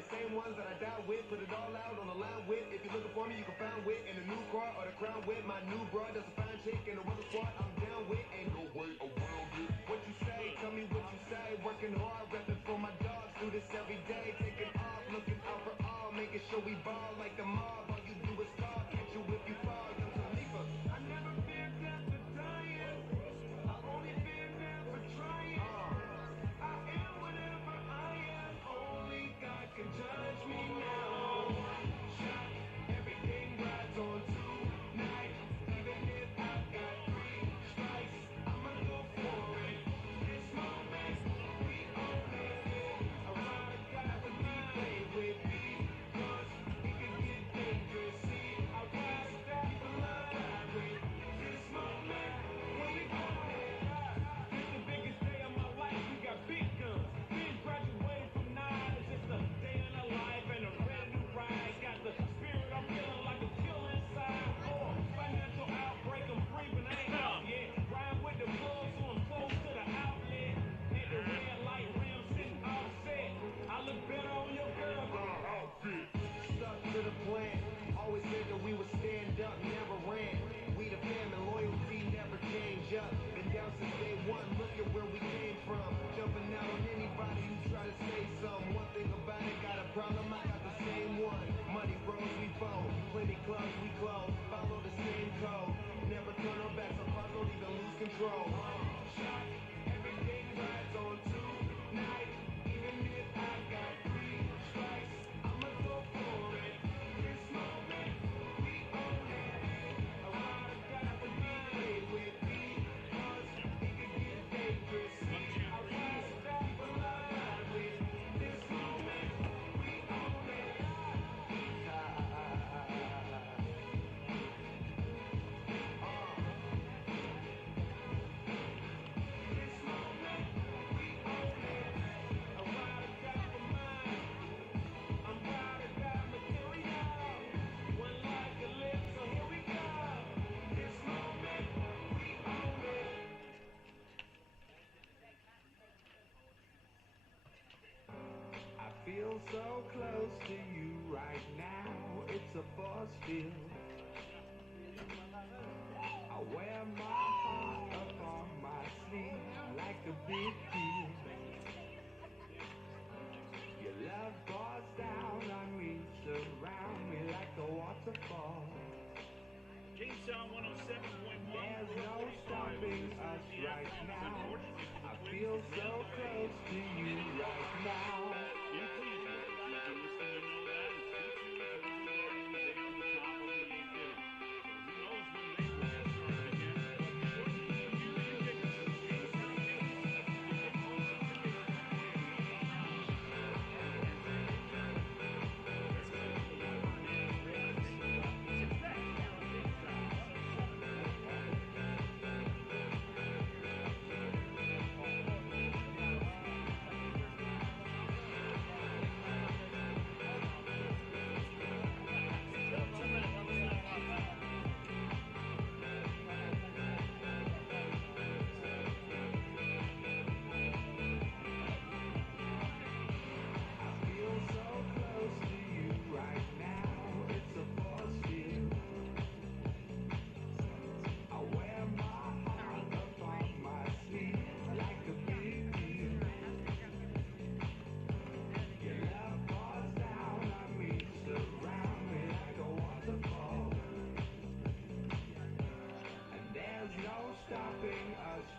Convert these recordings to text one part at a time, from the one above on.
the same ones that I died with. Put it all out on the line with. If you're looking for me, you can find wit in a new car or the crown with. My new broad, that's a fine chick in the weather squad. I'm down with, ain't no way around it. What you say? Tell me what you say. Working hard, repping for my dogs. Do this every day. Taking off, looking out for all. Making sure we ball like the mob. All you do is call. Catch you if you fall. Young Khalifa. I never been down for dying. I only been down for trying. I am whatever I am. Only God can judge me now. One shot, everything rides on tonight. Even if I got 3 strikes, I'ma go for it. This moment, we own it. I ride or die with me, play with me, 'cause it can get dangerous. See, I ride or die for life with this moment, we own it. It's the biggest day of my life. We got big guns. Been graduated from nine. It's just a day in the life and I'm ready to ride. Got the spirit, I'm feeling like a killer inside. Financial outbreak, I'm breathing, I ain't out yet. Ride with the plug, so I'm close to the outlet. At the red light rim, sitting offset. I look better on your girl than her outfit. Stuck to the plan. Always said that we would stand up, never ran. We the family, loyalty never change up. Been down since day one, look at where we came from. Jumping out on anybody who try to say something. One thing about it, got a problem, I got the same one. Money bros, we fold. Plenty clubs, we close. Follow the same code. Never turn our backs, our cars don't even lose control. Shot, everything rides on tonight. Even if I got 3 strikes, I'ma go for it. This moment, we own it. I ride or die with me, play with me, 'cause it can get dangerous. See, I ride or die for life with this moment, we own it. This moment, we own it. I ride or die for mine. I'm ride or die material. One life to live, so here we go. This moment, we own it. I feel so close to you right now. It's a force field. I wear my heart upon my sleeve like a big deal. Your love pours down on me, surround me like a waterfall. Jamestown 107.1. There's no stopping us right now. I feel so close to you right now.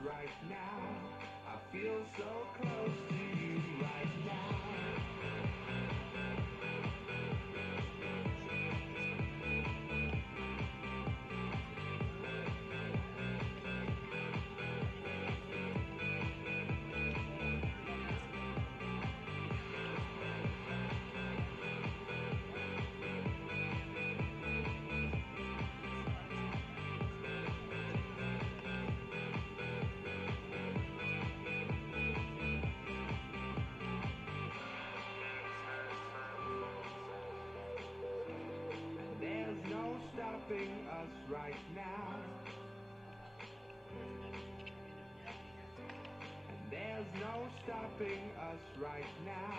Right now, I feel so close to you right now. Stopping us right now. And there's no stopping us right now.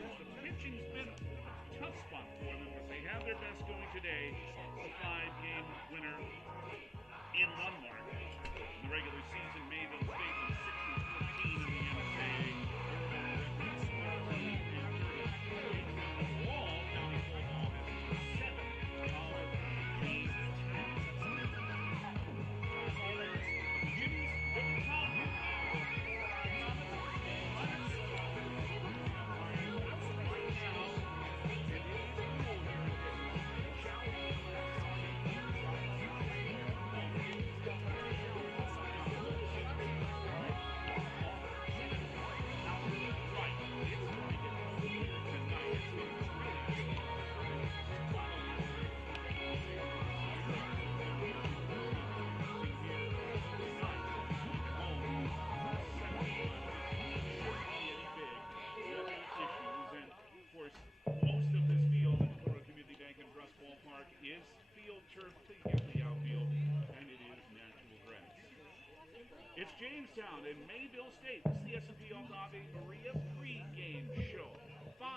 runs. The pitching's been a tough spot for them, but they have their best going today. A 5-game winner in Lundmark. In the regular season, Mayville State was 6-14 in the NSAA. It's Jamestown and Mayville State. This is the S&P All-Ave Maria pregame show. 5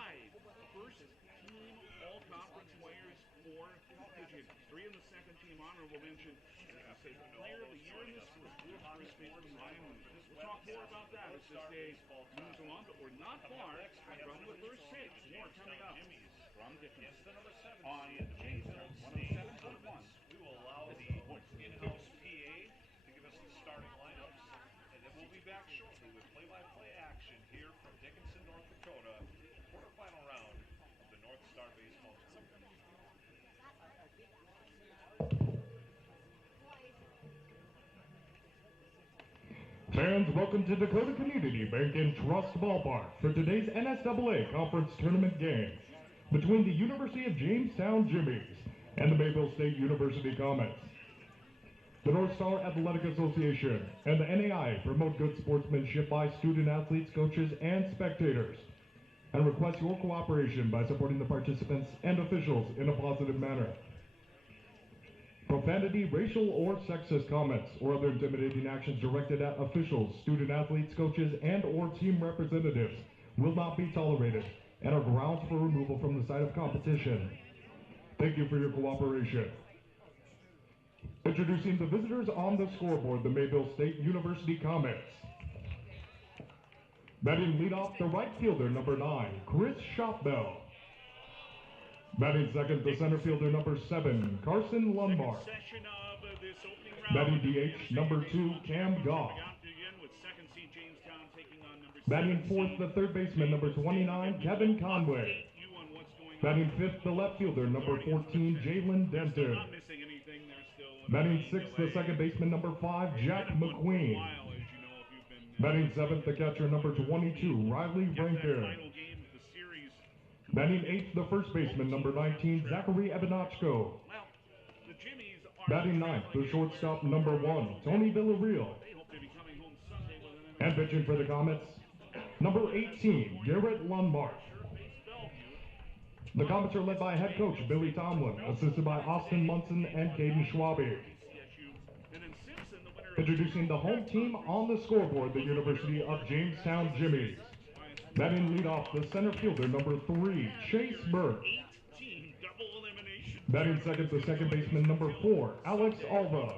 first-team all-conference players for the Jimmies. 3 in the second-team honorable mention. Player of the year in this group. First baseman Ryan Moon. We'll talk more about that as this day moves along, but we're not far from the first pitch. More coming up from Dickinson on Jamestown 107.1. We will allow the in-house PA to give us the starting lineups, and then we'll be back shortly with play-by-play action here from Dickinson, North Dakota, quarterfinal round of the North Star Baseball Tournament. Fans, welcome to Dakota Community Bank and Trust Ballpark for today's NSAA Conference Tournament games between the University of Jamestown Jimmies and the Mayville State University Comets. The North Star Athletic Association and the NAIA promote good sportsmanship by student athletes, coaches, and spectators, and request your cooperation by supporting the participants and officials in a positive manner. Profanity, racial, or sexist comments or other intimidating actions directed at officials, student athletes, coaches, and or team representatives will not be tolerated and are grounds for removal from the site of competition. Thank you for your cooperation. Introducing the visitors on the scoreboard, the Mayville State University Comets. Batting leadoff, the right fielder, number 9, Chris Shopbell. Batting second, the center fielder, number 7, Carson Lundmark. Batting DH, number 2, Cam Goff. Batting fourth, the third baseman, number 29, Kevin Conway. Batting fifth, the left fielder, number 14, Jalen Denton. Batting sixth, the second baseman, number 5, Jack McQueen. Batting seventh, the catcher, number 22, Riley Rankin. Batting eighth, the first baseman, number 19, Zachary Ebenochko. Batting ninth, the shortstop, number 1, Tony Villarreal. And pitching for the Comets, number 18, Garrett Lundmark. The Comets are led by head coach Billy Tomlin, assisted by Austin Munson and Caden Schwabe. Introducing the home team on the scoreboard, the University of Jamestown Jimmies. Batting leadoff, the center fielder, number 3, Chase Burke. Batting second, the second baseman, number 4, Alex Alva.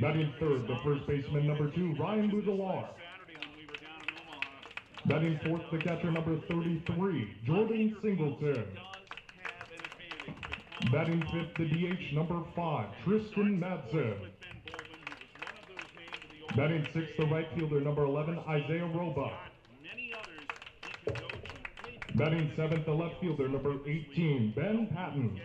Batting third, the first baseman, number 2, Ryan Buzalar. Batting fourth, the catcher, number 33, Jordan Singleton. Batting fifth, the DH, number 5, Tristan Madsen. Batting sixth, the right fielder, number 11, Isaiah Roebuck. Batting seventh, the left fielder, number 18, Ben Patton.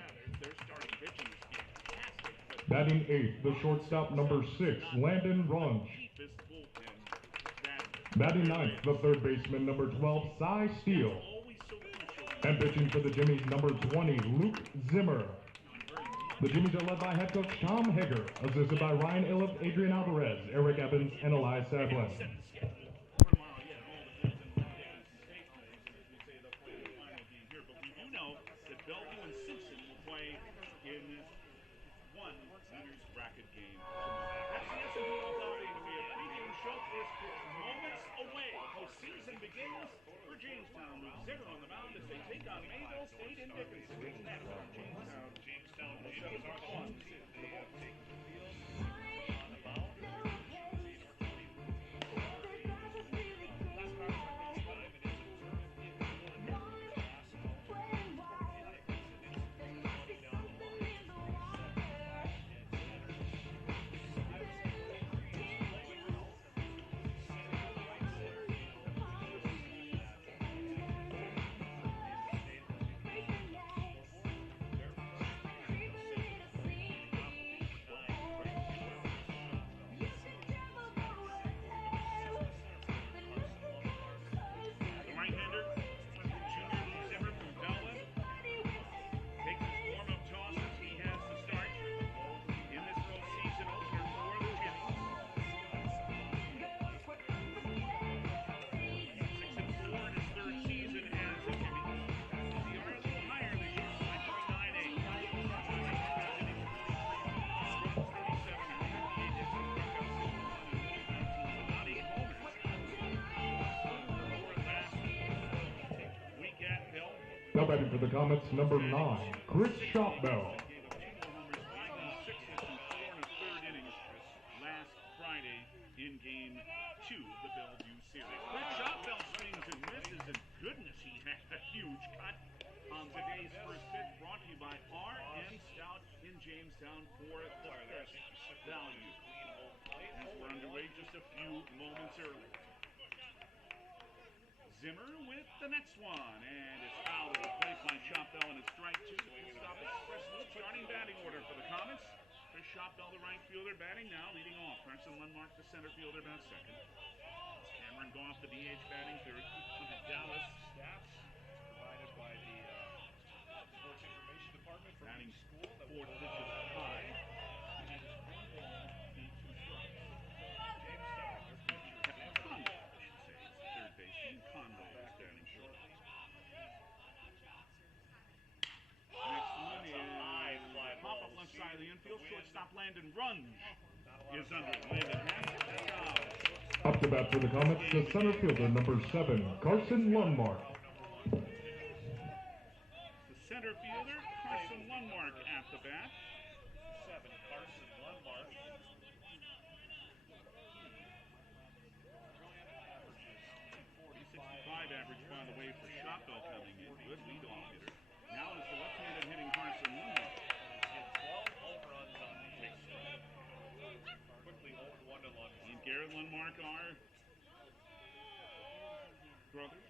Batting eighth, the shortstop, number 6, Landon Runge. Batting ninth, the third baseman, number 12, Cy Steele. And pitching for the Jimmies, number 20, Luke Zimmer. The Jimmies are led by head coach Tom Hager, assisted by Ryan Iliff, Adrian Alvarez, Eric Evans, and Elias Sablin. begins for Jamestown with Zimmer on the mound as they take on Mayville State in Dickinson. It's next on Jamestown. Jamestown Jimmies are the ones who they have taken the field on the mound. Now batting for the Comets, number 9, Chris Shopbell. Last Friday in Game 2 of the Bellevue Series. Chris Shopbell swings and misses, and goodness, he had a huge cut on today's first pitch, brought to you by R.N. Stout in Jamestown for the best value. As we're underway just a few moments early. Zimmer with the next one, and it's fouled at the plate by Shopbell, and it's strike 2. Stop express move, starting batting order for the Comets. Chris Shopbell, the right fielder, batting now, leading off. Carson Lundmark, the center fielder, bats second. Cameron Goff, the DH, batting third. Dallas Stats provided by the Sports Information Department from batting each school. That fourth will pitch is high. Side of the infield, shortstop Landon Runge is under. Landon has it out. Up to bat for the Comets, the center fielder, number 7, Carson Lundmark. The center fielder, Carson Lundmark at the bat. 7, Carson Lundmark. 245 average, by the way, for Shopbell coming in. Good leadoff hitter. Now is the left-handed hitting Carson Lundmark. Garrett Lundmark are brothers.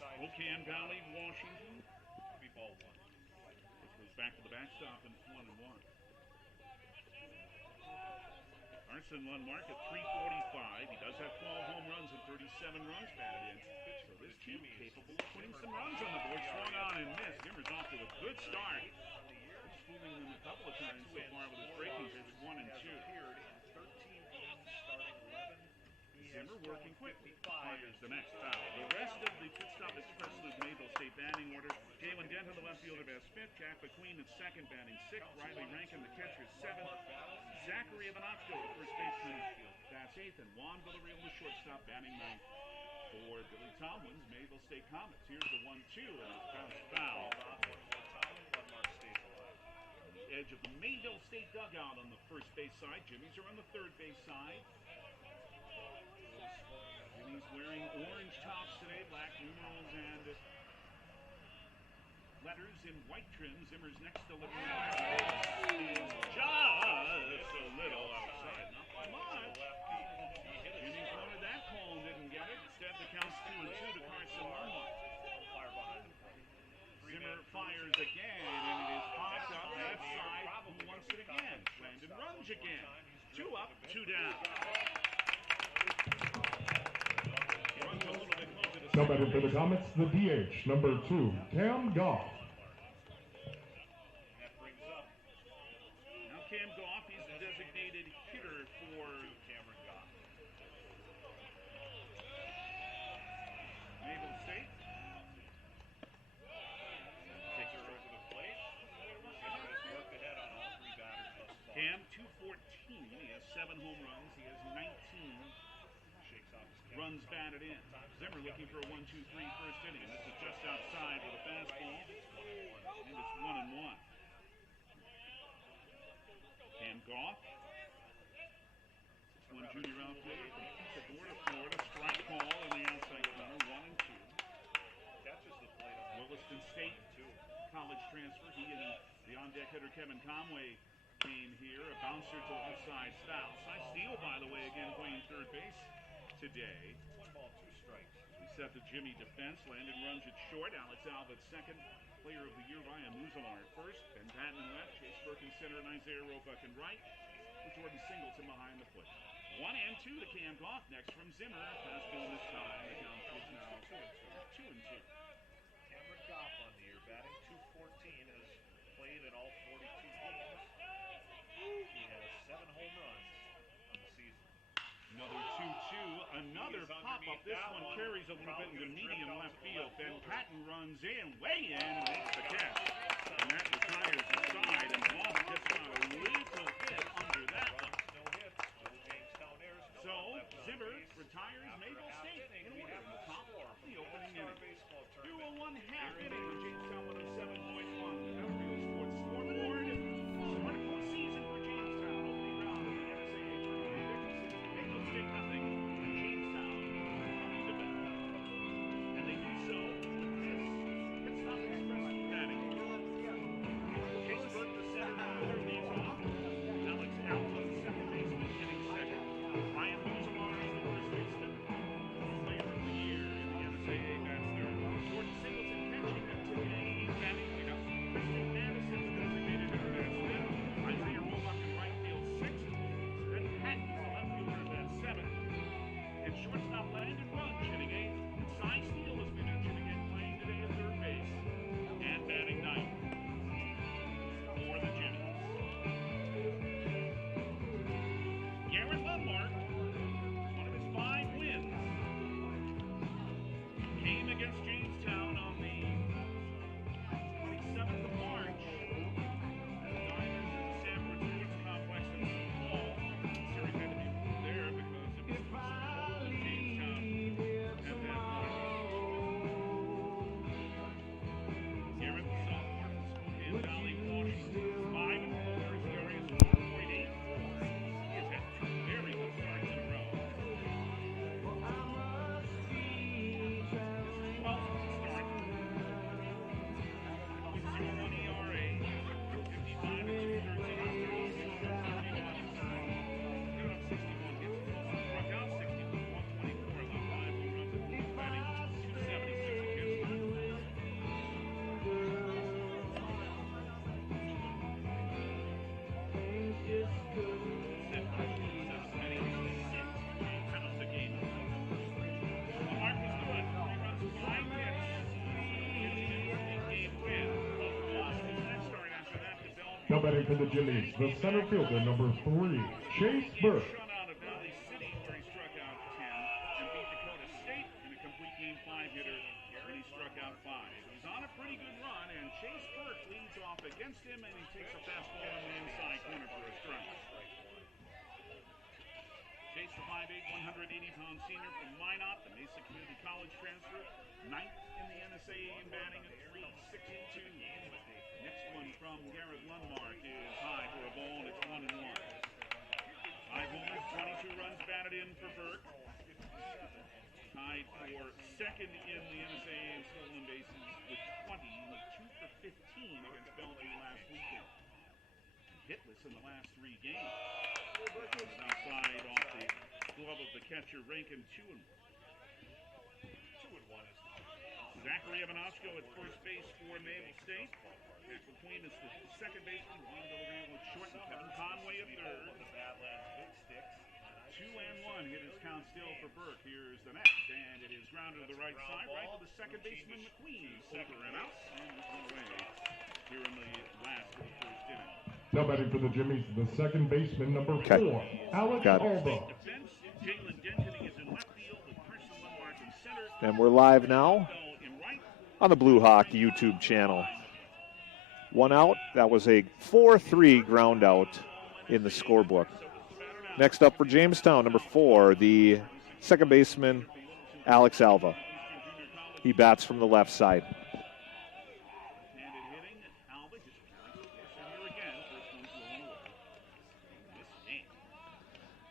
Spokane Valley, Washington. Ball 1. This goes back to the backstop, and it's 1-1. Carson Lundmark at 345. He does have 12 home runs and 37 runs batted in. So this team capable of putting some runs on the board. Swung on and missed. Zimmer's off to a good start. Fooling them a couple of times so far with his breaking pitch, 1 and 2. Zimmer working quickly. Fires the next foul. The rest of the pit stop express is Mayville State batting order. Jalen Denton, the left fielder, bats 5th. Jack McQueen at 2nd, batting 6th. Riley Rankin, the catcher, 7th. Zachary Ivanotko, the first baseman, bats 8th. And Juan Villarreal, the shortstop, batting 9th. For Billy Tomlin's Mayville State Comets. Here's the 1-2, and it's bounced foul. Edge of the Mayville State dugout on the first base side. Jimmy's are on the third base side. Jimmy's wearing orange tops today, black numerals and letters in white trim. Zimmer's next delivery is just a little outside, not by much. Jimmy's wanted that call and didn't get it. Instead, the count's 2-2 to Carson Lundmark. Zimmer fires again, and it is popped up left side. Who wants it again? Landon Runge again. 2 up, 2 down. Now batting for the Comets, the DH, number 2, Cam Goff. That brings up. Now Cam Goff, he's the designated hitter for Cameron Goff. Mayville State. Cam, 214. He has 7 home runs. He has 19 runs batted in. Zimmer looking for a 1-2-3 first inning. And this is just outside with a fastball. And it's 1-1. Cam Goff. 6'1" junior outfielder from Pensacola, Florida. Strike ball in the outside corner. 1-2. Catches the plate on Williston State college transfer. He and the on-deck hitter Kevin Conway came here. A bouncer to the left side. Foul. Side steal, by the way, again playing third base today. 1 ball, 2 strikes. We set the Jimmy defense. Landon runs it short. Alex Alva second. Player of the year, Ryan Musalar at first. Ben Patton left. Chase Burke in center. And Isaiah Roebuck in right. With Jordan Singleton behind the plate. 1-2 to Cam Goff. Next from Zimmer. Fastball this time. The count is now 2-2. Cameron Goff on the year, batting .214, has played in all 42 games. He has 7 home runs on the season. Another 2-2. Another pop-up. This one carries a little bit into medium left field. Ben Patton runs in, way in, and makes the catch. And that retires the side, and Goff gets about a little bit under that one. No hits, no Jamestown errors. So, Zimmer retires Mayville State in order in the top of the opening inning. Do a 1/2 inning for Jamestown 107.1. The Mayville Sports Scoreboard. Start of the season for Jamestown. Opening round of the NSAA tournament. Dickinson, Mayville State nothing. Jamestown coming to bat. And they do so with this. It's not express batting. Chase Burke, the center fielder, leads off. Alex Alva, the second baseman, hitting second. Ryan Musalar is the first baseman. Player of the year in the NSAA. That's third. Jordan Singleton pitching at today. He's batting cleanup. Kristen Madison, the designated hitter, that's fifth. Isaiah Roebuck in right field, sixth. Ben Patton, the left fielder, that's seventh. And shortstop Landon Runge hitting eighth. And Cy Steele, as we mentioned again, playing today at third base. And batting ninth for the Jimmies. Garrett Lundmark, one of his 5 wins, came against Jamestown on the 27th of March at the Diamond in the Sanford Sports Complex in St. Paul. The series had to be moved there because it was in Jamestown at that time. Garrett, the sophomore from Spokane Valley, Washington, 5-4. His ERA is 1.84. He has had 2 very good starts in a row. His 12th start with 0.1 ERA, 55 and 2/13 given up 61 hits, struck out 61, 124, allowed 5 home runs, and batting .276 against him. Now batting for the Jimmies, the center fielder, number 3, Chase Burke. Shutout of Valley City, where he struck out 10, and beat Dakota State in a complete game 5-hitter, and he struck out 5. So he's on a pretty good run, and Chase Burke leads off against him, and he takes a fastball in the inside corner for a strike. Chase, the 5'8", 180-pound senior from Minot, the Mesa Community College transfer, 9th in the NSAA in batting at 3.62. Next one from Garrett Lundmark is high for a ball, and it's 1-1. 5 homers, 22 runs batted in for Burke. Tied for second in the NSAA in stolen bases with 20, with 2 for 15 against Bellevue last weekend. Hitless in the last 3 games. Outside off the glove of the catcher, Rankin, 2-1. 2-1 is Zachary Evanoshko at first base for Mayville State. Jack McQueen is the second baseman. One Belgrano with short, and Kevin Conway at third. the Badlands big sticks. 2-1. Hit his count still for Burke. Here's the next, and it is grounded to the right side, right to the second baseman McQueen. Over and out, and one away here in the last of the first inning. Now batting for the Jimmies, the second baseman, number 4, Alex Got it. Alba. Defense, Jalen Denton is in left field with Christian Lundmark in center. And we're live now In right. on the Blue Hawk YouTube channel. 1 out. That was a 4-3 ground out in the scorebook. Next up for Jamestown, number 4, the second baseman Alex Alva. He bats from the left side.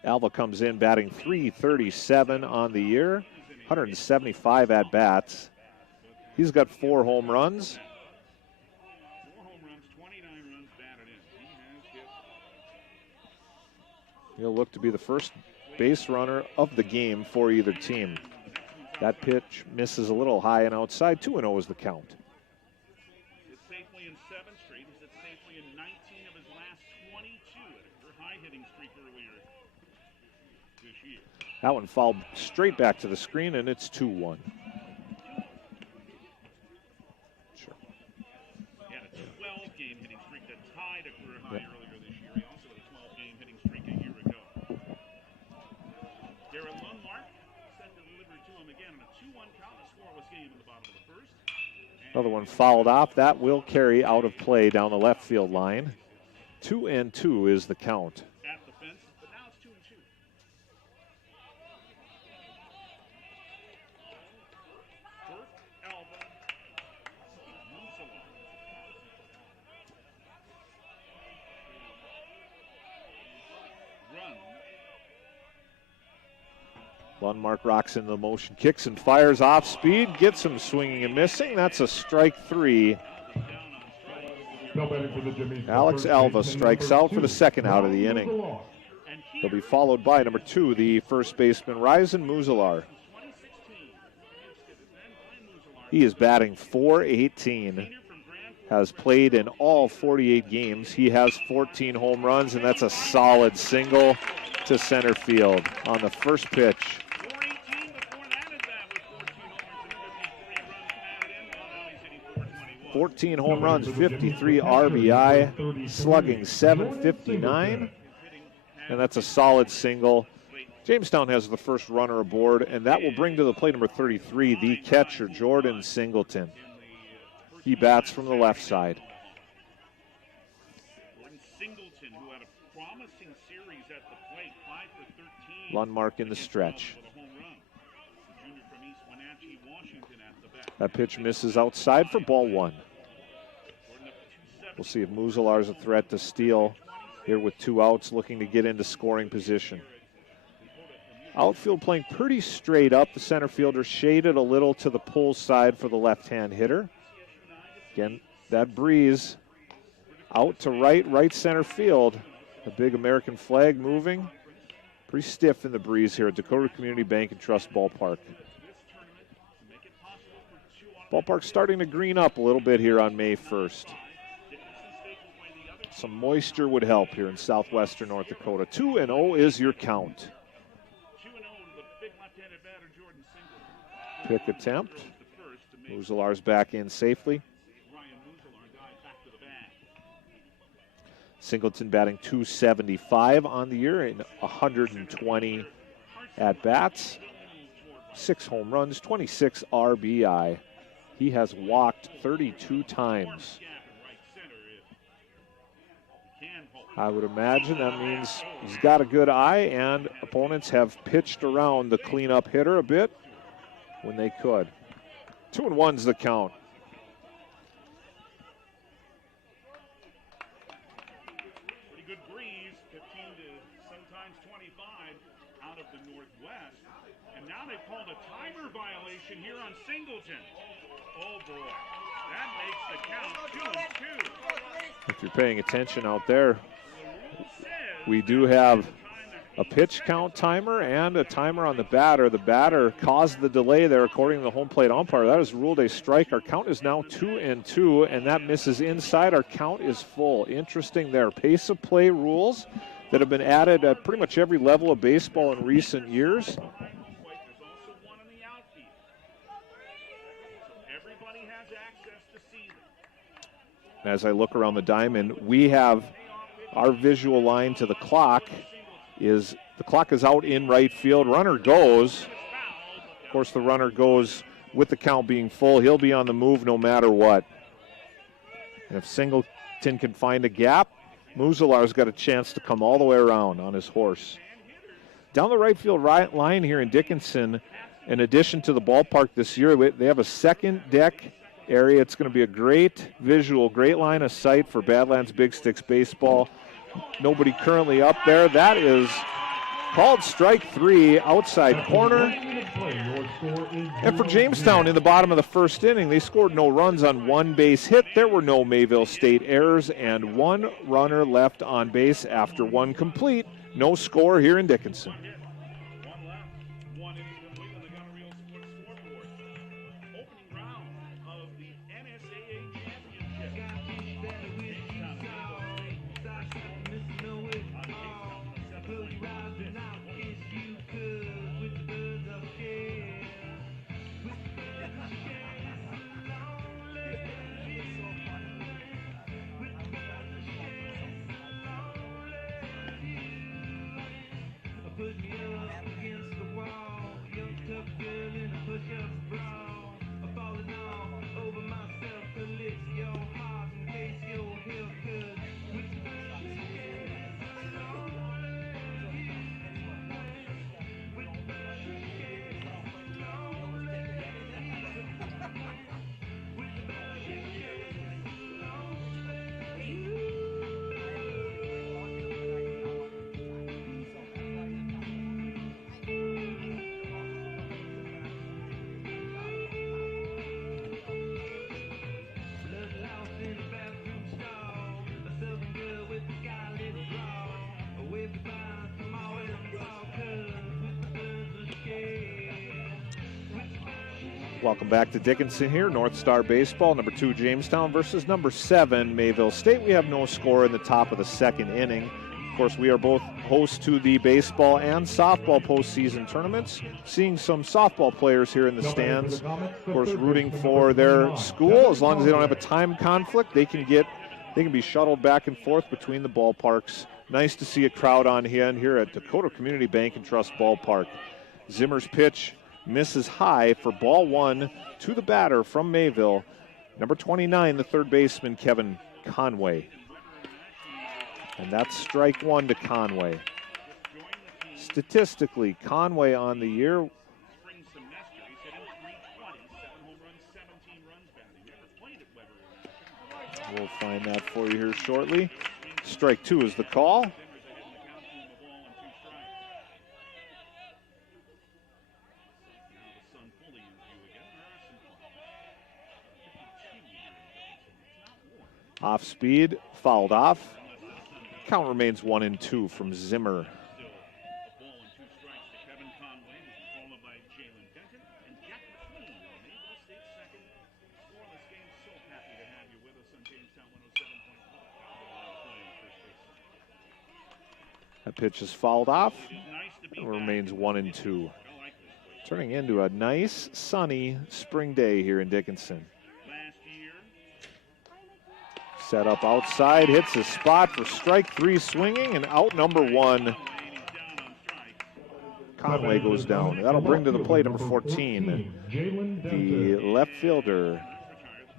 Alva comes in batting .337 on the year, 175 at-bats. He's got 4 home runs. 4 home runs, 29 runs batted in. He has hit. He'll look to be the first base runner of the game for either team. That pitch misses a little high and outside. 2-0 is the count. He's safely in 7th straight. He's hit safely in 19 of his last 22. A high hitting streak earlier this year. That one fouled straight back to the screen, and it's 2-1. Sure. He had a 12-game hitting streak that tied a career high earlier this year. He also had a 12-game hitting streak a year ago. Garrett Lundmark set to deliver to him again on a 2-1 count. A scoreless game in the bottom of the first. Another one fouled off. That will carry out of play down the left field line. 2-2 is the count. At the fence, but now it's 2-2. Burke, Alva, Musala. Run. Lundmark rocks into the motion, kicks and fires off speed, gets him swinging and missing. That's a strike 3. Alex Alva strikes out for the second out of the inning. He'll be followed by number 2, the first baseman, Ryzen Muzalar. He is batting .418, has played in all 48 games. He has 14 home runs, and that's a solid single to center field on the first pitch. 14 home runs, 53 RBI, slugging .759, and that's a solid single. Jamestown has the first runner aboard, and that will bring to the plate number 33, the catcher, Jordan Singleton. He bats from the left side. Jordan Singleton, who had a promising series at the plate, 5 for 13. Lundmark in the stretch. That pitch misses outside for ball 1. We'll see if Muzalar's a threat to steal here with 2 outs, looking to get into scoring position. Outfield playing pretty straight up. The center fielder shaded a little to the pull side for the left-hand hitter. Again, that breeze out to right center field. A big American flag moving. Pretty stiff in the breeze here at Dakota Community Bank and Trust Ballpark. Ballpark's starting to green up a little bit here on May 1st. Some moisture would help here in southwestern North Dakota. 2-0 is your count. 2-0 the big left-handed batter, Jordan Singleton. Pick attempt. Muzalar's back in safely. Ryan Muzalar dives back to the bag. Singleton batting .275 on the year in 120 at-bats. 6 home runs, 26 RBI. He has walked 32 times. I would imagine that means he's got a good eye, and opponents have pitched around the cleanup hitter a bit when they could. 2-1's the count. Pretty good breeze, 15 to sometimes 25 out of the northwest. And now they've called a timer violation here on Singleton. Oh boy, that makes the count 2-2. If you're paying attention out there, we do have a pitch count timer and a timer on the batter. The batter caused the delay there according to the home plate umpire. That is ruled a strike. Our count is now 2-2, and that misses inside. Our count is full. Interesting there. Pace of play rules that have been added at pretty much every level of baseball in recent years. As I look around the diamond, we have our visual line to the clock is out in right field. Runner goes. Of course, the runner goes with the count being full. He'll be on the move no matter what. And if Singleton can find a gap, Muzalar's got a chance to come all the way around on his horse. Down the right field line here in Dickinson, in addition to the ballpark this year, they have a second deck area. It's going to be a great visual, great line of sight for Badlands Big Sticks baseball. Nobody currently up there. That is called strike 3, outside corner. And for Jamestown in the bottom of the first inning, they scored no runs on 1 base hit. There were no Mayville State errors and 1 runner left on base after 1 complete. No score here in Dickinson. One left, 1 inning complete on the Gunner Sports scoreboard. Opening round of the NSAA championship. Put me up against the wall, young tough girl in a push-up brawl. I'm falling all over myself to lift your heart and face your haircut. Welcome back to Dickinson here, North Star Baseball, number 2 Jamestown versus number 7 Mayville State. We have no score in the top of the second inning. Of course, we are both hosts to the baseball and softball postseason tournaments. Seeing some softball players here in the stands, of course, rooting for their school. As long as they don't have a time conflict, they can be shuttled back and forth between the ballparks. Nice to see a crowd on hand here at Dakota Community Bank and Trust Ballpark. Zimmer's pitch misses high for ball 1 to the batter from Mayville, number 29, the third baseman, Kevin Conway. And that's strike 1 to Conway. Statistically, Conway on the year, we'll find that for you here shortly. Strike 2 is the call. Off speed, fouled off. Count remains 1-2 from Zimmer. That pitch is fouled off. It remains 1-2. Turning into a nice, sunny spring day here in Dickinson. Set up outside, hits his spot for strike 3 swinging, and out number 1. Conway goes down. That'll bring to the plate number 14, the left fielder,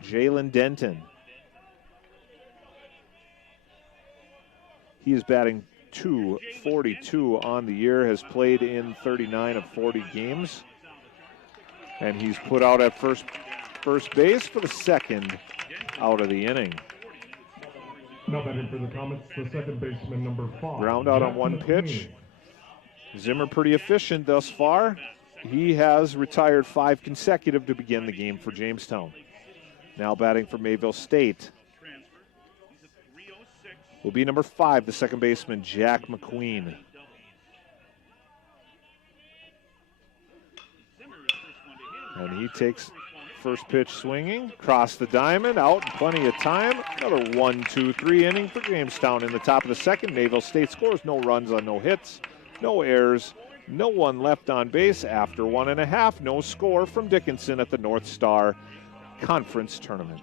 Jalen Denton. He is batting .242 on the year, has played in 39 of 40 games, and he's put out at first base for the second out of the inning. Now batting for the Comets, the second baseman, number 5. Ground out on 1 pitch. Zimmer pretty efficient thus far. He has retired 5 consecutive to begin the game for Jamestown. Now batting for Mayville State will be number 5, the second baseman, Jack McQueen. And he takes first pitch swinging, cross the diamond, out in plenty of time. Another 1-2-3 inning for Jamestown in the top of the second. Mayville State scores no runs on no hits, no errors, no one left on base after 1.5. No score from Dickinson at the North Star Conference Tournament.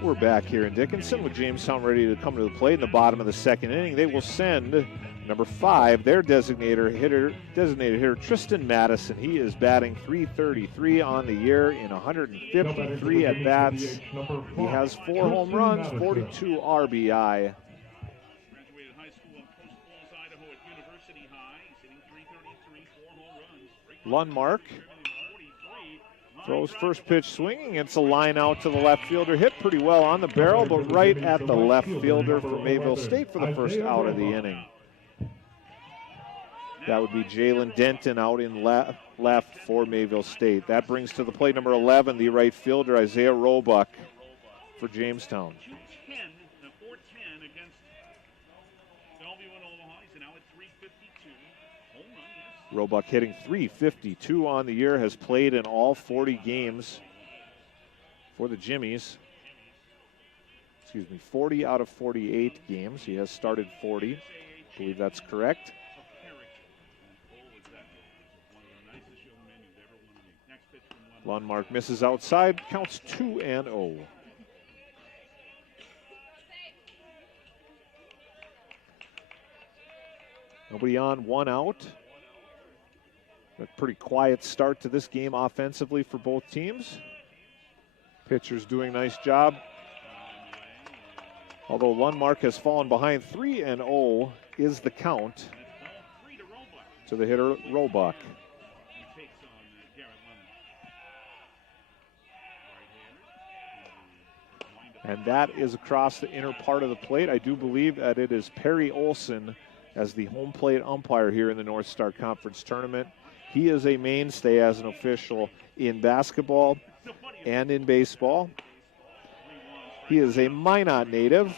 We're back here in Dickinson with Jamestown ready to come to the plate in the bottom of the second inning. They will send number 5, their designated hitter, Tristan Madison. He is batting .333 on the year in 153 at-bats. He has 4 home runs, 42 RBI. Graduated high school in Post Falls, Idaho at University High. He's hitting .333, 4 home runs. Lundmark throws first pitch swinging. It's a line out to the left fielder. Hit pretty well on the barrel, but right at the left fielder for Mayville State for the first out of the inning. That would be Jalen Denton out in left for Mayville State. That brings to the plate number 11, the right fielder, Isaiah Roebuck for Jamestown. 4-10 against Bellevue and Omaha. He's now at .352. Home run, yes. Roebuck hitting .352 on the year, has played in all 40 games for the Jimmies. 40 out of 48 games. He has started 40. I believe that's correct. Lundmark misses outside, counts 2-0. Nobody on, 1 out. A pretty quiet start to this game offensively for both teams. Pitcher's doing a nice job. Although Lundmark has fallen behind, 3-0 is the count to the hitter Roebuck. And that is across the inner part of the plate. I do believe that it is Perry Olson as the home plate umpire here in the North Star Conference Tournament. He is a mainstay as an official in basketball and in baseball. He is a Minot native.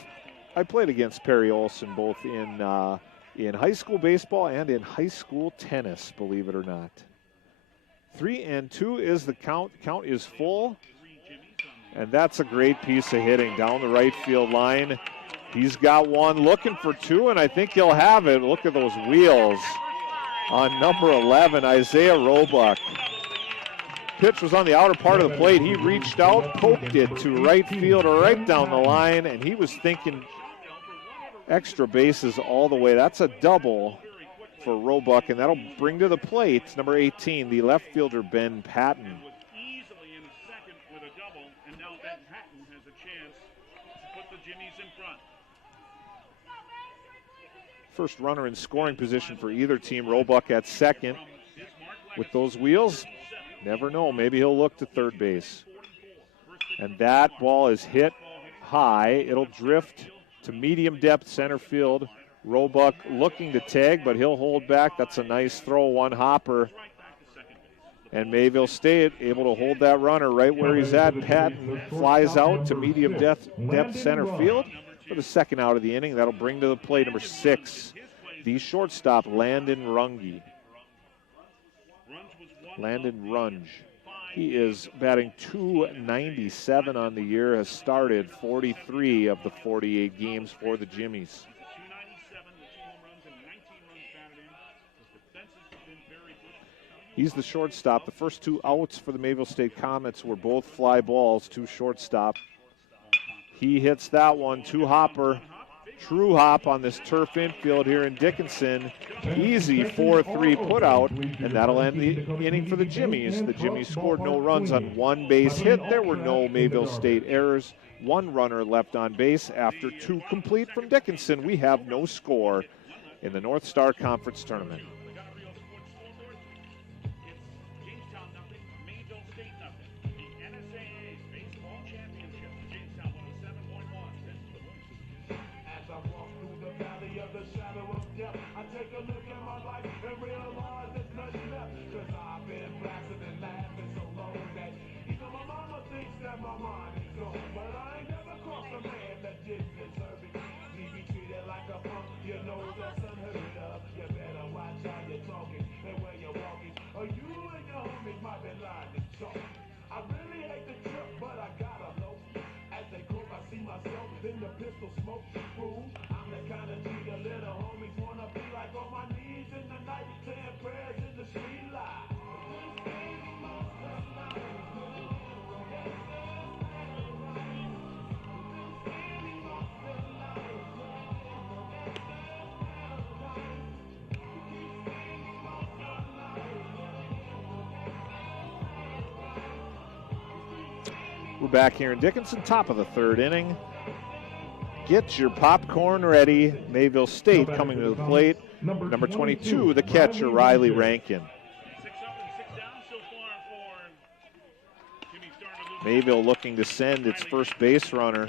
I played against Perry Olson both in high school baseball and in high school tennis, believe it or not. 3-2 is the count. Count is full. And that's a great piece of hitting down the right field line. He's got one, looking for 2, and I think he'll have it. Look at those wheels on number 11, Isaiah Roebuck. Pitch was on the outer part of the plate. He reached out, poked it to right field or right down the line, and he was thinking extra bases all the way. That's a double for Roebuck, and that'll bring to the plate number 18, the left fielder, Ben Patton. First runner in scoring position for either team. Roebuck at second. With those wheels, never know. Maybe he'll look to third base. And that ball is hit high. It'll drift to medium depth center field. Roebuck looking to tag, but he'll hold back. That's a nice throw, one hopper. And Mayville State able to hold that runner right where he's at. Pat flies out to medium depth center field for the second out of the inning. That'll bring to the plate number 6, the shortstop, Landon Runge. Landon Runge. He is batting .297 on the year, has started 43 of the 48 games for the Jimmies. He's the shortstop. The first 2 outs for the Mayville State Comets were both fly balls to shortstop. He hits that one, 2-hopper, true hop on this turf infield here in Dickinson. Easy 4-3 put out, and that'll end the inning for the Jimmies. The Jimmies scored no runs on 1 base hit. There were no Mayville State errors. 1 runner left on base after 2 complete from Dickinson. We have no score in the North Star Conference Tournament. Jamestown nothing, Mayville State nothing. The NSAA Baseball Championship, Jamestown 107.1. As I walk through the valley of the shadow of death, I take a look at my life and realize there's nothing left. Cause I've been blasting and laughing so long that even my mama thinks that my mind is gone. But I ain't never crossed a man that didn't deserve it. Me be treated like a punk, you know that's unheard of. You better watch how you're talking and where you're walking, or you and your homies might be lying to talk. I really hate the trip, but I gotta know. As they cook, I see myself in the pistol smoke. Fool, I'm the kind of G the little homies wanna be like, on my knees in the night, saying prayers in the street light. back here in Dickinson, top of the third inning. Get your popcorn ready. Mayville State coming to the plate. Number 22, the catcher, Riley Rankin. 6 up and 6 down so far for Jimmy starting to lose. Mayville looking to send its first base runner.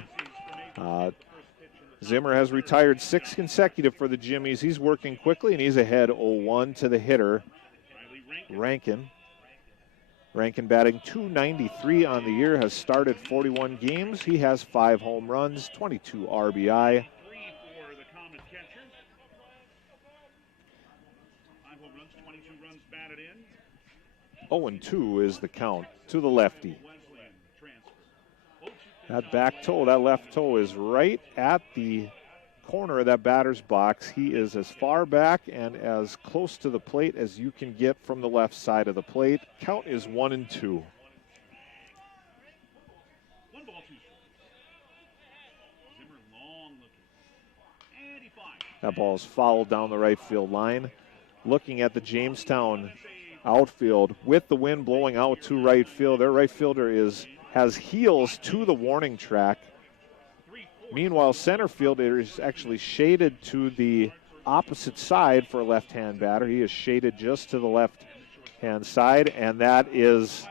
Zimmer has retired 6 consecutive for the Jimmies. He's working quickly, and he's ahead 0-1 to the hitter, Rankin. Rankin batting .293 on the year, has started 41 games. He has 5 home runs, 22 RBI. 3 for the Comet catcher. 5 home runs, 22 runs batted in. 0-2 is the count to the lefty. Wesleyan transfer. That back toe, that left toe is right at the corner of that batter's box. He is as far back and as close to the plate as you can get from the left side of the plate. Count is 1-2. 1 ball, 2 strikes. Zimmer long looking. And he fires. That ball is fouled down the right field line. Looking at the Jamestown outfield with the wind blowing out to right field. Their right fielder has heels to the warning track. Meanwhile, center field is actually shaded to the opposite side for a left-hand batter. He is shaded just to the left-hand side, and that is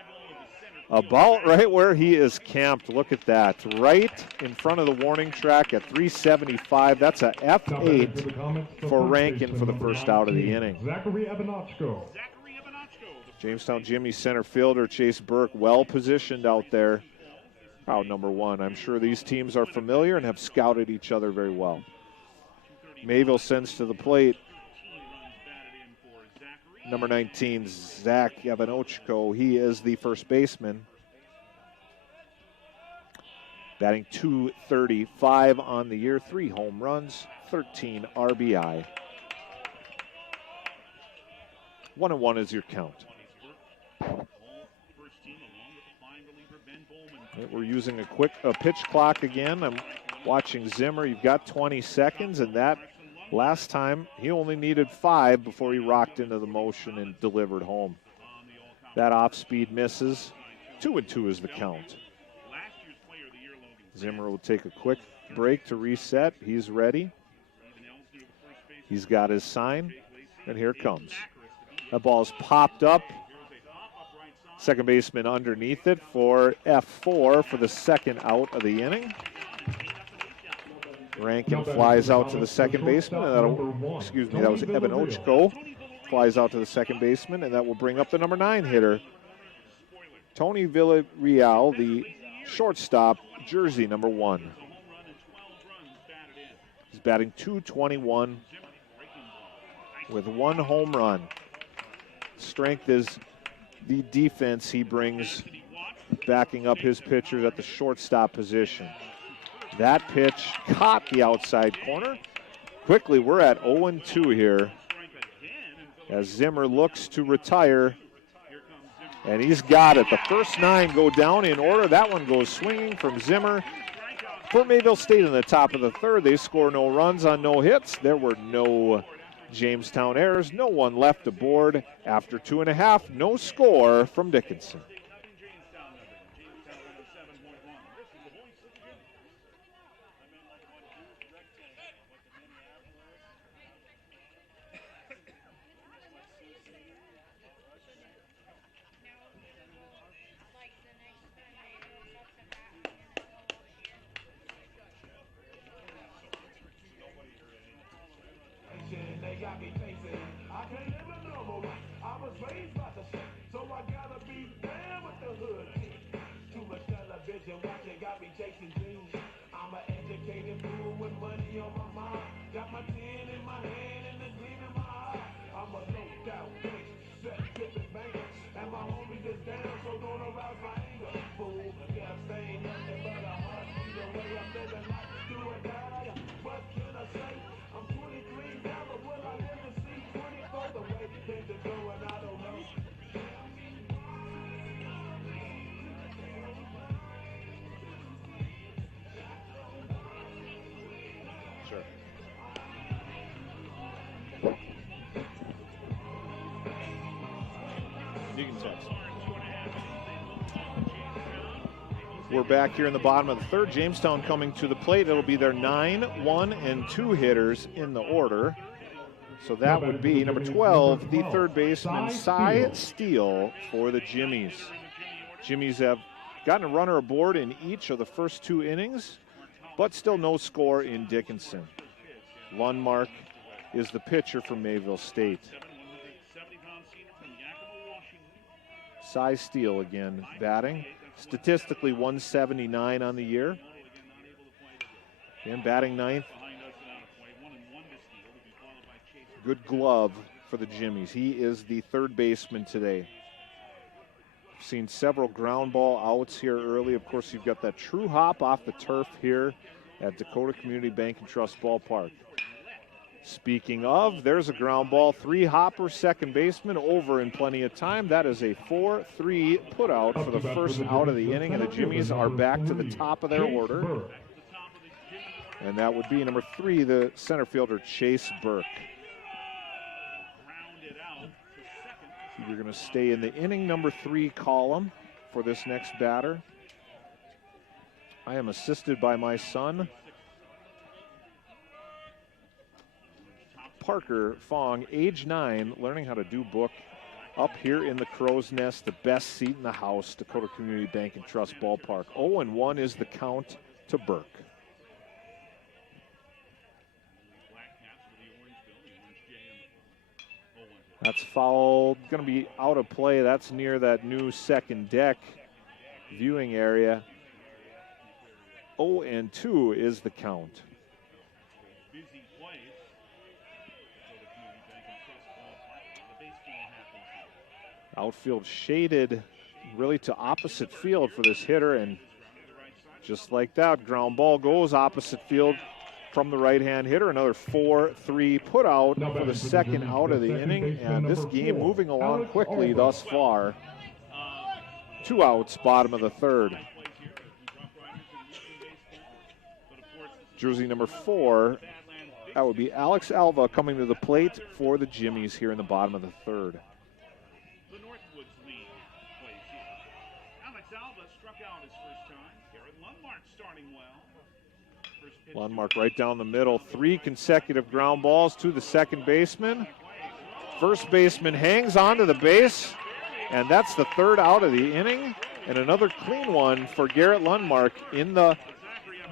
about right where he is camped. Look at that, right in front of the warning track at 375. That's a F8 for Rankin for the first out of the inning. Jamestown Jimmy center fielder Chase Burke well positioned out there. Crowd number 1. I'm sure these teams are familiar and have scouted each other very well. Mayville sends to the plate number 19, Zach Yavanochko. He is the first baseman. Batting .235 on the year, 3 home runs, 13 RBI. 1-1 is your count. We're using a pitch clock again. I'm watching Zimmer. You've got 20 seconds, and that last time he only needed 5 before he rocked into the motion and delivered home. That off speed misses. 2-2 is the count. Zimmer will take a quick break to reset. He's ready. He's got his sign, and here it comes. That ball's popped up. Second baseman underneath it for F4 for the second out of the inning. Rankin flies out to the second baseman. And that was Evan Ochko. Flies out to the second baseman, and that will bring up the number 9 hitter, Tony Villarreal, the shortstop, jersey number 1. He's batting .221 with 1 home run. Strength is the defense he brings, backing up his pitchers at the shortstop position. That pitch caught the outside corner. Quickly, we're at 0-2 here as Zimmer looks to retire, and he's got it. The first 9 go down in order. That one goes swinging from Zimmer. For Mayville State in the top of the third, they score no runs on no hits. There were no Jamestown errors. No one left aboard. After 2.5, no score from Dickinson. We're back here in the bottom of the third. Jamestown coming to the plate. It'll be their 9, 1, and 2 hitters in the order. So that would be number 12, the third baseman, Cy Steele for the Jimmies. Jimmies have gotten a runner aboard in each of the first 2 innings, but still no score in Dickinson. Lundmark is the pitcher for Mayville State. Cy Steele again batting. Statistically 179 on the year. And batting 9th. Good glove for the Jimmies. He is the third baseman today. Seen several ground ball outs here early. Of course, you've got that true hop off the turf here at Dakota Community Bank and Trust Ballpark. Speaking of, there's a ground ball, 3-hopper, second baseman, over in plenty of time. That is a 4-3 put out for the first out of the inning, and the Jimmies are back to the top of their order. And that would be number 3, the center fielder, Chase Burke. You're going to stay in the inning number 3 column for this next batter. I am assisted by my son, Parker Fong, age 9, learning how to do book up here in the Crow's Nest, the best seat in the house, Dakota Community Bank and Trust Ballpark. 0-1 is the count to Burke. That's foul, going to be out of play. That's near that new second deck viewing area. 0-2 is the count. Outfield shaded really to opposite field for this hitter, and just like that, ground ball goes opposite field from the right-hand hitter. Another 4-3 put out for the second out of the inning, and this game moving along quickly thus far. 2 outs, bottom of the third. Jersey number 4, that would be Alex Alva coming to the plate for the Jimmies here in the bottom of the third. Lundmark right down the middle. 3 consecutive ground balls to the second baseman. First baseman hangs onto the base, and that's the 3rd out of the inning. And another clean one for Garrett Lundmark in the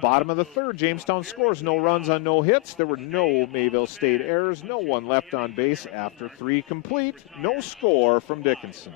bottom of the 3rd. Jamestown scores. No runs on no hits. There were no Mayville State errors. No one left on base after 3 complete. No score from Dickinson.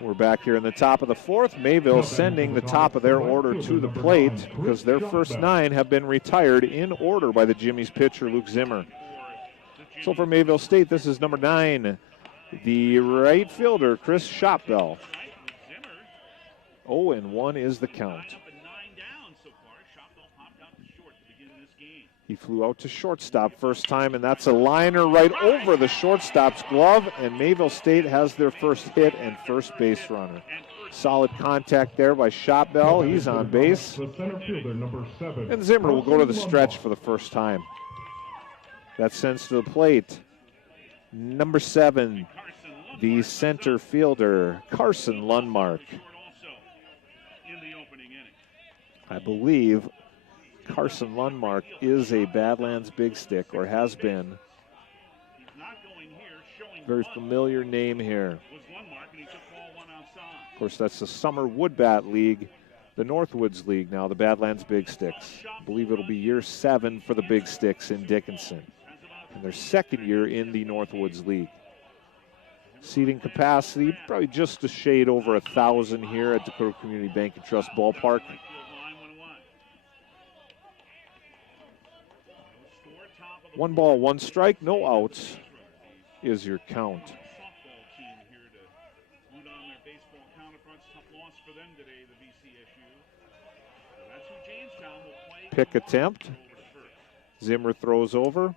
We're back here in the top of the 4th. Mayville sending the top of their order to the plate because their first 9 have been retired in order by the Jimmies pitcher, Luke Zimmer. So for Mayville State, this is number 9, the right fielder, Chris Shopbell. 0-1 is the count. He flew out to shortstop first time, and that's a liner right over the shortstop's glove, and Mayville State has their first hit and first base runner. Solid contact there by Shopbell. He's on base. And Zimmer will go to the stretch for the first time. That sends to the plate number 7, the center fielder, Carson Lundmark. I believe Carson Lundmark is a Badlands Big Stick, or has been. He's not going here, showing Very one familiar name here. was Lundmark, and he took ball one outside. Of course, that's the Summer Woodbat League, the Northwoods League now, the Badlands Big Sticks. I believe it'll be year 7 for the Big Sticks in Dickinson, and their second year in the Northwoods League. Seating capacity, probably just a shade over 1,000 here at Dakota Community Bank and Trust Ballpark. One ball, one strike, no outs is your count. Softball team here to root on their baseball counterparts. Tough loss for them today, the VCSU. So that's who Jamestown will play. Pick attempt. Over to first. Zimmer throws over.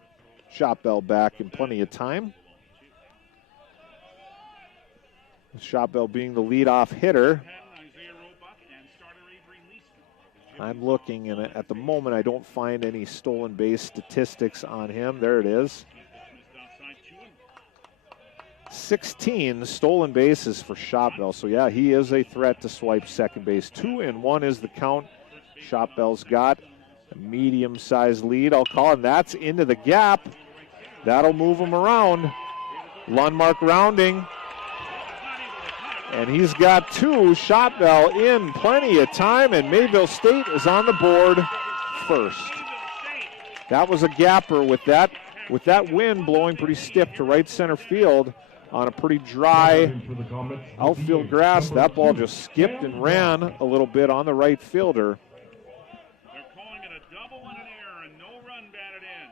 Shot bell back in plenty of time. Shot bell being the leadoff hitter. Isaiah Roebuck and starter Avery Leiston. I'm looking, and at the moment I don't find any stolen base statistics on him. There it is. 16 stolen bases for Shotbell. So yeah, he is a threat to swipe second base. 2-1 is the count. Shotbell's got a medium-sized lead, I'll call it. That's into the gap. That'll move him around. Lundmark rounding. And he's got 2. Shotbell in plenty of time, and Mayville State is on the board first. That was a gapper with that wind blowing pretty stiff to right center field on a pretty dry outfield grass. That ball just skipped and ran a little bit on the right fielder. They're calling it a double and an error, and no run batted in.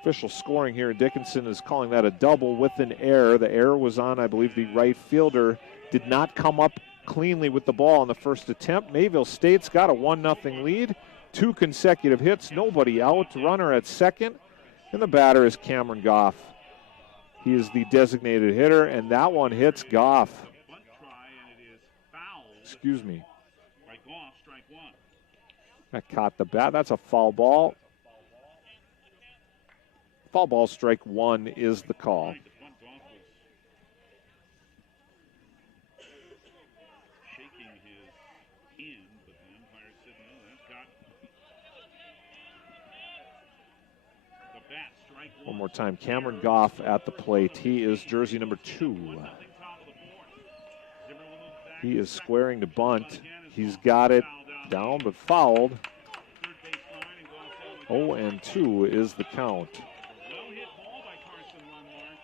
Official scoring here, Dickinson is calling that a double with an error. The error was on, I believe, the right fielder. Did not come up cleanly with the ball on the first attempt. Mayville State's got a 1-0 lead. 2 consecutive hits, nobody out. Runner at second, and the batter is Cameron Goff. He is the designated hitter, and that one hits Goff. Bunt try, and it is fouled Excuse me. by Goff, strike one. That caught the bat. That's a foul ball. Foul ball, strike one is the call. The bunt Goff was shaking his hand, but the umpire said no, that's got the bat, strike one. One more time, Cameron Goff at the plate. He is jersey number 2. He is squaring to bunt. He's got it down but fouled. 0-2 is the count. Well hit ball by Carson Lundmark,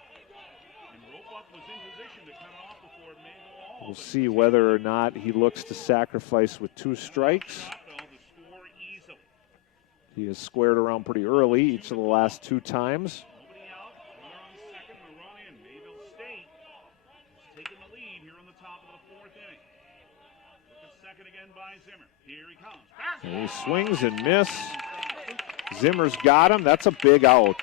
and Roebuck was in position to cut it off before it made the wall. We'll see whether or not he looks to sacrifice with 2 strikes. He has squared around pretty early each of the last 2 times. Nobody out, runner on second, and a run in. Mayville State is taking the lead here in the top of the 4th inning. Look at second again by Zimmer. Here he comes. And he swings and miss. Zimmer's got him. That's a big out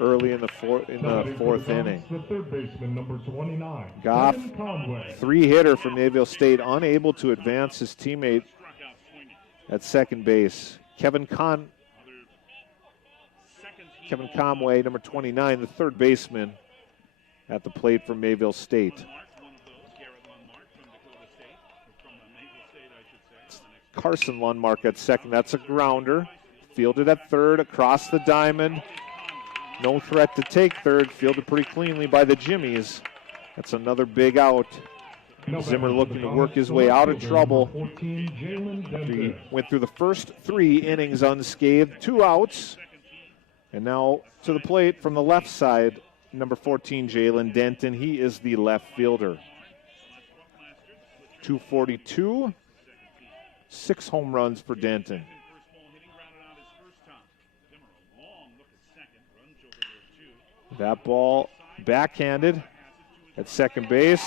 early in the 4th inning. The third baseman, number 29. Goff, Kevin Conway. 3-hitter from Mayville State, unable to advance his teammate at second base. Kevin Conway, number 29, the third baseman at the plate for Mayville State. Carson Lundmark at second. That's a grounder. Fielded at third, across the diamond. No threat to take third. Fielded pretty cleanly by the Jimmies. That's another big out. Zimmer looking to work his way out of trouble. He went through the first 3 innings unscathed, 2 outs. And now to the plate from the left side, number 14, Jalen Denton. He is the left fielder. 242, 6 home runs for Denton. That ball backhanded at second base.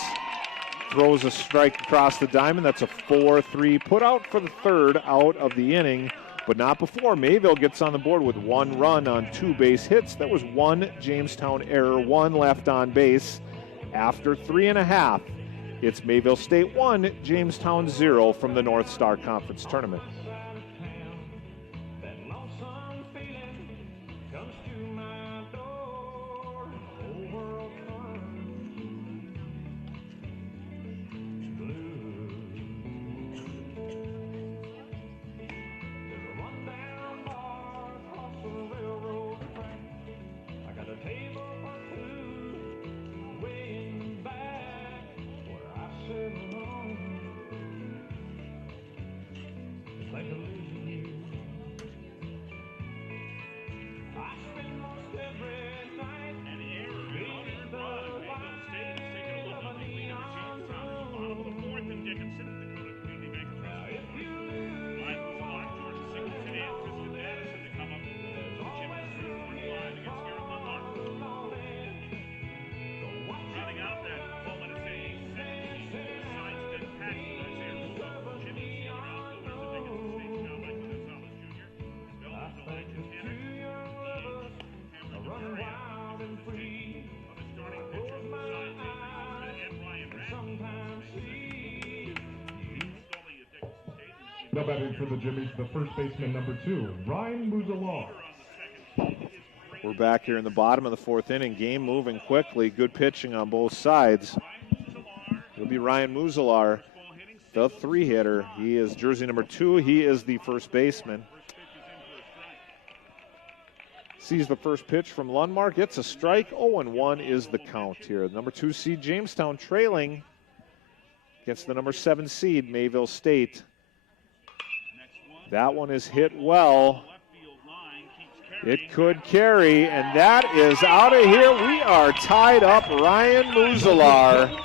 Throws a strike across the diamond. That's a 4-3 put out for the 3rd out of the inning, but not before Mayville gets on the board with 1 run on 2 base hits. There was 1 Jamestown error, 1 left on base. After 3.5, it's Mayville State 1, Jamestown 0 from the North Star Conference Tournament. Now batting for the Jimmies, the first baseman, number 2, Ryan Muzalar. We're back here in the bottom of the 4th inning. Game moving quickly. Good pitching on both sides. It'll be Ryan Muzalar, the 3-hitter. He is jersey number 2. He is the first baseman. Sees the first pitch from Lundmark. It's a strike. 0-1 is the count here. Number 2 seed Jamestown trailing against the number 7 seed Mayville State. That one is hit well. It could carry, and that is out of here. We are tied up. Ryan Muzalar,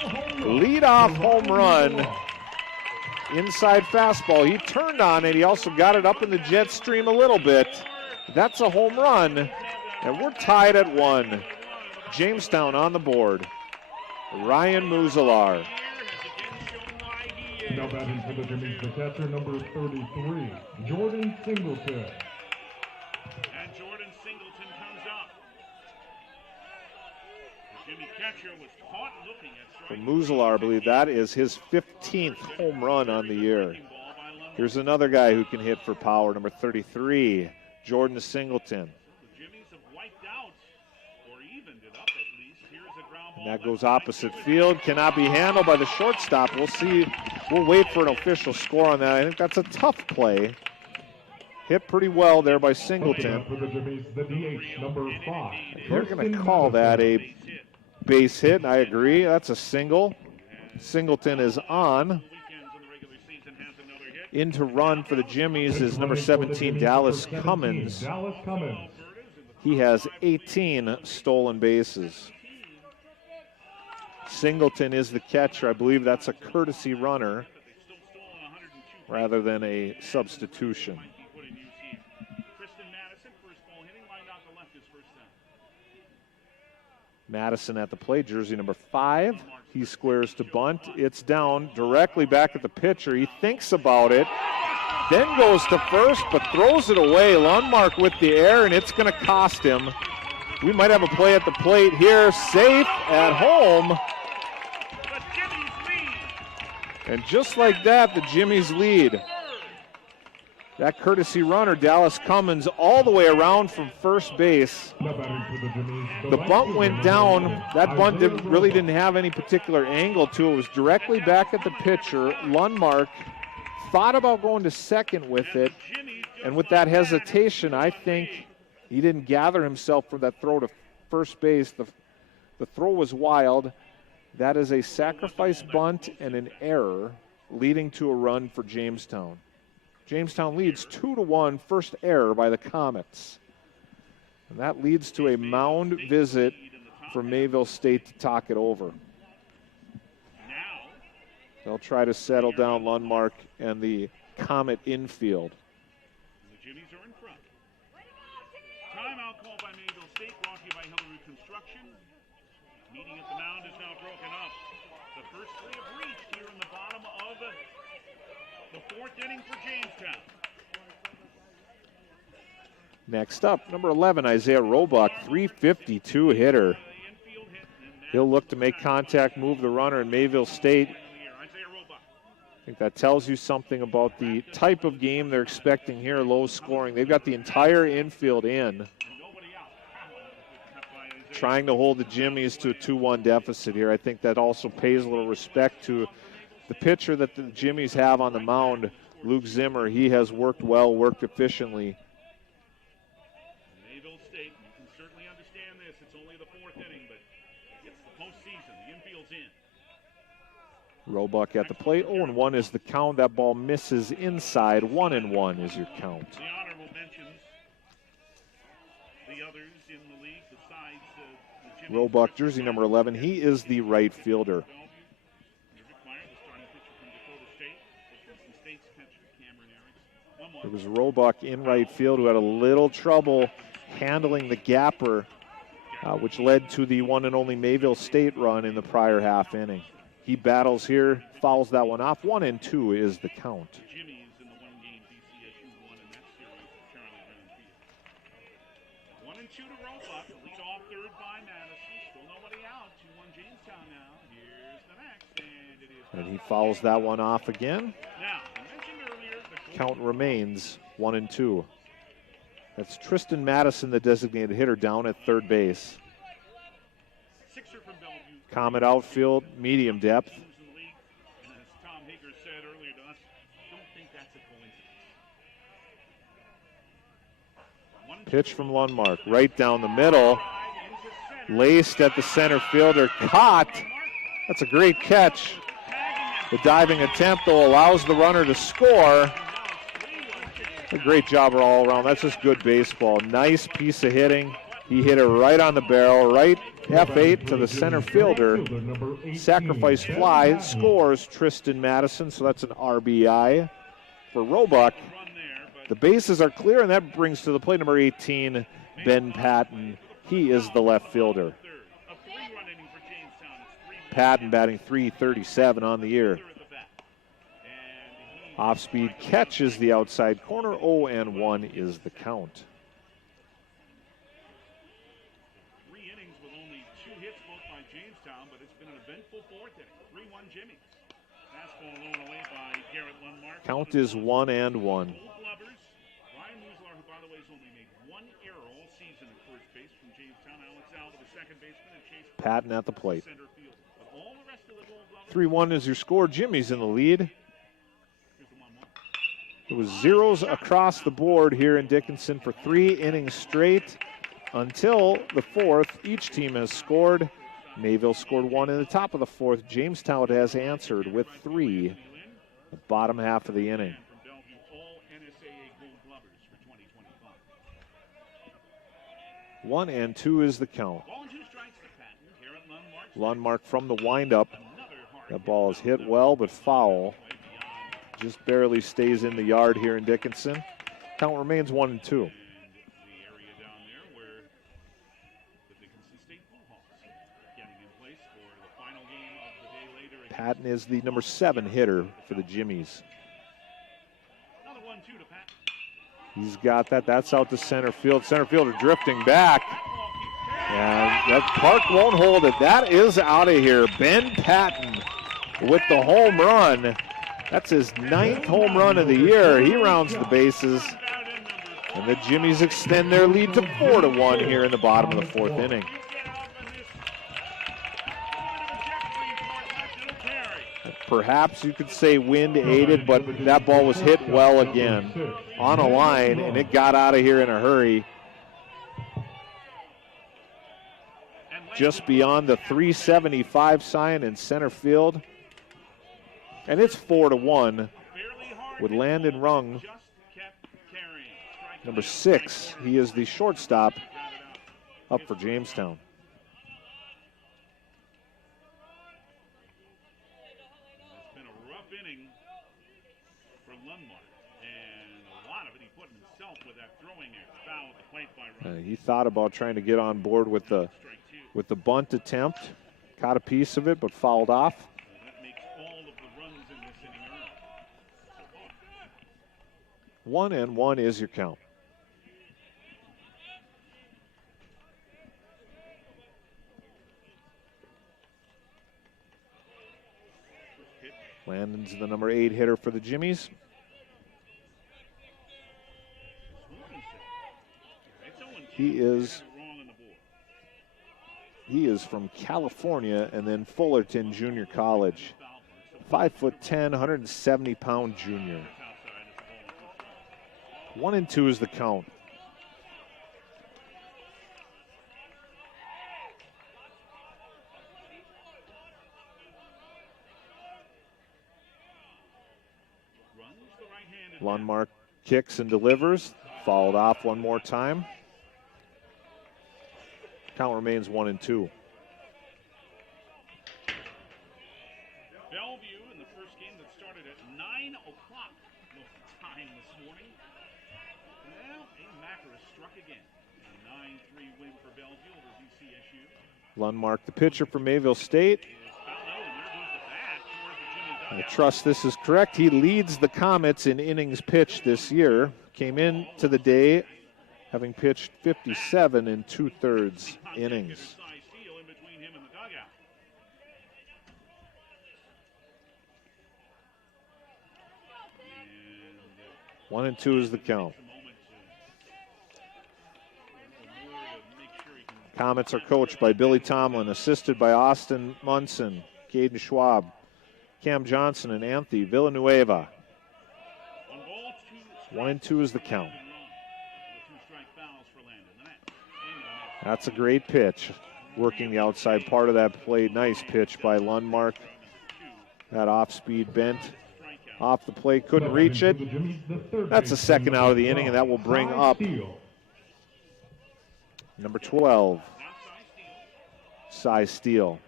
leadoff home run. Inside fastball. He turned on it. He also got it up in the jet stream a little bit. That's a home run, and we're tied at 1. Jamestown on the board. Ryan Muzalar. Now batting for the Jimmies, the catcher, number 33, Jordan Singleton. And Jordan Singleton comes up. The Jimmy catcher was caught looking at For strike. Muzalar, I believe that is his 15th home run on the year. Here's another guy who can hit for power, number 33, Jordan Singleton. The Jimmies have wiped out, or evened it up at least. Here's a ground ball. And that goes opposite field, cannot be handled by the shortstop. We'll see. We'll wait for an official score on that. I think that's a tough play. Hit pretty well there by Singleton. For the Jimmies, the DH, number 5. They're going to call that a base hit, and I agree. That's a single. Singleton is on. In to run for the Jimmies is number 17, Dallas Cummins. Dallas Cummins. He has 18 stolen bases. Singleton is the catcher. I believe that's a courtesy runner rather than a substitution. Madison at the plate, jersey number 5. He squares to bunt. It's down directly back at the pitcher. He thinks about it, then goes to first, but throws it away. Lundmark with the air, and it's going to cost him. We might have a play at the plate here. Safe at home. And just like that, the Jimmies lead. That courtesy runner, Dallas Cummins, all the way around from first base. The bunt went down. That bunt really didn't have any particular angle to it. It was directly back at the pitcher. Lundmark thought about going to second with it. And with that hesitation, I think he didn't gather himself for that throw to first base. The throw was wild. That is a sacrifice bunt and an error leading to a run for Jamestown. Jamestown leads 2-1, first error by the Comets. And that leads to a mound visit for Mayville State to talk it over. They'll try to settle down Lundmark and the Comet infield. The Jimmies are in front. Timeout called by Mayville State, brought to you by Hillary Construction. Meeting at the mound is now broken up. The first 3 have reached here in the bottom of the 4th inning for Jamestown. Next up, number 11, Isaiah Roebuck, 352 hitter. He'll look to make contact, move the runner in Mayville State. I think that tells you something about the type of game they're expecting here, low scoring. They've got the entire infield in, trying to hold the Jimmies to a 2-1 deficit here. I think that also pays a little respect to the pitcher that the Jimmies have on the mound, Luke Zimmer. He has worked well, worked efficiently. Mayville State, you can certainly understand this. It's only the 4th inning, but it's the postseason. The infield's in. Roebuck at the plate. 0-1 is the count. That ball misses inside. 1-1 is your count. The honorable mentions the others in the league besides the Jimmies. Roebuck, jersey number 11. He is the right fielder. It was Roebuck in right field who had a little trouble handling the gapper, which led to the one and only Mayville State run in the prior half inning. He battles here, fouls that one off. 1-2 is the count. Jimmies in the one-game BCSU won in that series with Charlie Renfield. 1-2 to Roebuck, lead off third by Madison. Still nobody out. 2-1 Jamestown now. Here's the next, and it is. And he fouls that one off again. Now, I mentioned earlier the Count remains 1-2. That's Tristan Madison, the designated hitter, down at third base. Sixer from Bellevue. Comet outfield, medium depth. In the league. And as Tom Hager said earlier to us, don't think that's a coincidence. Pitch from Lundmark, right down the middle. Laced at the center fielder, caught. That's a great catch. The diving attempt, though, allows the runner to score. A great job all around. That's just good baseball. Nice piece of hitting. He hit it right on the barrel, right F8 to the center fielder. Sacrifice fly, scores Tristan Madison, so that's an RBI for Roebuck. The bases are clear, and that brings to the plate number 18, Ben Patton. He is the left fielder. Patton batting .337 on the year. Off-speed catches the outside corner. 0-1 is the count. 3 innings with only 2 hits, both by Jamestown, but it's been an eventful 4th inning. 3-1 Jimmy. Fastball low and away by Garrett Lundmark. Count is 1-1. Gold Glovers. Ryan Muslar, who by the way has only made 1 error all season at first base from Jamestown. Alex Alva, the second baseman, and Chase Patton at the plate. center field. But all the rest of the Gold Glovers. 3-1 is your score. Jimmy's in the lead. Here's the 1-1. It was zeros across the board here in Dickinson for 3 innings straight until the 4th. Each team has scored. Mayville scored 1 in the top of the 4th. Jamestown has answered with 3 the bottom half of the inning. From Bellevue, all NSAA Gold Glovers for 2025. 1-2 is the count. Ball and 2 strikes to Patton. Garrett Lundmark. Lundmark from the windup. Another hard That ball is hit well but foul. Just barely stays in the yard here in Dickinson. Count remains 1-2. And the area down there where the Dickinson State Bullhawks getting in place for the final game of the day later. Patton is the number 7 hitter for the Jimmies. Another 1-2 to Patton. He's got that. That's out to center field. Center fielder drifting back. And that Park won't hold it. That is out of here. Ben Patton with the home run. That's his 9th home run of the year. He rounds the bases. And the Jimmies extend their lead to 4-1 here in the bottom of the 4th inning. Perhaps you could say wind aided, but that ball was hit well again on a line, and it got out of here in a hurry. Just beyond the 375 sign in center field. And it's 4-1 with Landon Rung, number 6. He is the shortstop up for Jamestown. It's been a rough inning for Lundmark, and a lot of it he put himself with that throwing error. Foul at the plate by Rung. He thought about trying to get on board with the bunt attempt. Caught a piece of it, but fouled off. That makes all of the runs in this inning earned. 1-1 is your count. Landon's the number 8 hitter for the Jimmies. He is from California and then Fullerton Junior College. 5'10", 170-pound junior. 1-2 is the count. Lundmark kicks and delivers. Fouled off one more time. Count remains 1-2. Bellevue in the first game that started at 9 o'clock local time this morning. Well, a Macra struck again. A 9-3 win for Bellevue over VCSU. Lundmark, the pitcher for Mayville State. I trust this is correct. He leads the Comets in innings pitched this year. Came into the day having pitched 57 in 2/3 innings. 1-2 is the count. Comets are coached by Billy Tomlin, assisted by Austin Munson, Caden Schwab, Cam Johnson, and Anthony Villanueva. 1-2 is the count. That's a great pitch. Working the outside part of that play. Nice pitch by Lundmark. That off-speed bent off the plate. Couldn't reach it. That's the second out of the inning, and that will bring up number 12, Cy Steele.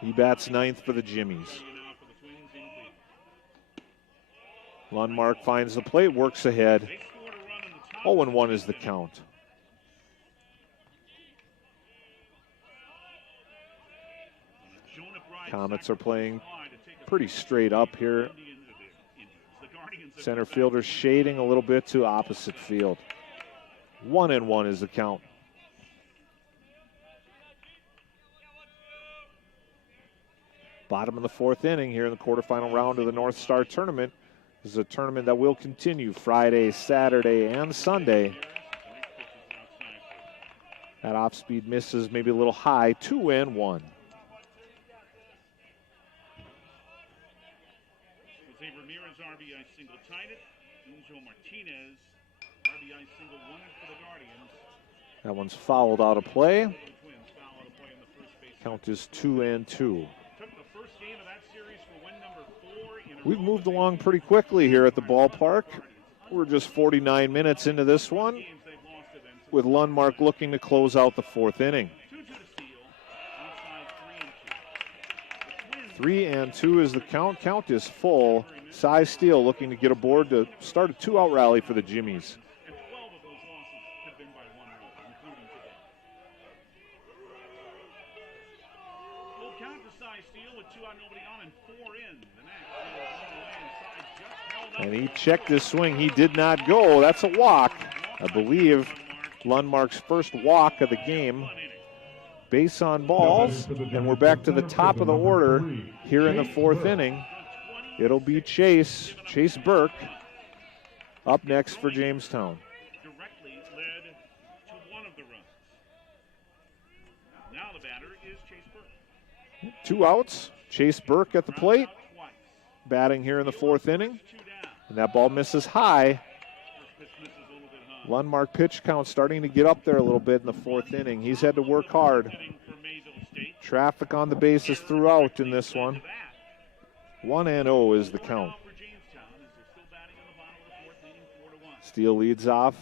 He bats ninth for the Jimmies. Lundmark finds the plate, works ahead. 0-1 is the count. Comets are playing pretty straight up here. Center fielder shading a little bit to opposite field. 1-1 is the count. Bottom of the fourth inning here in the quarterfinal round of the North Star Tournament. This is a tournament that will continue Friday, Saturday, and Sunday. That off-speed misses maybe a little high. 2-1. Jose Ramirez RBI single tied it. Angel Martinez RBI single won it for the Guardians. That one's fouled out of play. Count is 2-2. We've moved along pretty quickly here at the ballpark. We're just 49 minutes into this one, with Lundmark looking to close out the fourth inning. 3-2 is the count. Count is full. Cy Steele looking to get aboard to start a two-out rally for the Jimmies. And 12 of those losses have been by 1 run, including today. Full count to Cy Steele with 2 out, nobody on, and 4 in. The next and he checked his swing. He did not go. That's a walk. I believe Lundmark's first walk of the game. Base on balls, and we're back to the top of the order here in the fourth inning. It'll be Chase Burke up next for Jamestown. Directly led to one of the runs. Now the batter is Chase Burke. 2 outs. Chase Burke at the plate, batting here in the fourth inning. And that ball misses high. Lundmark pitch count starting to get up there a little bit in the fourth inning. He's had to work hard. Traffic on the bases throughout in this one. 1-0 is the count. Steele leads off.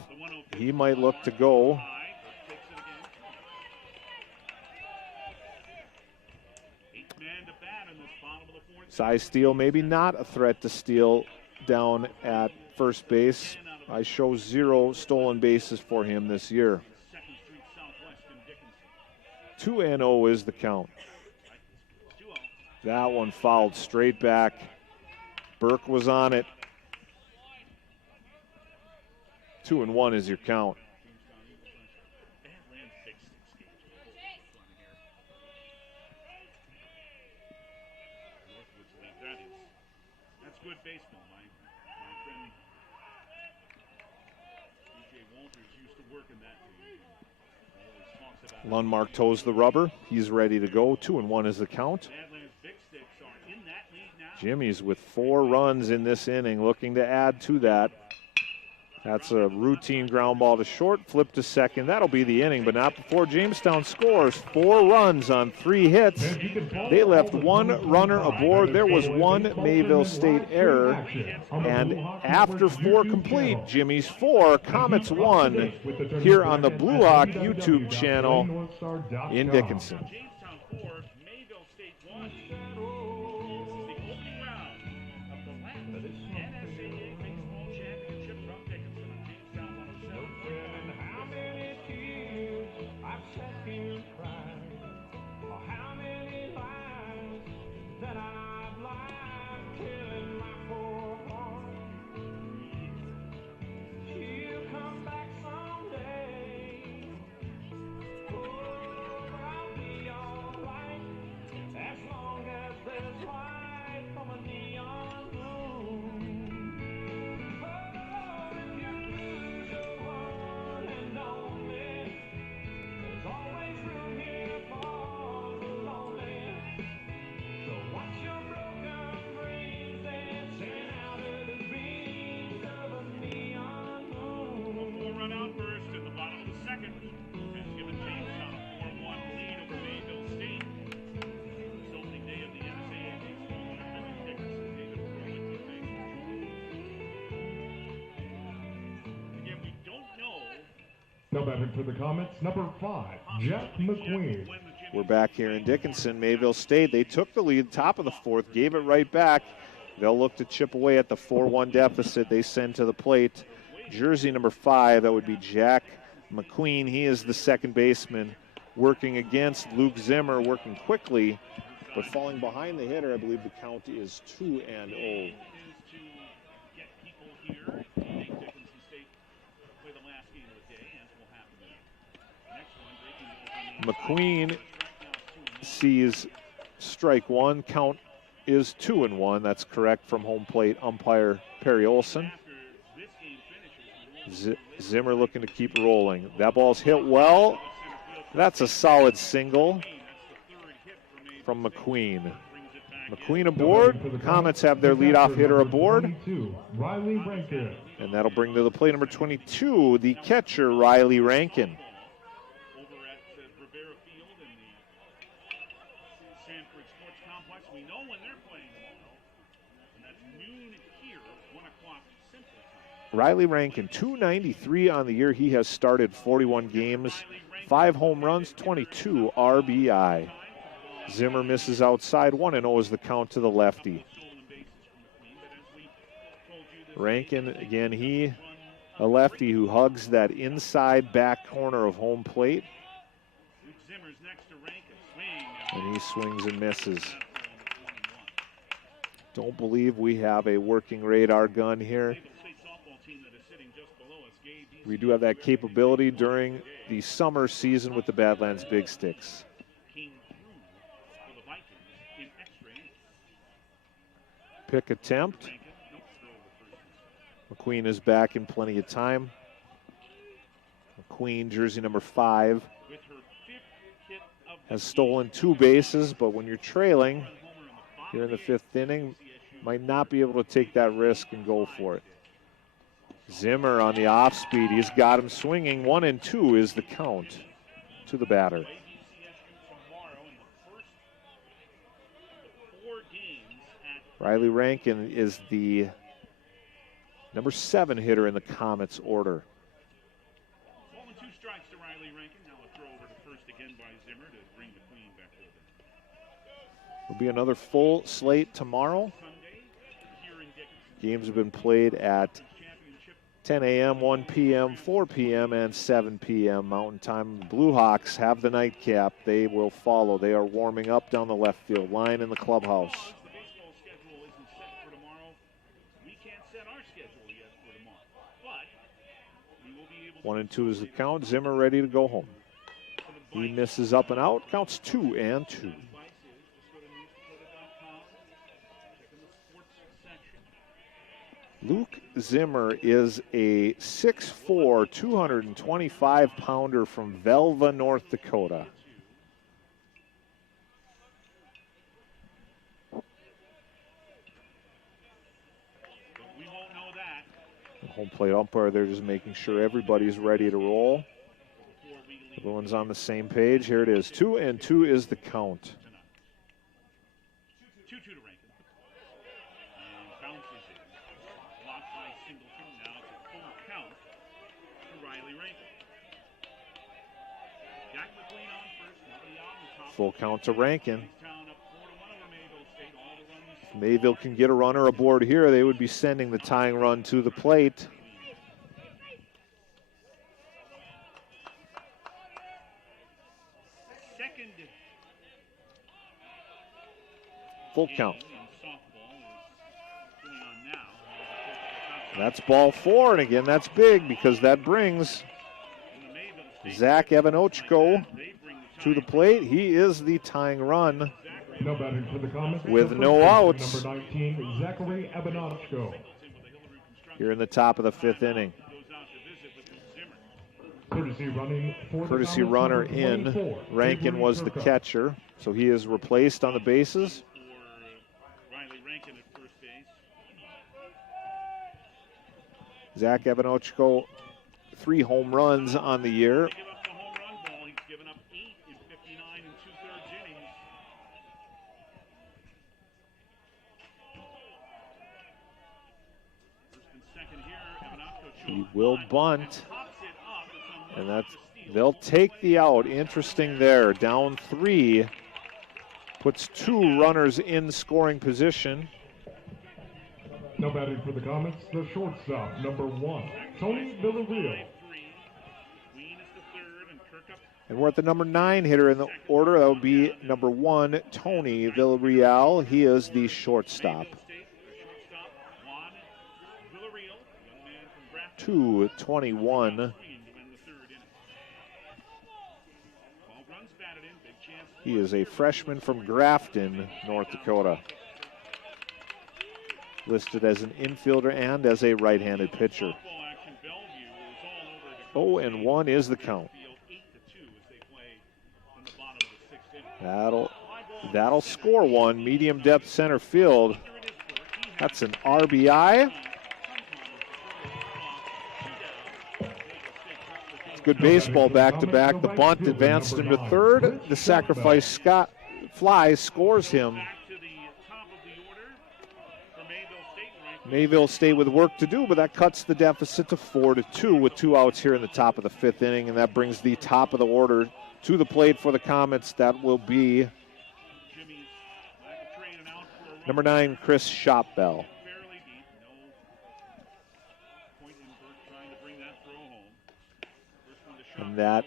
He might look to go. Cy Steele maybe not a threat to Steele down at first base. I show 0 stolen bases for him this year. 2-0 is the count. That one fouled straight back. Burke was on it. 2-1 is your count. That's good baseball, my friend. DJ Walters used to work in that league. Lundmark toes the rubber. He's ready to go. 2-1 is the count. Jimmy's with 4 runs in this inning, looking to add to that. That's a routine ground ball to short, flip to second. That'll be the inning, but not before Jamestown scores. 4 runs on 3 hits. They left 1 runner aboard. There was 1 Mayville State error. And after 4 complete, Jimmy's 4, Comets 1 here on the Blue Hawk YouTube channel in Dickinson. Jamestown 4, Mayville State 1. This is the opening round of the last NSAA Baseball Championship from Dickinson on Jamestown 107. How many tears I've sat here and cried, or how many lies that I've lied, killing my poor heart. She'll come back someday. Oh, I'll be all Now back into the comments, number 5, Jeff McQueen. We're back here in Dickinson. Mayville State, they took the lead top of the 4th, gave it right back. They'll look to chip away at the 4-1 deficit they send to the plate. Jersey number 5, that would be Jack McQueen. He is the second baseman working against Luke Zimmer, working quickly, but falling behind the hitter. I believe the count is 2-0. McQueen sees strike 1. Count is 2-1. That's correct from home plate umpire Perry Olson. Zimmer looking to keep rolling. That ball's hit well. That's a solid single from McQueen. McQueen aboard. The Comets have their leadoff hitter aboard. Riley Rankin. And that'll bring to the plate number 22, the catcher, Riley Rankin. Riley Rankin, 293 on the year. He has started 41 games, 5 home runs, 22 RBI. Zimmer misses outside. 1-0 is the count to the lefty. Rankin, again, he a lefty who hugs that inside back corner of home plate. And he swings and misses. Don't believe we have a working radar gun here. We do have that capability during the summer season with the Badlands Big Sticks. Pick attempt. McQueen is back in plenty of time. McQueen, jersey number 5, has stolen 2 bases, but when you're trailing here in the 5th inning, might not be able to take that risk and go for it. Zimmer on the off speed. He's got him swinging. 1-2 is the count to the batter. Riley Rankin is the number 7 hitter in the Comets order. 2 strikes to Riley Rankin. Now a throw over to first again by Zimmer to bring McQueen back to the bench. Will be another full slate tomorrow. Games have been played at 10 a.m., 1 p.m., 4 p.m., and 7 p.m. Mountain Time. Blue Hawks have the nightcap. They will follow. They are warming up down the left field line in the clubhouse. The baseball schedule isn't set for tomorrow. We can't set our schedule yet for tomorrow. But we will be able to 1-2 is the count. Zimmer ready to go home. He misses up and out. Counts 2-2. Luke Zimmer is a 6'4", 225-pounder from Velva, North Dakota. We won't know that. The home plate umpire, they're just making sure everybody's ready to roll. Everyone's on the same page. Here it is. 2-2 is the count. 2-2 to Rankin. And bounces it. Blocked by Singleton. Now it's a full count to Riley Rankin. Jack McQueen on first. Nobody on the top. Full count to Rankin. Jamestown up 4-1 over Mayville State. All the runs. If Mayville can get a runner aboard here, they would be sending the tying run to the plate. Second. Full count. In softball is going on now. That's ball 4, and again, that's big because that brings In the Mayville State Zach Evanochko they bring the to the plate. He is the tying run No batting for the Comets. with The no first outs baseman, number 19, Zachary Abanachko. here in the top of the 5th inning. goes out to visit with Zimmer. Courtesy running for the Courtesy Comets, runner number in. 24, Rankin Avery was the Turcotte. catcher, so he is replaced on the bases. For Riley Rankin at first base. Zach Evanochko, 3 home runs on the year. Give up the home run ball. He's given up 8 in 59 and 2/3 innings. First and second here. Evanochko He will bunt. pops it up. It's a And they'll take the out. Interesting there. Down 3. Puts 2 runners in scoring position. Now batting for the Comets, the shortstop, number 1, Tony Villarreal. And we're at the number 9 hitter in the order. That would be number 1, Tony Villarreal. He is the shortstop. 2:21. He is a freshman from Grafton, North Dakota. Listed as an infielder and as a right-handed pitcher. 0-1 is the count. That'll score one. Medium depth center field. That's an RBI. Good baseball back-to-back. The bunt advanced him to third. The sacrifice fly scores him. Mayville State with work to do, but that cuts the deficit to 4-2 with 2 outs here in the top of the 5th inning, and that brings the top of the order to the plate for the Comets. That will be number 9, Chris Shopbell. And that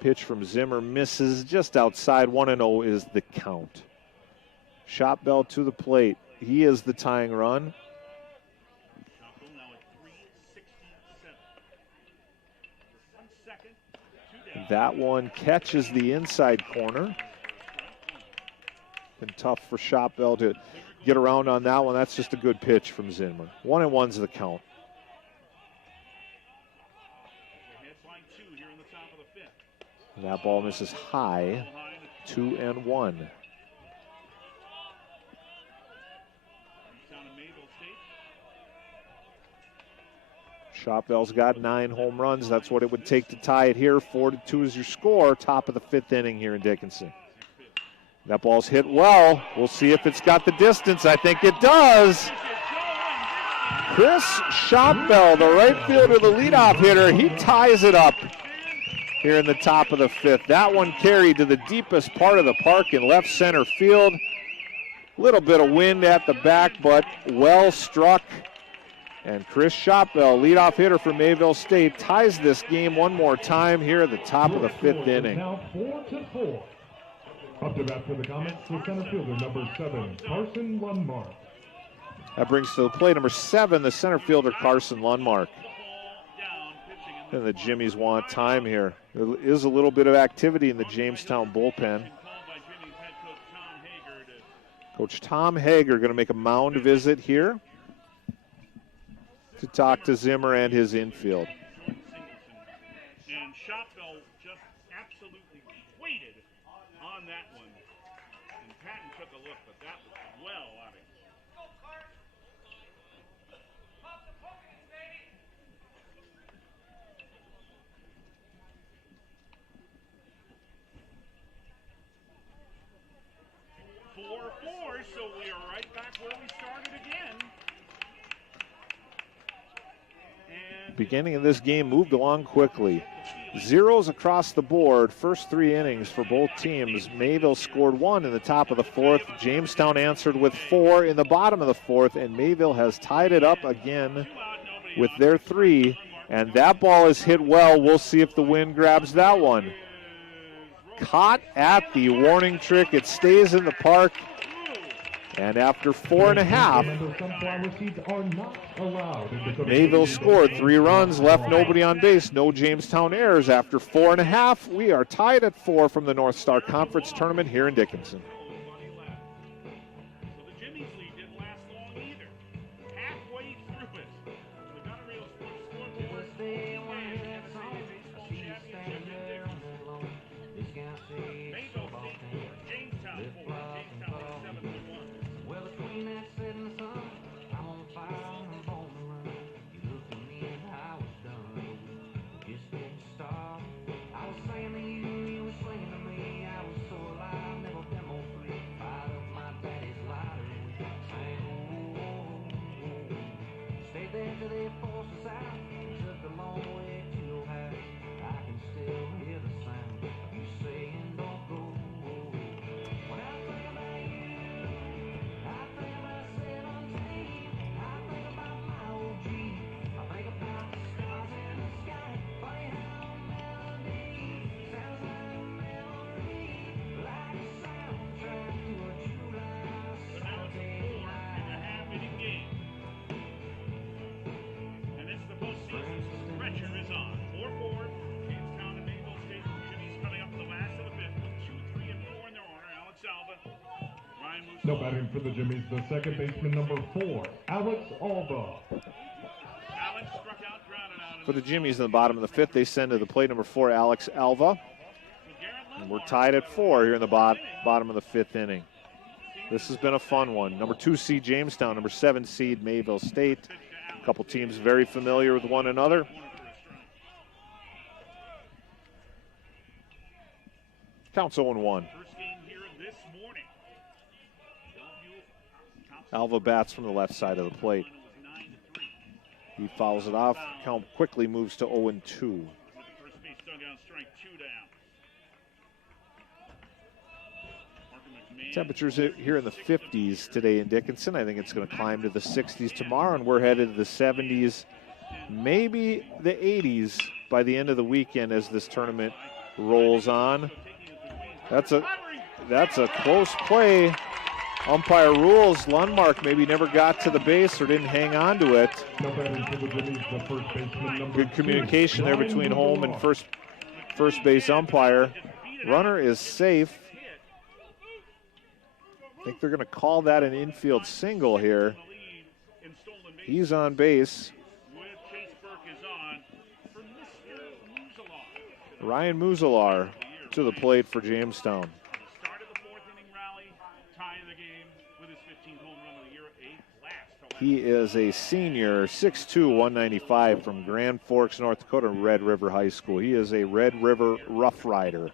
pitch from Zimmer misses just outside. 1-0 is the count. Shopbell to the plate. He is the tying run. That one catches the inside corner. Been tough for Shopbell to get around on that one. That's just a good pitch from Zimmer. 1-1's the count. And that ball misses high. 2-1. Shopbell's got 9 home runs. That's what it would take to tie it here. 4-2 is your score. Top of the 5th inning here in Dickinson. That ball's hit well. We'll see if it's got the distance. I think it does. Chris Shopbell, the right fielder, the leadoff hitter, he ties it up here in the top of the 5th. That one carried to the deepest part of the park in left center field. Little bit of wind at the back, but well struck. And Chris Shopbell, leadoff hitter for Mayville State, ties this game one more time here at the top of the 5th inning. Now 4-4. Up to bat for the Comets, the center fielder, number 7, Carson Lundmark. That brings to the plate number 7, the center fielder, Carson Lundmark. And the Jimmies want time here. There is a little bit of activity in the Jamestown bullpen. Coach Tom Hager going to make a mound visit here to talk to Zimmer and his infield. And Shopbell just absolutely waited on that one. And Patton took a look, but that was well out of him. So we are right back where we started again. Beginning of this game moved along quickly. Zeros across the board. First 3 innings for both teams. Mayville scored 1 in the top of the 4th. Jamestown answered with 4 in the bottom of the 4th, and Mayville has tied it up again with their 3. And that ball is hit well. We'll see if the wind grabs that one. Caught at the warning trick. It stays in the park. And after 4.5, Mayville scored 3 runs, left nobody on base, no Jamestown errors. After 4.5, we are tied at 4 from the North Star Conference Tournament here in Dickinson. No batting for the Jimmies, the second baseman, number 4, Alex Alva. Alex struck out, grounded out. For the Jimmies in the bottom of the 5th, they send to the plate number 4, Alex Alva. And we're tied at 4 here in the bottom of the 5th inning. This has been a fun one. Number 2 seed Jamestown, number 7 seed Mayville State. A couple teams very familiar with one another. Counts 0-1. Alva bats from the left side of the plate. He fouls it off. Count quickly moves to 0-2. Temperatures here in the 50s today in Dickinson. I think it's going to climb to the 60s tomorrow, and we're headed to the 70s, maybe the 80s by the end of the weekend as this tournament rolls on. That's a close play. Umpire rules Lundmark maybe never got to the base or didn't hang on to it. Good communication there between home and first base umpire. Runner is safe. I think they're going to call that an infield single here. He's on base. Ryan Muzalar to the plate for Jamestown. He is a senior, 6'2", 195 from Grand Forks, North Dakota, Red River High School. He is a Red River Rough Rider.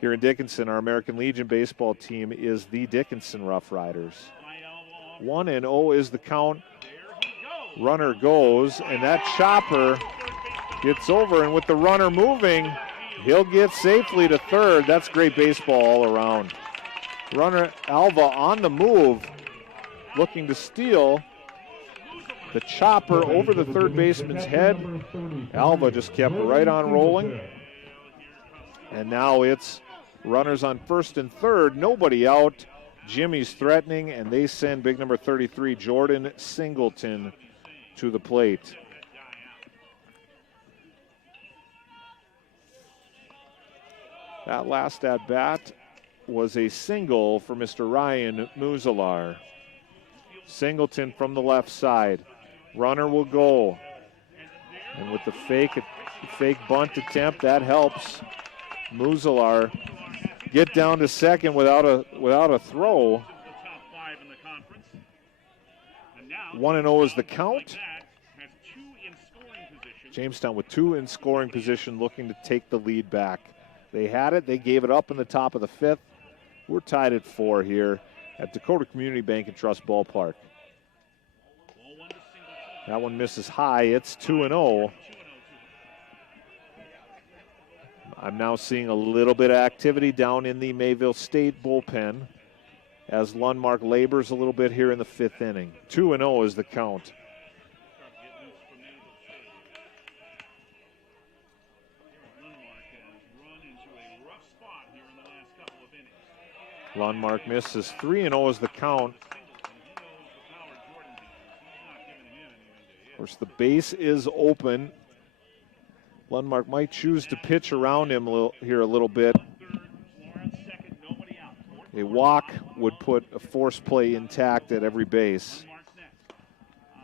Here in Dickinson, our American Legion baseball team is the Dickinson Rough Riders. 1-0 is the count. Runner goes, and that chopper gets over, and with the runner moving, he'll get safely to third. That's great baseball all around. Runner Alva on the move, looking to steal. The chopper over the third baseman's head. Alva just kept right on rolling. And now it's runners on first and third, nobody out. Jimmy's threatening, and they send big number 33, Jordan Singleton, to the plate. That last at bat was a single for Mr. Ryan Muzalar. Singleton from the left side. Runner will go. And with the fake bunt attempt, that helps Muzalar get down to second without a throw. 1-0 is the count. Jamestown with 2 in scoring position, looking to take the lead back. They had it. They gave it up in the top of the 5th. We're tied at 4 here at Dakota Community Bank and Trust Ballpark. That one misses high. It's 2-0. I'm now seeing a little bit of activity down in the Mayville State bullpen as Lundmark labors a little bit here in the 5th inning. 2-0 is the count. Lundmark misses. 3-0 is the count. Of course, the base is open. Lundmark might choose to pitch around him here a little bit. A walk would put a force play intact at every base.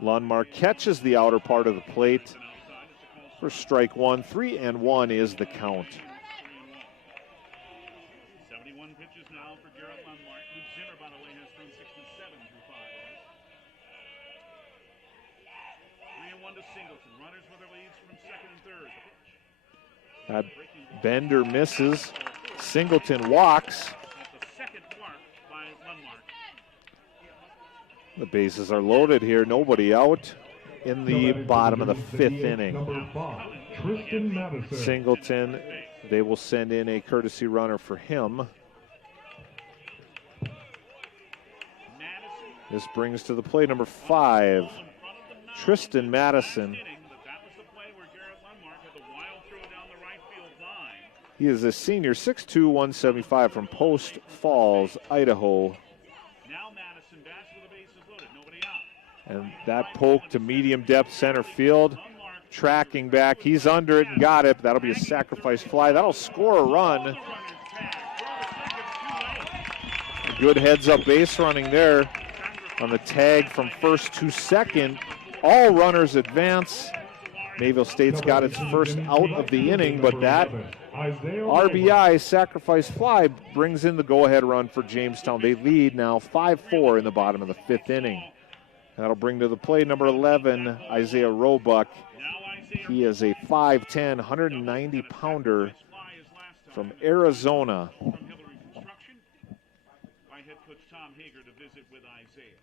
Lundmark catches the outer part of the plate for strike 1. 3-1 is the count. 71 pitches now for Garrett Lundmark. Luke Zimmer, by the way, has thrown 67 through 5 innings. 3-1 to Singleton. Runners with their leads from second and third. That bender misses. Singleton walks. The bases are loaded here. Nobody out in the bottom of the 5th inning. Singleton, they will send in a courtesy runner for him. This brings to the plate number 5, Tristan Madison. He is a senior, 6'2", 175 from Post Falls, Idaho. And that poke to medium depth center field. Tracking back, he's under it and got it. That'll be a sacrifice fly. That'll score a run. Good heads-up base running there on the tag from first to second. All runners advance. Mayville State's got its first out of the inning, but that RBI sacrifice fly brings in the go-ahead run for Jamestown. They lead now 5-4 in the bottom of the 5th inning. That'll bring to the plate number 11, Isaiah Roebuck. He is a 5'10", 190-pounder from Arizona. By head coach Tom Hager to visit with Isaiah.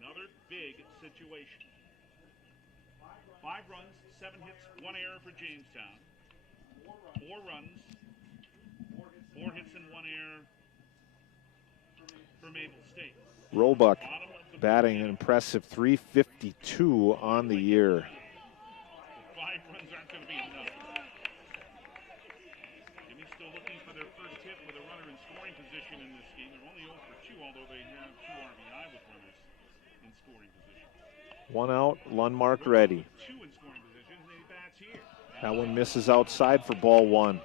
Another big situation. 5 runs, 7 hits, 1 error for Jamestown. 4 runs, 4 hits and 1 error for Mayville State. Roebuck batting an impressive .352 on the year. 5 runs aren't going to be enough. Jimmy's still looking for their first hit with a runner in scoring position in this game. They're only 0 for 2, although they have 2 RBI with runners in scoring position. 1 out, Lundmark ready. 2 in scoring position, and he bats here. That one misses outside for ball 1.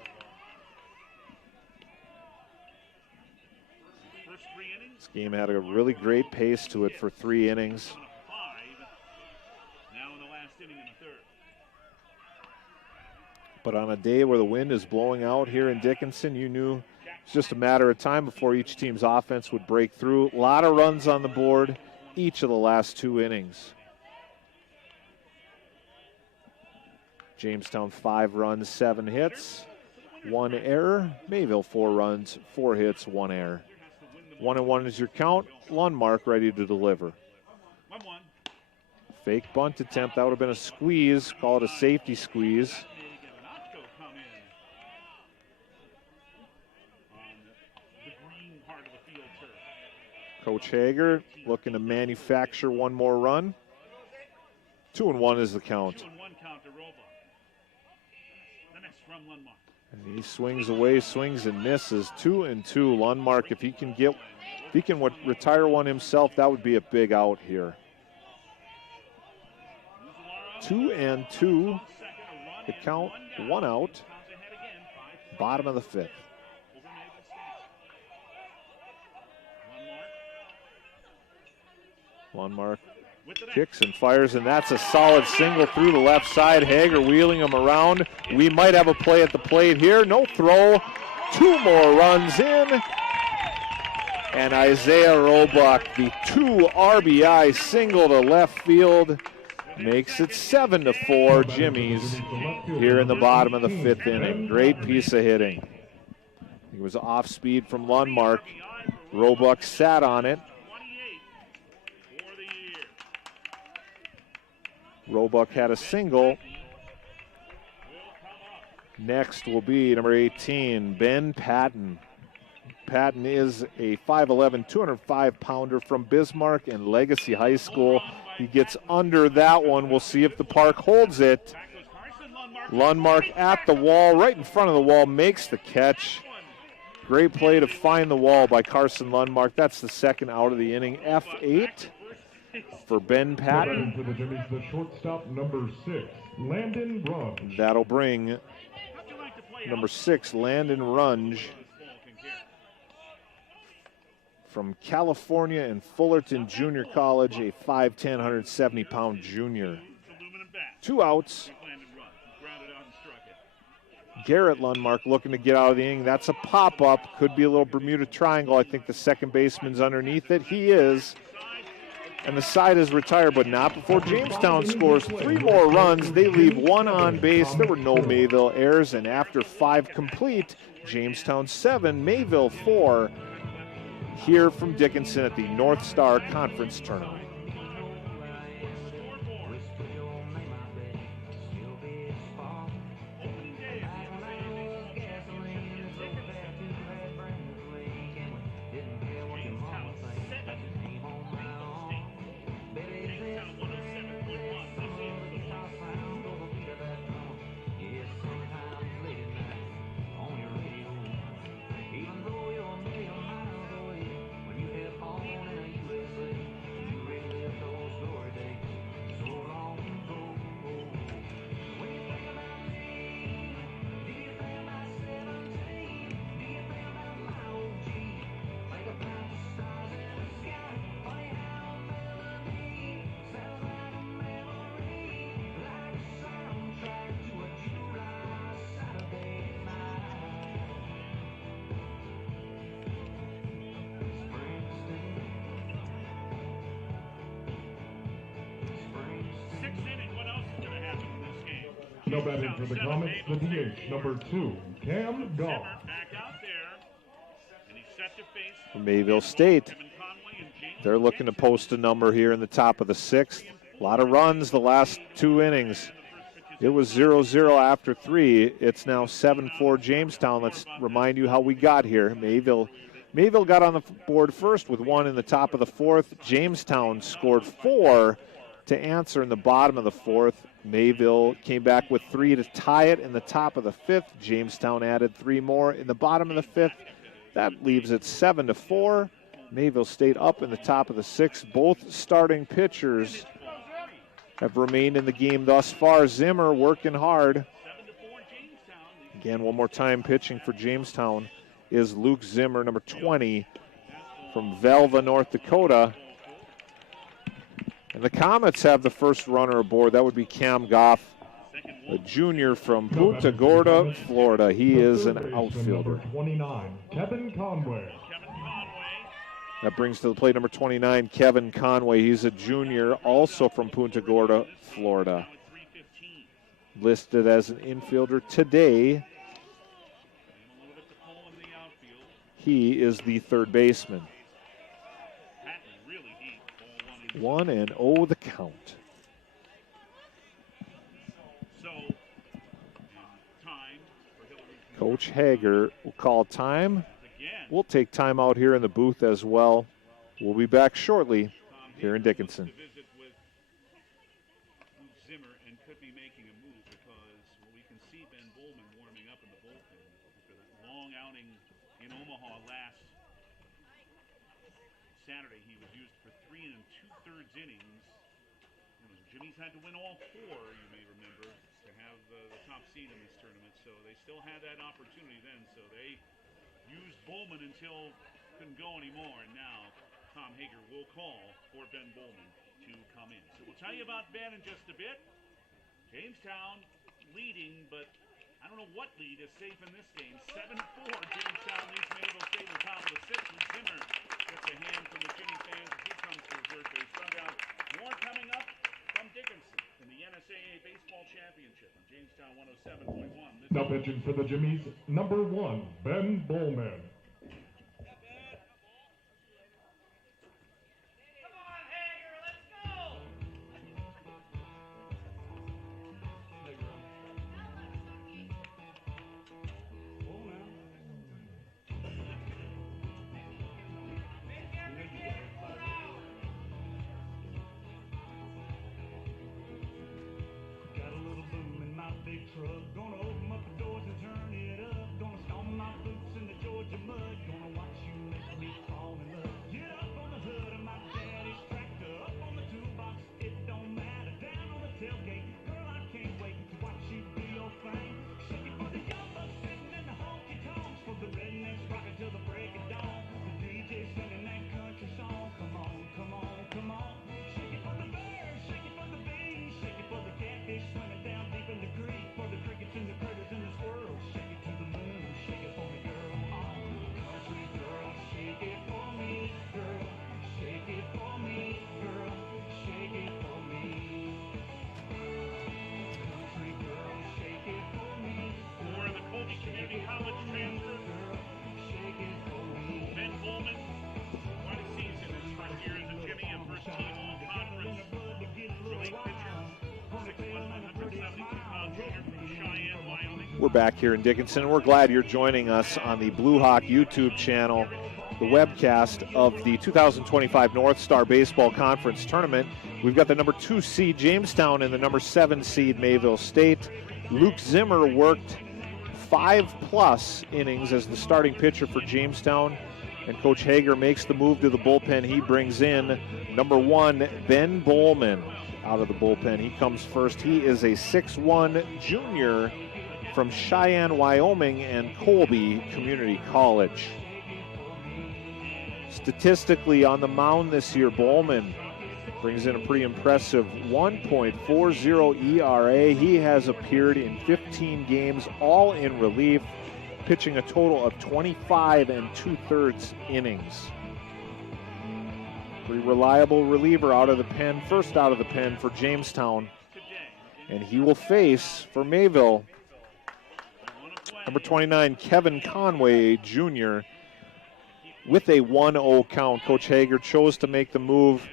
First 3 innings. This game had a really great pace to it for 3 innings. On a 5. Now in the last inning in the 3rd. But on a day where the wind is blowing out here in Dickinson, you knew it's just a matter of time before each team's offense would break through. A lot of runs on the board each of the last 2 innings. Jamestown 5 runs, 7 hits, 1 error. Mayville 4 runs, 4 hits, 1 error. 1-1 is your count. Lundmark ready to deliver. 1-1. Fake bunt attempt. That would have been a squeeze. Call it a safety squeeze. Coach Hager looking to manufacture 1 more run. 2-1 is the count. 2-1 count to Roebuck. The next from Lundmark. And he swings away, swings and misses. 2-2. Lundmark, if he can retire one himself, that would be a big out here. 2-2. The count, 1 out. Bottom of the 5th. Lundmark kicks and fires, and that's a solid single through the left side. Hager wheeling him around. We might have a play at the plate here. No throw. 2 more runs in. And Isaiah Roebuck, the 2 RBI single to left field, makes it 7-4 Jimmy's here in the bottom of the 5th inning. Great piece of hitting. It was off speed from Lundmark. Roebuck sat on it. Roebuck had a single. Next will be number 18, Ben Patton. Patton is a 5'11", 205-pounder from Bismarck and Legacy High School. He gets under that one. We'll see if the park holds it. Lundmark at the wall, right in front of the wall, makes the catch. Great play to find the wall by Carson Lundmark. That's the 2nd out of the inning. F8 for Ben Patton. To the Jimmies, the shortstop, number 6, Landon Runge. That'll bring number 6, Landon Runge, from California and Fullerton Junior College, a 5'10", 170-pound junior. 2 outs. Garrett Lundmark looking to get out of the inning. That's a pop-up. Could be a little Bermuda Triangle. I think the second baseman's underneath it. He is. And the side is retired, but not before Jamestown scores 3 more runs. They leave 1 on base. There were no Mayville errors, and after 5 complete, Jamestown 7, Mayville 4, here from Dickinson at the North Star Conference Tournament. Now batting for the Comets, the DH, number 2, Cam Goff. Back out there, and he's set to face For Mayville State, Kevin Conway and James they're looking to post a number here in the top of the 6th. A lot of runs the last 2 innings. It was 0-0 after 3. It's now 7-4 Jamestown. Let's remind you how we got here. Mayville got on the board first with 1 in the top of the 4th. Jamestown scored 4 to answer in the bottom of the 4th. Mayville came back with 3 to tie it in the top of the 5th. Jamestown added 3 more in the bottom of the 5th. That leaves it 7-4. Mayville stayed up in the top of the 6th. Both starting pitchers have remained in the game thus far. Zimmer working hard. Again, one more time pitching for Jamestown is Luke Zimmer, number 20 from Velva, North Dakota. And the Comets have the first runner aboard. That would be Cam Goff, a junior from Punta Gorda, Florida. He is an outfielder. Number 29, Kevin Conway. That brings to the plate number 29, Kevin Conway. He's a junior, also from Punta Gorda, Florida. Listed as an infielder today. He is the third baseman. 1-0 the count. Coach Hager will call time. We'll take time out here in the booth as well. We'll be back shortly here in Dickinson. Zimmer and could be making a move because we can see Ben Bowman warming up in the bullpen after that long outing in Omaha last Saturday. He was used for 3 2/3 innings. Jimmy's had to win all 4, you may remember, to have the top seed in this tournament. So they still had that opportunity then. So they used Bowman until couldn't go anymore, and now Tom Hager will call for Ben Bowman to come in. So we'll tell you about Ben in just a bit. Jamestown leading, but I don't know what lead is safe in this game. 7-4, Jamestown leads Mayville State on top of the 6th, and Zimmer gets a hand from the Jimmy fans as he comes to his birthday dugout. More coming up from Dickinson in the NSAA Baseball Championship on Jamestown 107.1. Now pitching for the Jimmies, number 1, Ben Bowman. Gonna open up the doors and turn it up. Gonna stomp my boots in the Georgia mud. Gonna watch you make me fall in love. Get up on the hood of my daddy's tractor. Up on the toolbox, it don't matter. Down on the tailgate, girl, I can't wait to watch you do your thing. Shake it for the young bucks sitting in the honky tonks. For the rednecks rocking till the break of dawn. The DJ singing that country song. Come on, come on, come on. Shake it for the birds, shake it for the bees. Shake it for the catfish swimming down deep in the creek. For the crickets and the critters and the squirrels. Shake it to the moon, shake it for me, girl. Oh, country girl, shake it for me, girl. Shake it for me, girl. Shake it for me. Country girl, shake it for me. For the Colby Community College transfer, Shake it for me. Ben Bowman, quite a season his first year as a Jimmy and first team all-conference relief pitcher. 6'1", 172-pound junior from Cheyenne, Wyoming. We're back here in Dickinson. We're glad you're joining us on the Blue Hawk YouTube channel, the webcast of the 2025 North Star Baseball Conference Tournament. We've got the number 2 seed Jamestown and the number 7 seed Mayville State. Luke Zimmer worked 5+ innings as the starting pitcher for Jamestown, and Coach Hager makes the move to the bullpen. He brings in number 1, Ben Bowman, out of the bullpen. He comes first. He is a 6'1" junior from Cheyenne, Wyoming, and Colby Community College. Statistically, on the mound this year, Bowman brings in a pretty impressive 1.40 ERA. He has appeared in 15 games, all in relief, pitching a total of 25 2/3 innings. Pretty reliable reliever out of the pen, first out of the pen for Jamestown. And he will face, for Mayville, number 29, Kevin Conway, Jr., with a 1-0 count. Coach Hager chose to make the move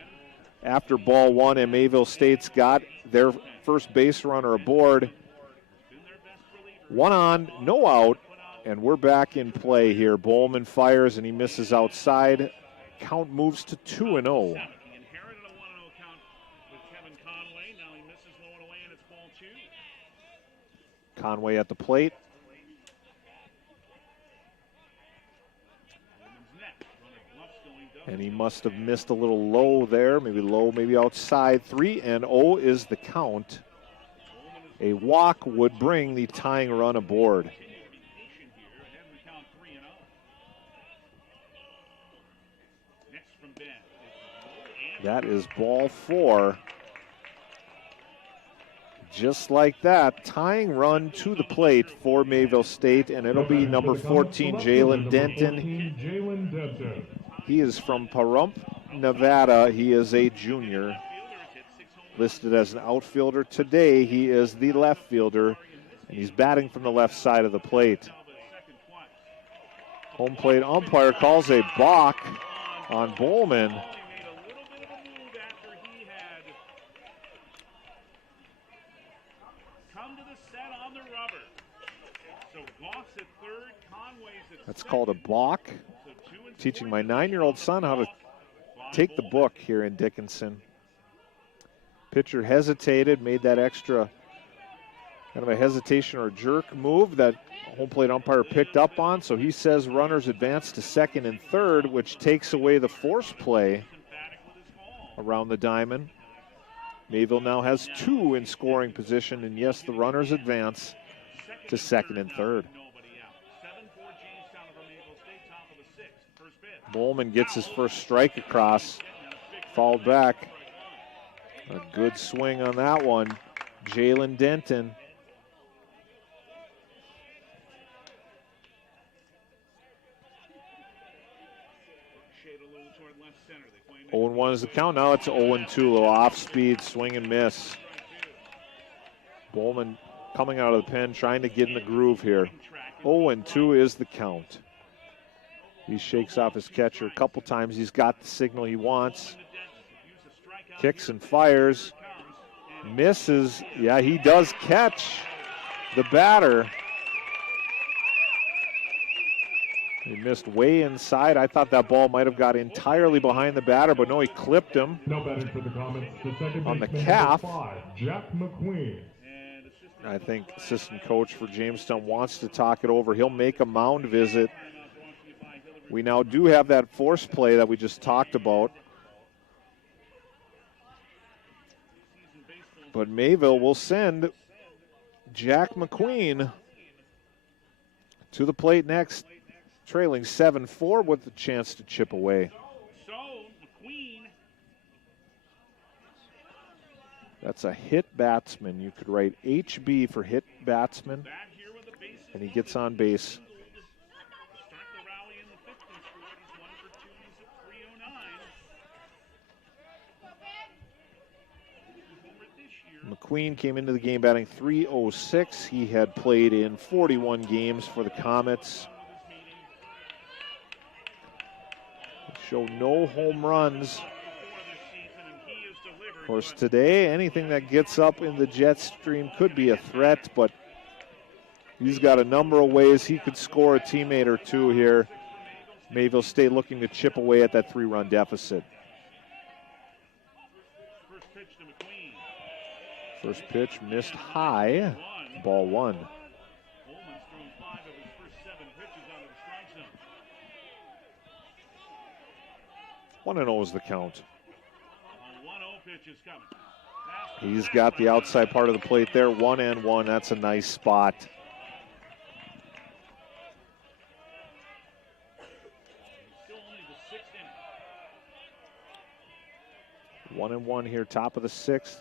after ball one, and Mayville State's got their first base runner aboard. 1 on, no out, and we're back in play here. Bowman fires, and he misses outside. Count moves to 2-0. He inherited a 1-0 count with Kevin Conway. Now he misses going away, and it's ball 2. Conway at the plate. And he must have missed a little low there, maybe low, maybe outside. 3-0 is the count. A walk would bring the tying run aboard. That is ball 4. Just like that, tying run to the plate for Mayville State, and it'll be number 14, Jalen Denton. He is from Pahrump, Nevada. He is a junior, listed as an outfielder. Today, he is the left fielder, and he's batting from the left side of the plate. Home plate umpire calls a balk on Bowman. That's called a balk. Teaching my 9-year-old son how to take the book here in Dickinson. Pitcher hesitated, made that extra kind of a hesitation or jerk move that home plate umpire picked up on. So he says runners advance to second and third, which takes away the force play around the diamond. Mayville now has 2 in scoring position, and yes, the runners advance to second and third. Bowman gets his first strike across, fouled back. A good swing on that one. Jalen Denton. 0-1 is the count. Now it's 0-2, a little off-speed swing and miss. Bowman coming out of the pen, trying to get in the groove here. 0-2 is the count. He shakes off his catcher a couple times. He's got the signal he wants. Kicks and fires. Misses. Yeah, he does catch the batter. He missed way inside. I thought that ball might have got entirely behind the batter, but no, he clipped him No batting for the Comets. The second on the baseman, calf. number 5, Jack McQueen. I think assistant coach for Jamestown wants to talk it over. He'll make a mound visit. We now do have that force play that we just talked about. But Mayville will send Jack McQueen to the plate next, trailing 7-4 with the chance to chip away. So, McQueen. That's a hit batsman. You could write HB for hit batsman, and he gets on base. McQueen came into the game batting .306. He had played in 41 games for the Comets. Show no home runs. Of course, today, anything that gets up in the jet stream could be a threat, but he's got a number of ways he could score a teammate or two here. Mayville State looking to chip away at that 3-run deficit. First pitch missed high, ball 1. 1-0 is the count. He's got the outside part of the plate there, 1-1. That's a nice spot. One and one here, top of the 6th.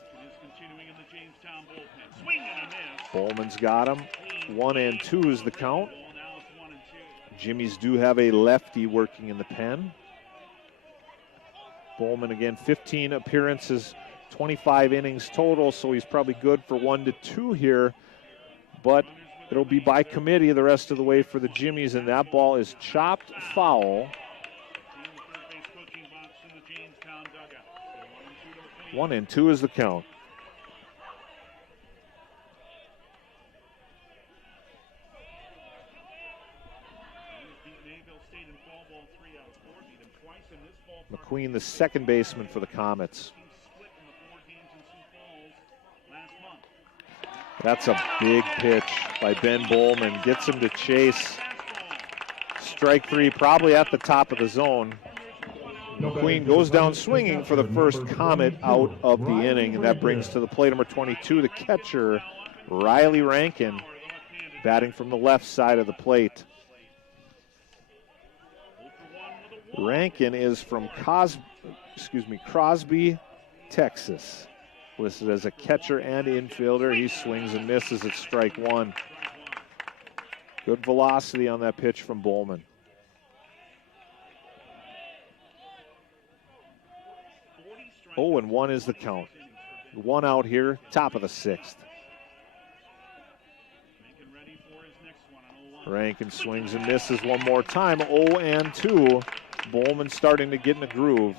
Bowman's got him. 1-2 is the count. Jimmies do have a lefty working in the pen. Bowman again, 15 appearances 25 innings total, so he's probably good for 1 to 2 here. But it'll be by committee the rest of the way for the Jimmies, and that ball is chopped foul. 1-2 is the count. McQueen, the second baseman for the Comets. That's a big pitch by Ben Bowman. Gets him to chase. Strike 3, probably at the top of the zone. McQueen goes down swinging for the first Comet out of the inning, and that brings to the plate number 22, the catcher, Riley Rankin, batting from the left side of the plate. Rankin is from Crosby, Texas. Listed as a catcher and infielder. He swings and misses at strike 1. Good velocity on that pitch from Bowman. 0-1 is the count. 1 out here, top of the 6th. Rankin swings and misses one more time. 0-2. Bowman starting to get in a groove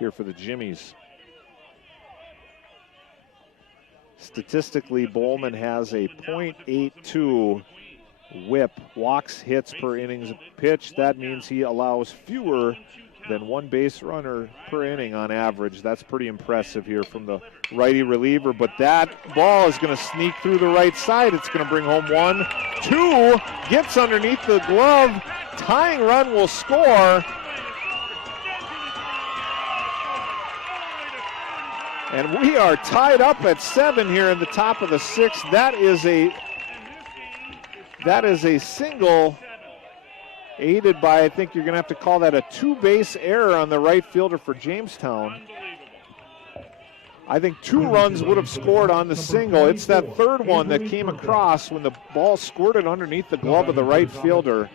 here for the Jimmies. Statistically, Bowman has a .82 whip, walks, hits per innings pitched. That means he allows fewer than 1 base runner per inning on average. That's pretty impressive here from the righty reliever, but that ball is going to sneak through the right side. It's going to bring home 1, 2, gets underneath the glove. Tying run will score. And we are tied up at 7 here in the top of the 6th. That is a single aided by, I think you're going to have to call that a 2-base error on the right fielder for Jamestown. I think 2 runs would have scored on the single. It's that third one that came across when the ball squirted underneath the glove of the right fielder.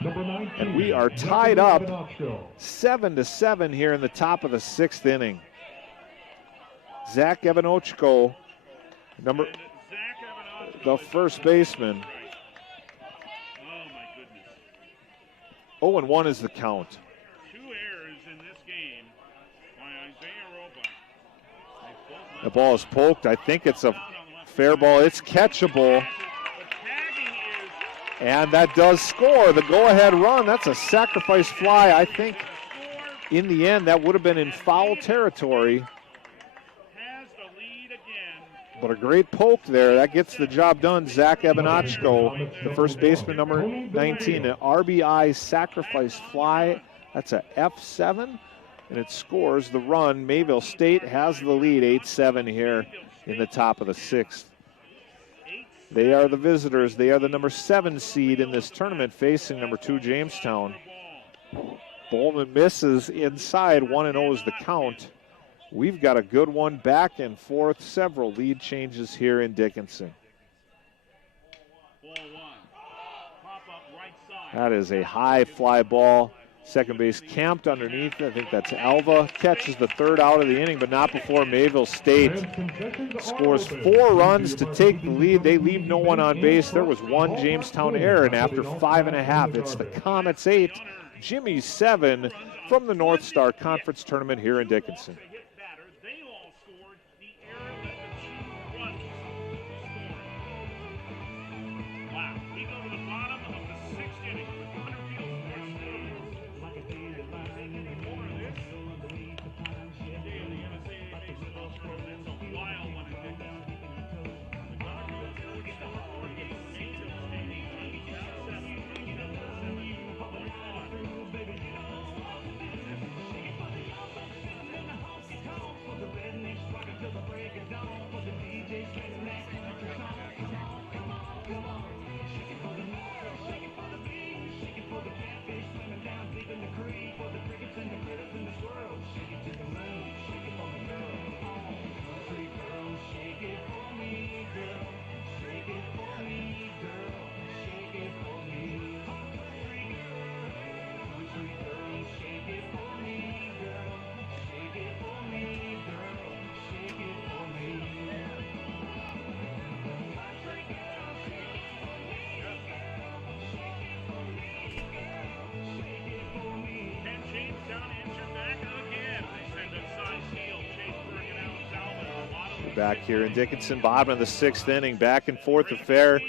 And we are tied up 7-7 here in the top of the 6th inning. Zach Evanochko, the first baseman. 0-1 is the count. 2 errors in this game by Isaiah Roba. The ball is poked. I think it's a fair ball. It's catchable. And that does score. The go-ahead run, that's a sacrifice fly. I think in the end that would have been in foul territory. But a great poke there. That gets the job done. Zach Evanochko, the first baseman, number 19, an RBI sacrifice fly. That's a F7, and it scores the run. Mayville State has the lead, 8-7 here in the top of the 6th. They are the visitors. They are the number 7 seed in this tournament, facing number 2 Jamestown. Bowman misses inside. 1-0 is the count. We've got a good one back and forth, several lead changes here in Dickinson. That is a high fly ball. Second base camped underneath. I think that's Alva. Catches the 3rd out of the inning, but not before Mayville State scores 4 runs to take the lead. They leave no one on base. There was 1 Jamestown error, and after 5.5, it's the Comets 8, Jimmies 7 from the North Star Conference Tournament here in Dickinson. Back here in Dickinson, bottom of the 6th inning, back and forth affair.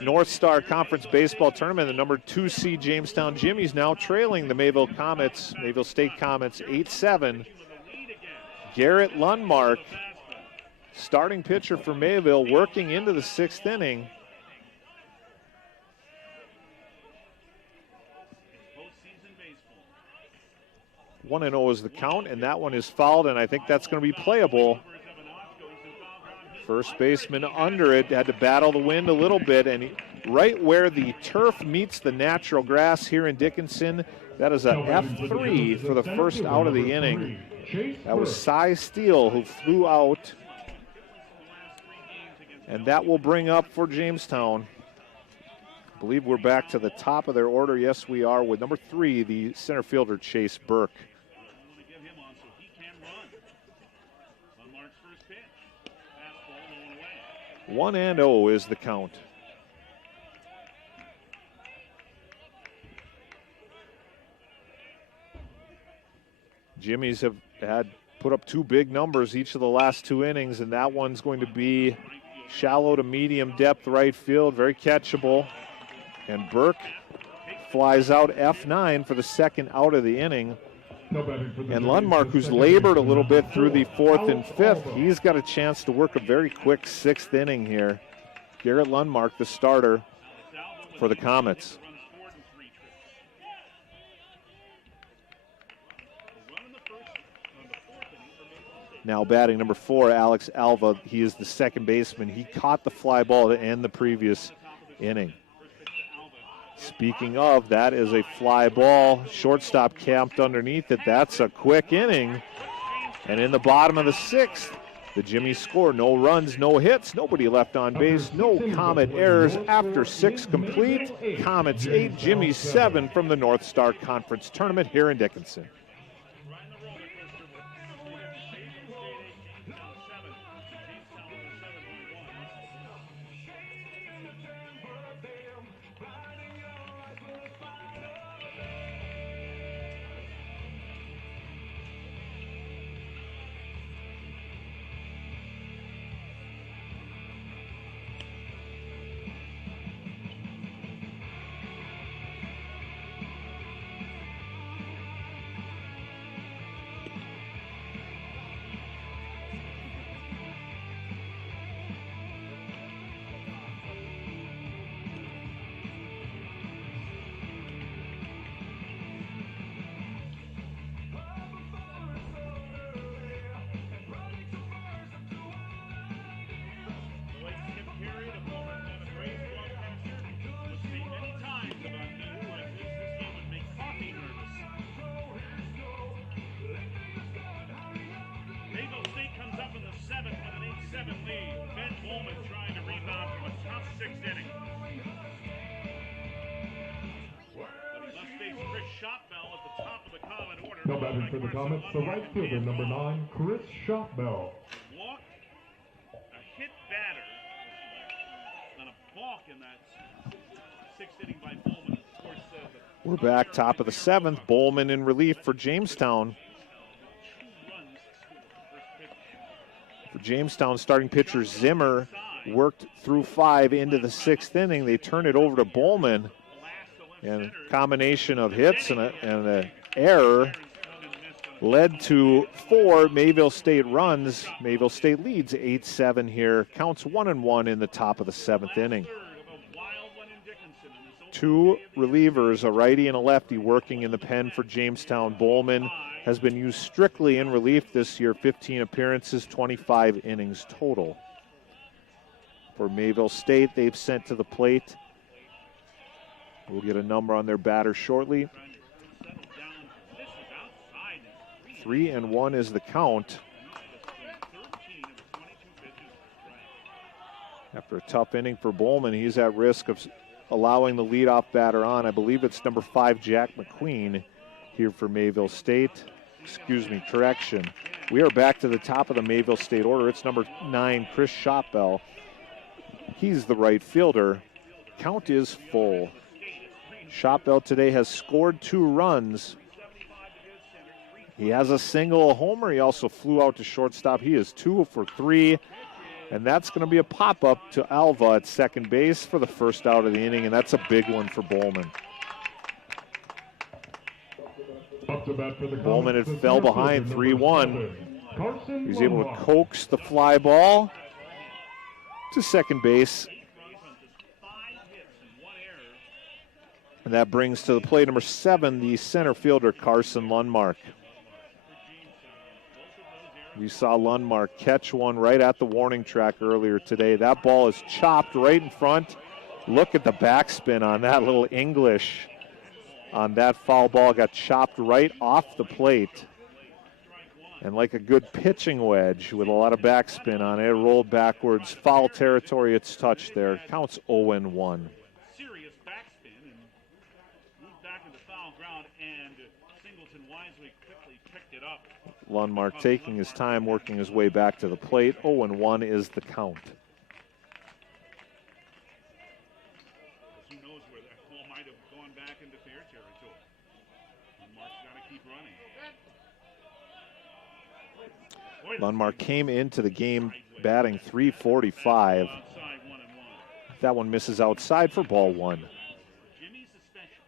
North Star Conference Baseball Tournament, the number 2 seed Jamestown Jimmies now trailing the Mayville State Comets 8-7. Garrett Lundmark, starting pitcher for Mayville, working into the 6th inning. 1-0 is the count, and that one is fouled, and I think that's going to be playable. First baseman under it, had to battle the wind a little bit, and right where the turf meets the natural grass here in Dickinson, that is a F3 for the first out of the inning. That was Cy Steele who flew out, and that will bring up for Jamestown. I believe we're back to the top of their order. Yes, we are, with number 3, the center fielder, Chase Burke. 1-0 is the count. Jimmies have had put up 2 big numbers each of the last 2 innings, and that one's going to be shallow to medium depth right field, very catchable. And Burke flies out F9 for the second out of the inning. And Lundmark, who's labored a little bit through the 4th and 5th, he's got a chance to work a very quick 6th inning here. Garrett Lundmark, the starter for the Comets. Now batting number 4, Alex Alva. He is the second baseman. He caught the fly ball to end the previous inning. Speaking of, that is a fly ball. Shortstop camped underneath it. That's a quick inning. And in the bottom of the 6th, the Jimmies score. No runs, no hits, nobody left on base, no Comet errors after 6 complete. Comets 8, Jimmies 7 from the North Star Conference Tournament here in Dickinson. Now batting for the Comets, the right fielder, number 9, Chris Shopbell. Walk, a hit batter, and a balk in that 6th inning by Bowman. Of course, we're back top of the 7th. Bowman in relief for Jamestown. For Jamestown, starting pitcher Zimmer worked through 5 into the 6th inning. They turn it over to Bowman, and a combination of hits and an error led to 4 Mayville State runs. Mayville State leads 8-7 here. Counts 1-1 in the top of the 7th inning. 2 relievers, a righty and a lefty, working in the pen for Jamestown. Bowman has been used strictly in relief this year. 15 appearances, 25 innings total. For Mayville State, they've sent to the plate. We'll get a number on their batter shortly. 3-1 is the count. After a tough inning for Bowman, he's at risk of allowing the leadoff batter on. I believe it's number 5, Jack McQueen, here for Mayville State. Excuse me, correction. We are back to the top of the Mayville State order. It's number 9, Chris Shopbell. He's the right fielder. Count is full. Shopbell today has scored 2 runs. He has a single, a homer. He also flew out to shortstop. He is 2 for 3 And that's going to be a pop-up to Alva at second base for the first out of the inning, and that's a big one for Bowman. Up to bat for the Bowman Comets, had the fell center behind fielder, 3-1. number 7, Carson He's able to Lundmark. coax the fly ball to second base. And that brings to the plate number 7, the center fielder, Carson Lundmark. We saw Lundmark catch one right at the warning track earlier today. That ball is chopped right in front. Look at the backspin on that little English on that foul ball. Got chopped right off the plate. And like a good pitching wedge with a lot of backspin on it, it rolled backwards. Foul territory, it's touched there. Counts 0-1. Serious backspin and moved back into foul ground, and Singleton wisely quickly picked it up. Lundmark taking his time, working his way back to the plate. 0-1 is the count. Who knows where that ball might have gone back into fair territory. Lundmark's got to keep running. Lundmark came into the game batting .345. Outside 1-1. That one misses outside for ball 1. Jimmy's suspension.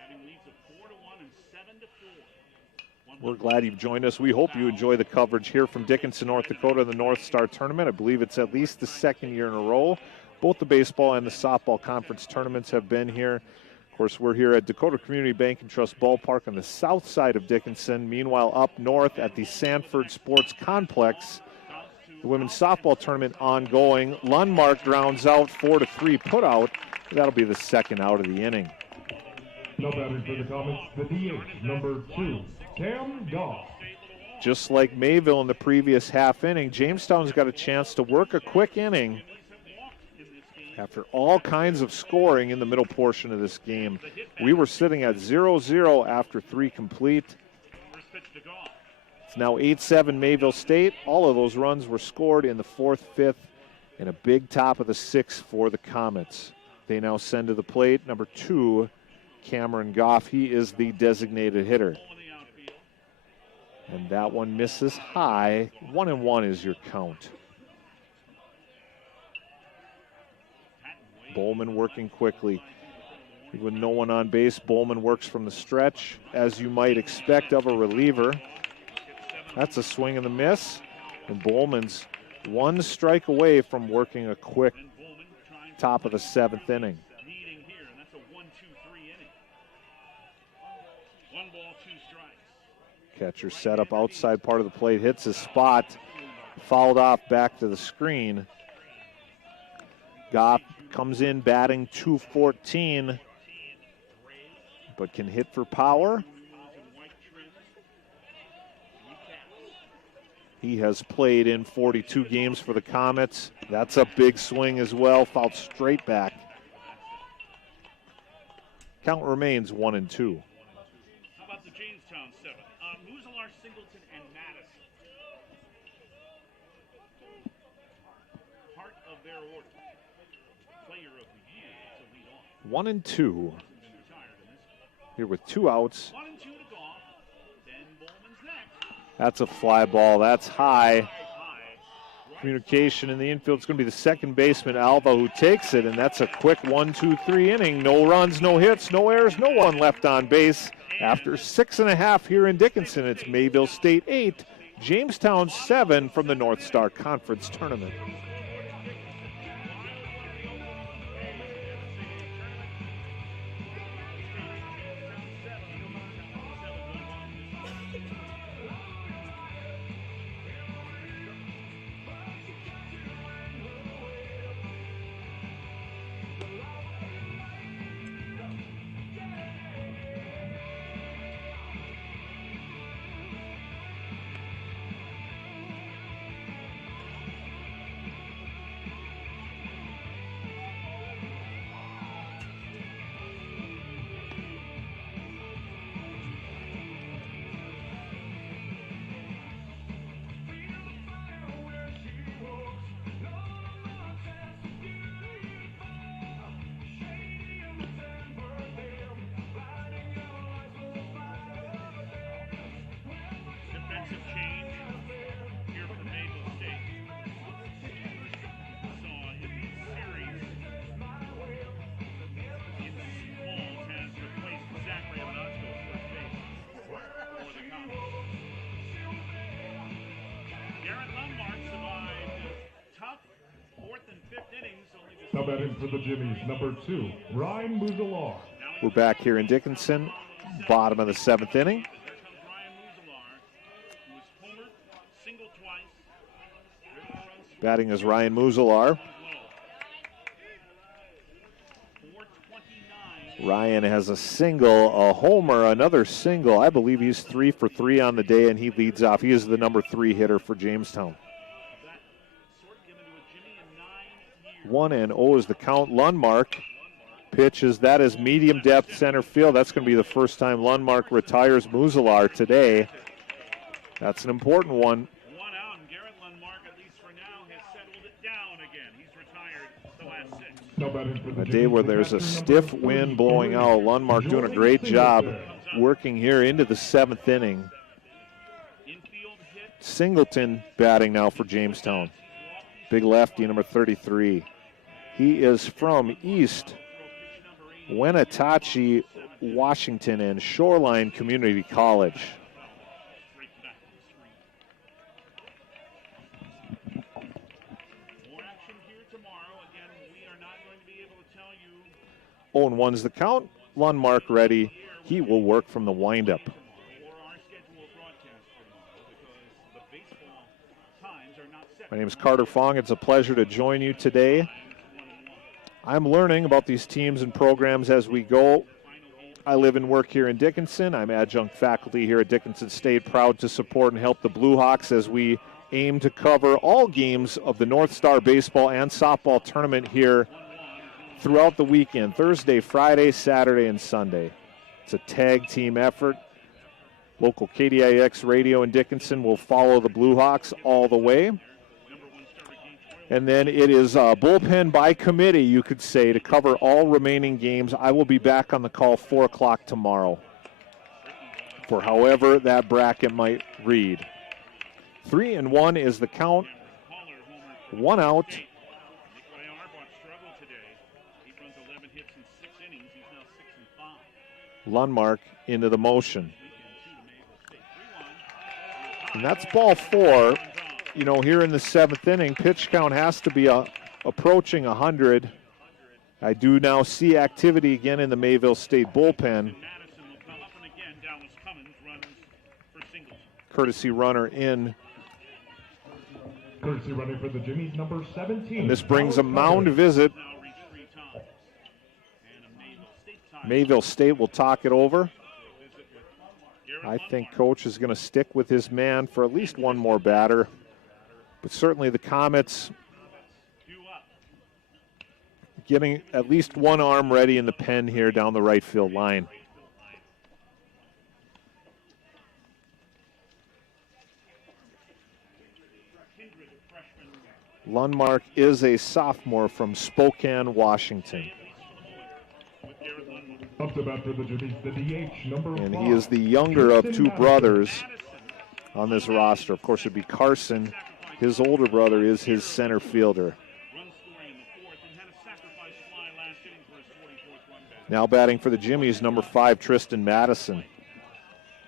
Having leads of 4-1 and 7-4. We're glad you've joined us. We hope you enjoy the coverage here from Dickinson, North Dakota, the North Star Tournament. I believe it's at least the second year in a row. Both the baseball and the softball conference tournaments have been here. Of course, we're here at Dakota Community Bank and Trust Ballpark on the south side of Dickinson. Meanwhile, up north at the Sanford Sports Complex, the women's softball tournament ongoing. Lundmark rounds out 4-3 putout. That'll be the second out of the inning. No batting for the Comets, the DH, number 2, Cam Goff. Just like Mayville in the previous half inning, Jamestown's got a chance to work a quick inning after all kinds of scoring in the middle portion of this game. We were sitting at 0-0 after 3 complete. It's now 8-7 Mayville State. All of those runs were scored in the 4th, 5th, and a big top of the 6th for the Comets. They now send to the plate number 2, Cameron Goff. He is the designated hitter. And that one misses high. 1-1 is your count. Bowman working quickly. With no one on base, Bowman works from the stretch, as you might expect of a reliever. That's a swing and a miss. And Bowman's 1 strike away from working a quick top of the 7th inning. Catcher set up outside part of the plate, hits his spot, fouled off back to the screen. Goff comes in batting .214, but can hit for power. He has played in 42 games for the Comets. That's a big swing as well, fouled straight back. Count remains 1-2. How about the Jamestown 7? Muzalar, Singleton, and Madison. Part of their order. Player of the year to lead off. 1-2. Here with 2 outs. 1-2 to Goff. Then Bowman's next. That's a fly ball. That's high. Communication in the infield. It's going to be the second baseman, Alva, who takes it, and that's a quick 1-2-3 inning. No runs, no hits, no errors, no one left on base. After 6.5 here in Dickinson, it's Mayville State 8, Jamestown 7 from the North Star Conference Tournament. Now batting for the Jimmies, number 2, Ryan Muzalar. We're back here in Dickinson, bottom of the 7th inning. Here comes Ryan Muzalar, who was homered, singled twice. Driven runs scored. Batting is Ryan Muzalar. 429. Ryan has a single, a homer, another single. I believe he's 3 for 3 on the day, and he leads off. He is the number 3 hitter for Jamestown. That sort given to a Jimmy in 9 years. 1-0 is the count. Lundmark pitches. That is medium depth center field. That's going to be the first time Lundmark retires Muzalar today. That's an important one. 1 out, and Garrett Lundmark, at least for now, has settled it down again. He's retired the last 6. Now batting for the A day Jimmies, where the there's a catcher, stiff number wind 30, blowing out. Lundmark doing a great job working here into the 7th inning. Infield hit. Singleton batting now for Jamestown. Big lefty, number 33. He is from East Wenatchee, Washington, and Shoreline Community College. More action here tomorrow. Again, we are not going to be able to tell you 0-1's the count. Lundmark ready. He will work from the windup. or our schedule of broadcast for tomorrow because the baseball times are not set. My name is Carter Fong. It's a pleasure to join you today. I'm learning about these teams and programs as we go. I live and work here in Dickinson. I'm adjunct faculty here at Dickinson State, proud to support and help the Blue Hawks as we aim to cover all games of the North Star baseball and softball tournament here throughout the weekend, Thursday, Friday, Saturday, and Sunday. It's a tag team effort. Local KDIX radio in Dickinson will follow the Blue Hawks all the way. And then it is bullpen by committee, you could say, to cover all remaining games. I will be back on the call 4 o'clock tomorrow for however that bracket might read. 3-1 is the count. 1 out. Nick Arbach struggled today. He runs 11 hits in 6 innings. He's now 6 and 5. Lundmark into the motion. Weekend 2 to Mayville State. 3-1. And that's ball 4. You know, here in the 7th inning, pitch count has to be approaching 100. I do now see activity again in the Mayville State bullpen. Madison will come up, and again, Dallas Cummins runs for singles. Courtesy runner in. Courtesy running for the Jimmies, number 17. This brings a Alex mound Hubbard. visit. Now reached 3 times. And a Mayville State tie. Mayville State will talk it over. Visit with I Garrett think Lundmark. Coach is going to stick with his man for at least one more batter. But certainly the Comets 2 up. getting at least one arm ready in the pen here down the right field line. Lundmark is a sophomore from Spokane, Washington. Up to bat for the Jimmies, the DH, number 5. And he is the younger of 2 brothers on this roster. Of course, it would be Carson. His older brother is his center fielder. Run scoring in the 4th and had a sacrifice fly last inning for his 44th run batting. Now batting for the Jimmies, number 5, Tristan Madison.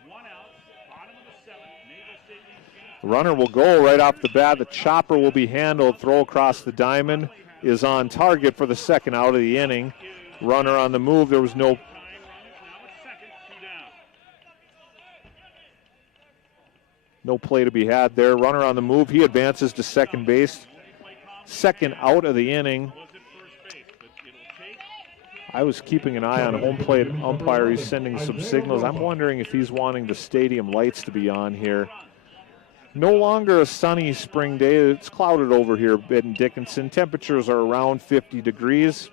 1 out, bottom of the 7th. Mayville State leads The runner will go right off the bat. The chopper will be handled. Throw across the diamond is on target for the 2nd out of the inning. Runner on the move. There was no time runners. Now it's 2nd, 2 down. no play to be had there. Runner on the move. He advances to second base. 2nd out of the inning. Was at first base, but it'll take I was keeping an eye on home plate umpire. He's sending some signals. I'm wondering if he's wanting the stadium lights to be on here. No longer a sunny spring day. It's clouded over here a bit in Dickinson. Temperatures are around 50 degrees.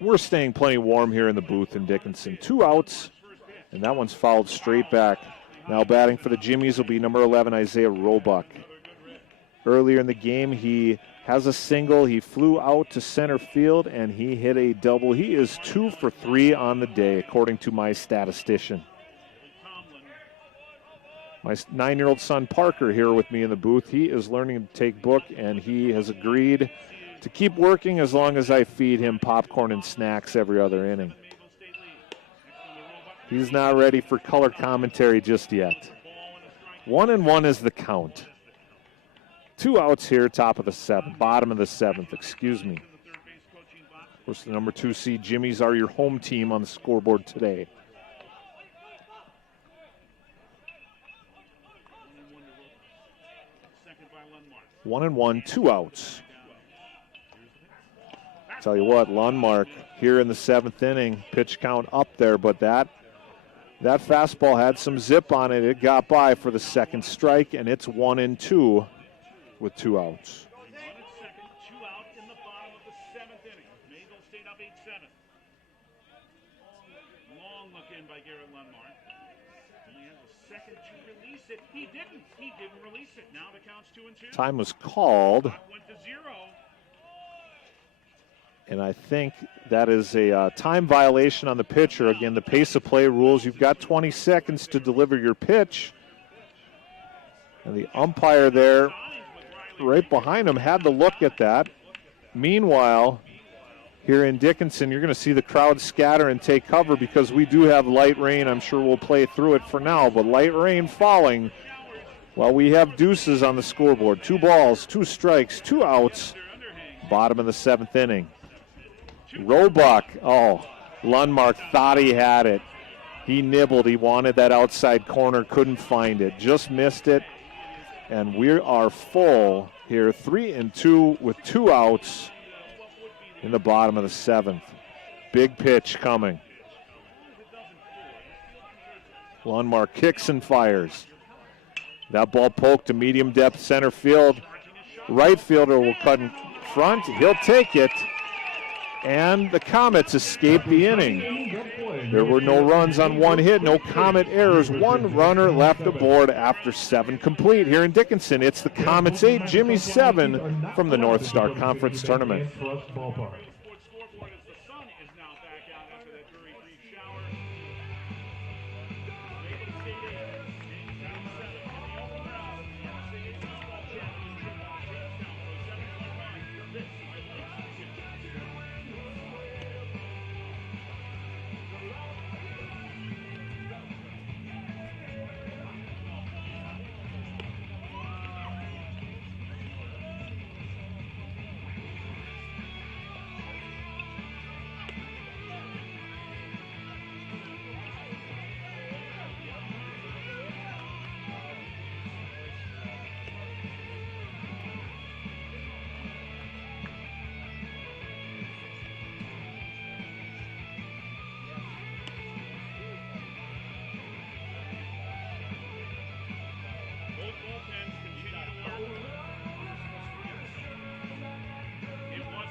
We're staying plenty warm here in the booth in Dickinson. 2 outs, and that one's fouled straight back. Now batting for the Jimmies will be number 11, Isaiah Roebuck. Earlier in the game, he has a single. He flew out to center field, and he hit a double. He is 2 for 3 on the day, according to my statistician. My 9-year-old son Parker here with me in the booth. He is learning to take book, and he has agreed to keep working as long as I feed him popcorn and snacks every other inning. He's not ready for color commentary just yet. 1-1 is the count. 2 outs here, top of the 7th, bottom of the 7th, excuse me. Of course, the number 2 seed Jimmies are your home team on the scoreboard today. One and one, 2 outs. Tell you what, Lundmark here in the 7th inning, pitch count up there, but that fastball had some zip on it. It got by for the 2nd strike, and it's 1 and 2 with 2 outs. He didn't release it. Now the count's 2 and 2. Time was called. Went to 0. And I think that is a time violation on the pitcher. Again, the pace of play rules. You've got 20 seconds to deliver your pitch. And the umpire there, right behind him, had to look at that. Meanwhile, here in Dickinson, you're going to see the crowd scatter and take cover because we do have light rain. I'm sure we'll play through it for now, but light rain falling while we have deuces on the scoreboard. 2 balls, 2 strikes, 2 outs. Bottom of the 7th inning. Roebuck, Lundmark thought he had it. He nibbled. He wanted that outside corner, couldn't find it. Just missed it. And we are full here, 3 and 2 with 2 outs in the bottom of the 7th. Big pitch coming. Lundmark kicks and fires. That ball poked to medium depth center field. Right fielder will cut in front. He'll take it. And the Comets escape the inning. There were no runs on 1 hit, no Comet errors. 1 runner left aboard after 7 complete. Here in Dickinson, it's the Comets 8, Jimmy 7 from the North Star Conference Tournament.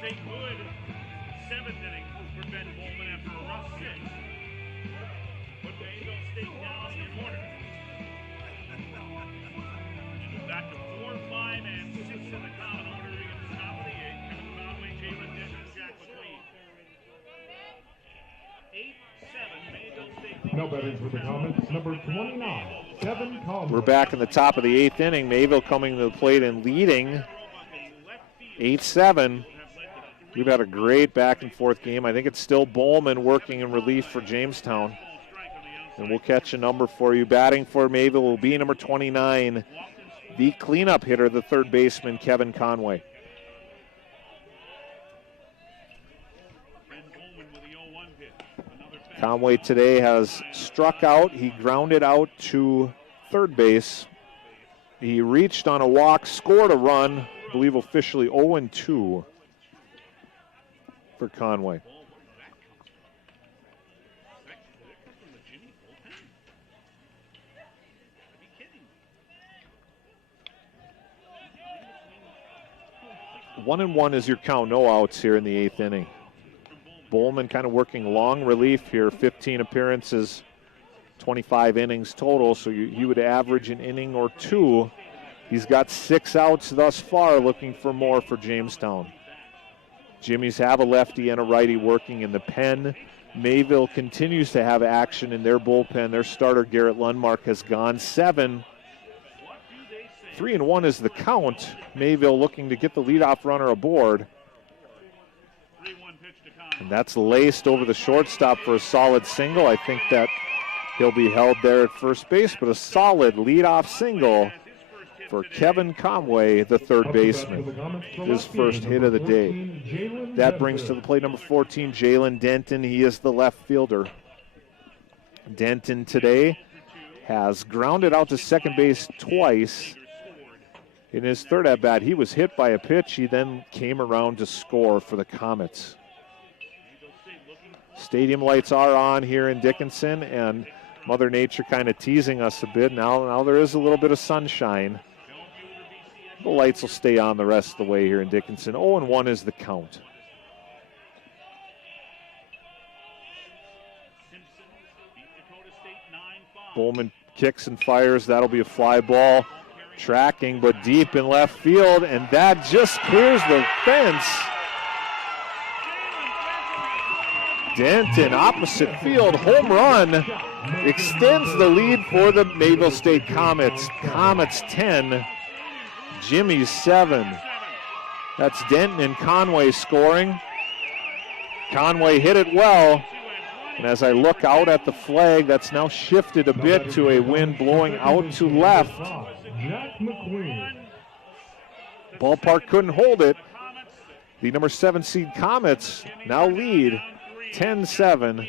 A good 7th inning for Ben Bowman after a rough 6. Put Mayville State down in order. Back to 4, 5, and 6 in the common order against the top of the 8th. Kevin Conway, Jalen Dixon, Jack McLean. 8-7, Mayville State. No betters with the Comets, number 29, Kevin Conway. We're back in the top of the 8th inning. Mayville coming to the plate and leading 8-7. We've had a great back and forth game. I think it's still Bowman working in relief for Jamestown. And we'll catch a number for you. Batting for Mayville will be number 29, the cleanup hitter, the 3rd baseman, Kevin Conway. Conway today has struck out. He grounded out to 3rd base. He reached on a walk, scored a run, I believe officially 0-2. For Conway. One and 1 is your count, no outs here in the 8th inning. Bowman kind of working long relief here, 15 appearances, 25 innings total, so he would average an inning or 2. He's got 6 outs thus far, looking for more for Jamestown. Jimmies have a lefty and a righty working in the pen. Mayville continues to have action in their bullpen. Their starter, Garrett Lundmark, has gone 7. 3-1 is the count. Mayville looking to get the leadoff runner aboard. And that's laced over the shortstop for a solid single. I think that he'll be held there at first base, but a solid leadoff single for Kevin Conway, the third baseman. His first hit of the day. That brings to the plate number 14, Jalen Denton. He is the left fielder. Denton today has grounded out to second base twice. In his third at-bat, he was hit by a pitch. He then came around to score for the Comets. Stadium lights are on here in Dickinson, and Mother Nature kind of teasing us a bit. Now there is a little bit of sunshine. The lights will stay on the rest of the way here in Dickinson. 0-1 is the count. Bowman kicks and fires. That'll be a fly ball. Tracking, but deep in left field, and that just clears the fence. Denton, opposite field, home run, extends the lead for the Mayville State Comets. Comets 10, Jimmy's 7. That's Denton and Conway scoring. Conway hit it well, and as I look out at the flag, that's now shifted a bit to a wind blowing out to left. Ballpark couldn't hold it. The number 7 seed Comets now lead 10-7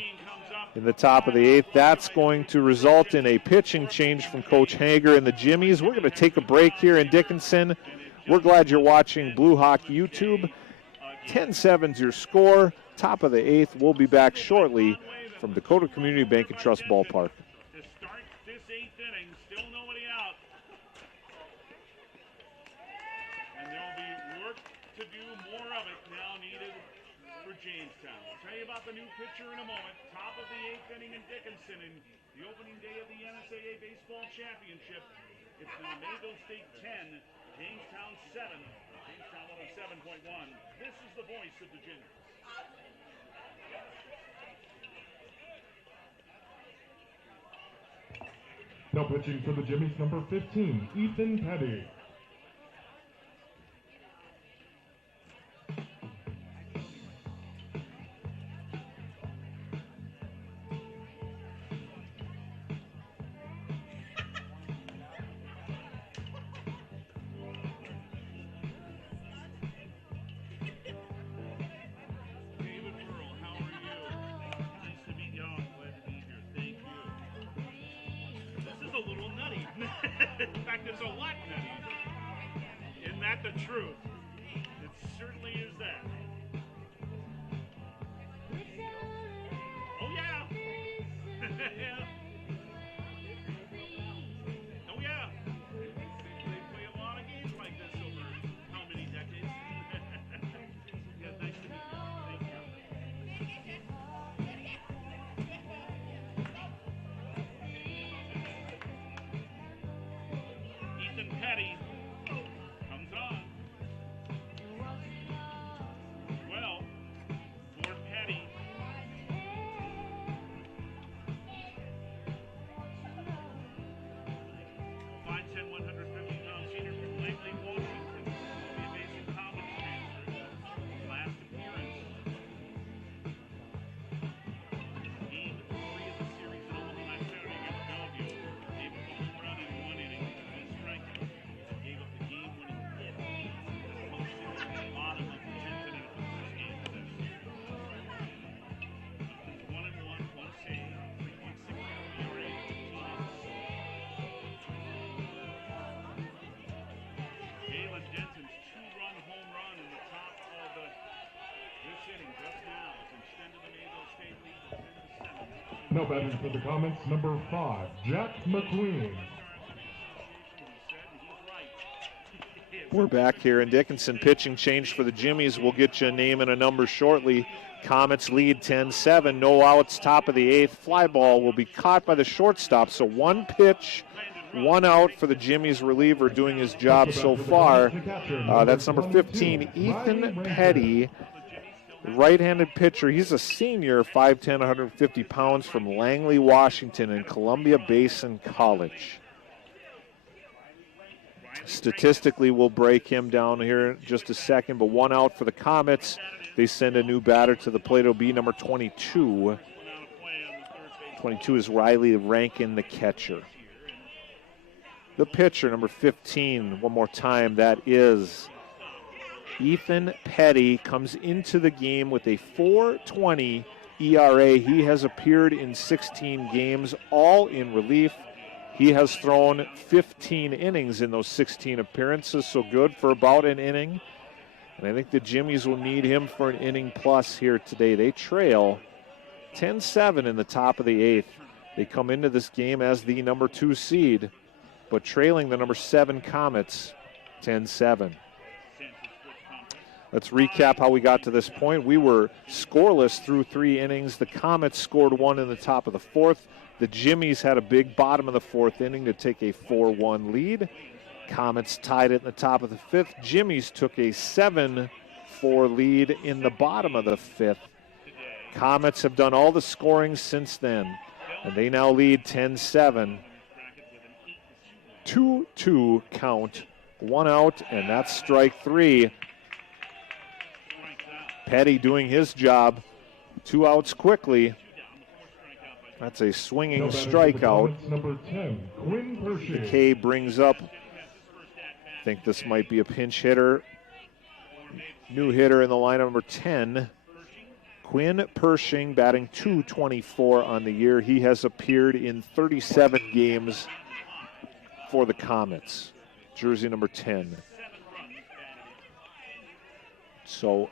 in the top of the 8th. That's going to result in a pitching change from Coach Hager and the Jimmies. We're going to take a break here in Dickinson. We're glad you're watching Blue Hawk YouTube. 10-7's your score. Top of the 8th. We'll be back shortly from Dakota Community Bank and Trust Ballpark. Jamestown. I'll tell you about the new pitcher in a moment. Top of the 8th inning in Dickinson in the opening day of the NSAA Baseball Championship. It's now Mayville State 10, Jamestown 7. Jamestown 107.1. This is the voice of the Jimmies. Now pitching for the Jimmies, number 15, Ethan Petty. In fact, there's a lot nutty. Isn't that the truth? It certainly is that. Oh, yeah. Yeah. Oh, yeah. They play a lot of games like this over how many decades? Yeah, nice to meet you. Thank you. Petty comes on. Well, for Petty. Fine 10, 150-pound senior from Mayville, Washington. The amazing college transfer. Last appearance. Game 3 of the series at home last Saturday against Bellevue. Gave up a home run in 1 inning. One strikeout. Gave up the game-winning hit. Posted at the bottom of the 10th inning of the first game of this series. 1-1, 1 save, 3.6 ERA. Jalen Denton's 2-run home run in the top of this inning just now has extended the Mayville State lead to 10-7. Now batting for the Comets, number 5, Jack McQueen. We're back here in Dickinson. Pitching change for the Jimmies. We'll get you a name and a number shortly. Comets lead 10-7. No outs, top of the 8th. Fly ball will be caught by the shortstop. So 1 pitch, 1 out for the Jimmies reliever doing his job so far. That's number 15, Ethan Petty. Right-handed pitcher. He's a senior, 5'10", 150 pounds from Langley, Washington in Columbia Basin College. Statistically, we'll break him down here in just a second, but 1 out for the Comets. They send a new batter to the plate. It'll be number 22. 22 is Riley Rankin, the catcher. the pitcher, number 15, one more time. That is Ethan Petty, comes into the game with a 4.20 ERA. He has appeared in 16 games, all in relief. He has thrown 15 innings in those 16 appearances, so good for about an inning. And I think the Jimmies will need him for an inning plus here today. They trail 10-7 in the top of the 8th. They come into this game as the number 2 seed, but trailing the number 7 Comets 10-7. Let's recap how we got to this point. We were scoreless through 3 innings. The Comets scored 1 in the top of the 4th. The Jimmies had a big bottom of the 4th inning to take a 4-1 lead. Comets tied it in the top of the 5th. Jimmies took a 7-4 lead in the bottom of the 5th. Comets have done all the scoring since then, and they now lead 10-7. 2-2 count, 1 out, and that's strike 3. Petty doing his job. 2 outs quickly. That's a swinging strikeout. Number 10, Quinn Pershing. McKay brings up, I think this might be a pinch hitter. New hitter in the lineup, number 10, Quinn Pershing, batting .224 on the year. He has appeared in 37 games for the Comets. Jersey number 10. So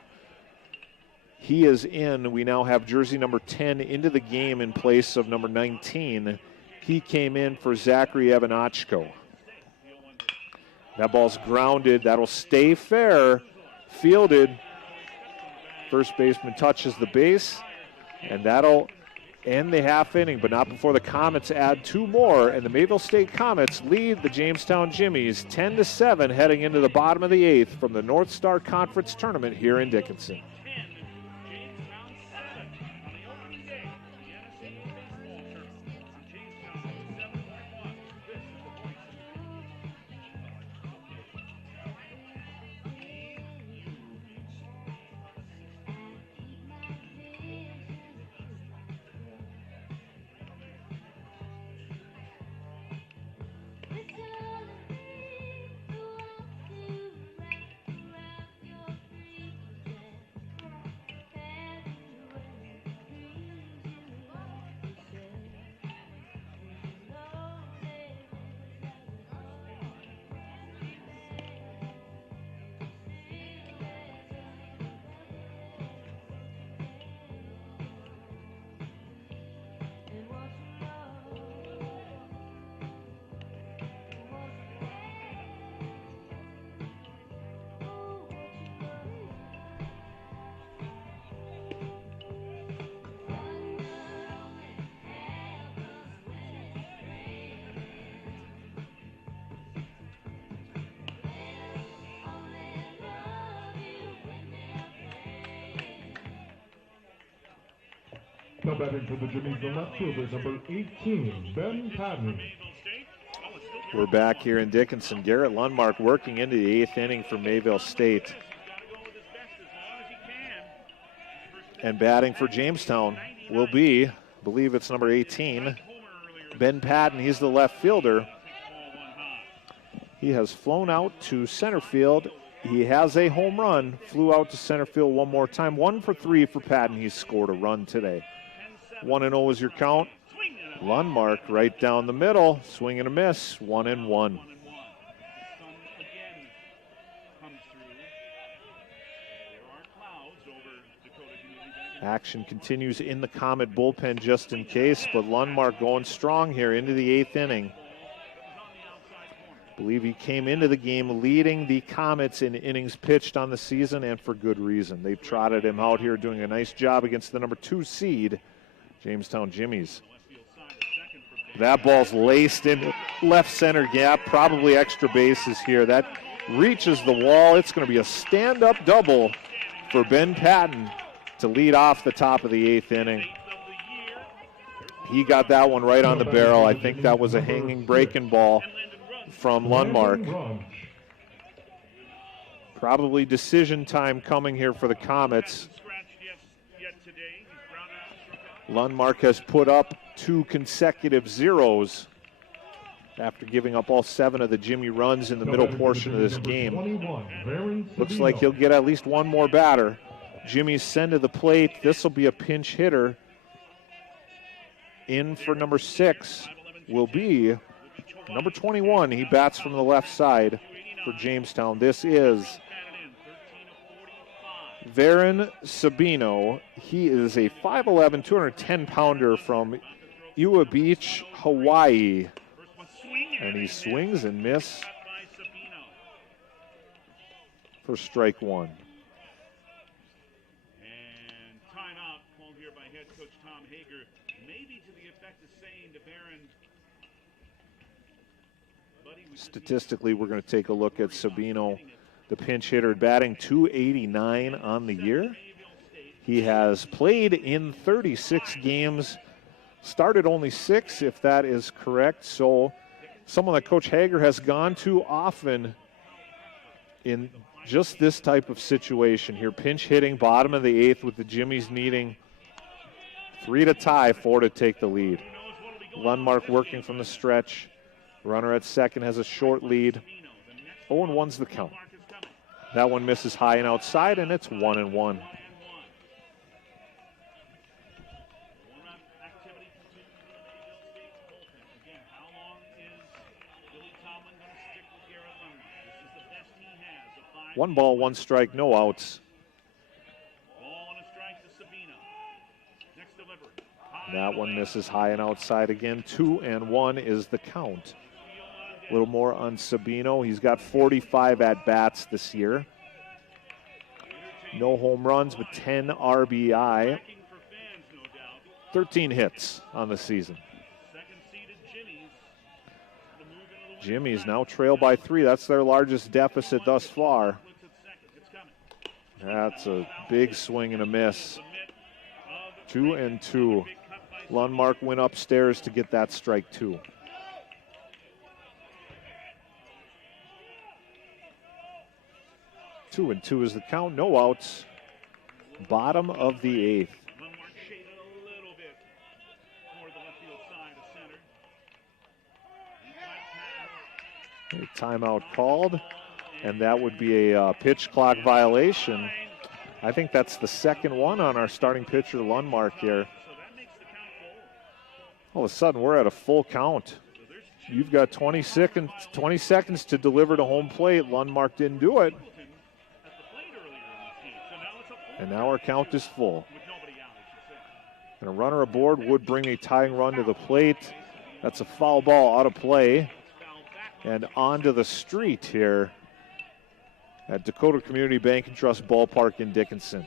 he is in. We now have jersey number 10 into the game in place of number 19. He came in for Zachary Evanachko. That ball's grounded. That'll stay fair. Fielded. First baseman touches the base, and that'll end the half inning, but not before the Comets add 2 more, and the Mayville State Comets lead the Jamestown Jimmies 10-7 heading into the bottom of the 8th from the North Star Conference Tournament here in Dickinson. Now batting for the Jimmies, the left fielder, number 18, Ben Patton. We're back here in Dickinson. Garrett Lundmark working into the 8th inning for Mayville State. And batting for Jamestown will be, I believe it's number 18, Ben Patton. He's the left fielder. He has flown out to center field. He has a home run, flew out to center field one more time. 1 for 3 for Patton. He's scored a run today. 1-0 is your count. Lundmark right down the middle, swing and a miss, 1-1. Action continues in the Comet bullpen just in case, but Lundmark going strong here into the 8th inning. I believe he came into the game leading the Comets in innings pitched on the season, and for good reason. They've trotted him out here doing a nice job against the number 2 seed, Jamestown Jimmies. That ball's laced in left center gap, probably extra bases here. That reaches the wall. It's going to be a stand-up double for Ben Patton to lead off the top of the 8th inning. He got that one right on the barrel. I think that was a hanging breaking ball from Lundmark. Probably decision time coming here for the Comets. Lundmark has put up 2 consecutive zeros after giving up all 7 of the Jimmy runs in the middle portion of this game. Looks like he'll get at least one more batter. Jimmy's send to the plate. This will be a pinch hitter. In for number 6 will be number 21. He bats from the left side for Jamestown. This is Varen Sabino. He is a 5'11", 210-pounder from Ewa Beach, Hawaii. And he swings and misses for strike 1. And timeout called here by head coach Tom Hager, maybe to the effect of saying to Barron, statistically, we're going to take a look at Sabino, the pinch hitter, batting .289 on the year. He has played in 36 games, started only 6, if that is correct. So someone that Coach Hager has gone to often in just this type of situation here. Pinch hitting, bottom of the 8th with the Jimmies needing 3 to tie, 4 to take the lead. Lundmark working from the stretch. Runner at second has a short lead. 0-1's the count. That one misses high and outside, and it's 1-1. One ball, one strike, no outs. That one misses high and outside again. 2-1 is the count. A little more on Sabino. He's got 45 at-bats this year. No home runs, but 10 RBI. 13 hits on the season. Jimmy's now trail by 3. That's their largest deficit thus far. That's a big swing and a miss. 2-2. Lundmark went upstairs to get that strike 2. Two and 2 is the count. No outs. Bottom of the 8th. A timeout called, and that would be a pitch clock violation. I think that's the second one on our starting pitcher, Lundmark, here. All of a sudden, we're at a full count. You've got 20 seconds to deliver to home plate. Lundmark didn't do it. And now our count is full. And a runner aboard would bring a tying run to the plate. That's a foul ball out of play. And onto the street here at Dakota Community Bank and Trust Ballpark in Dickinson.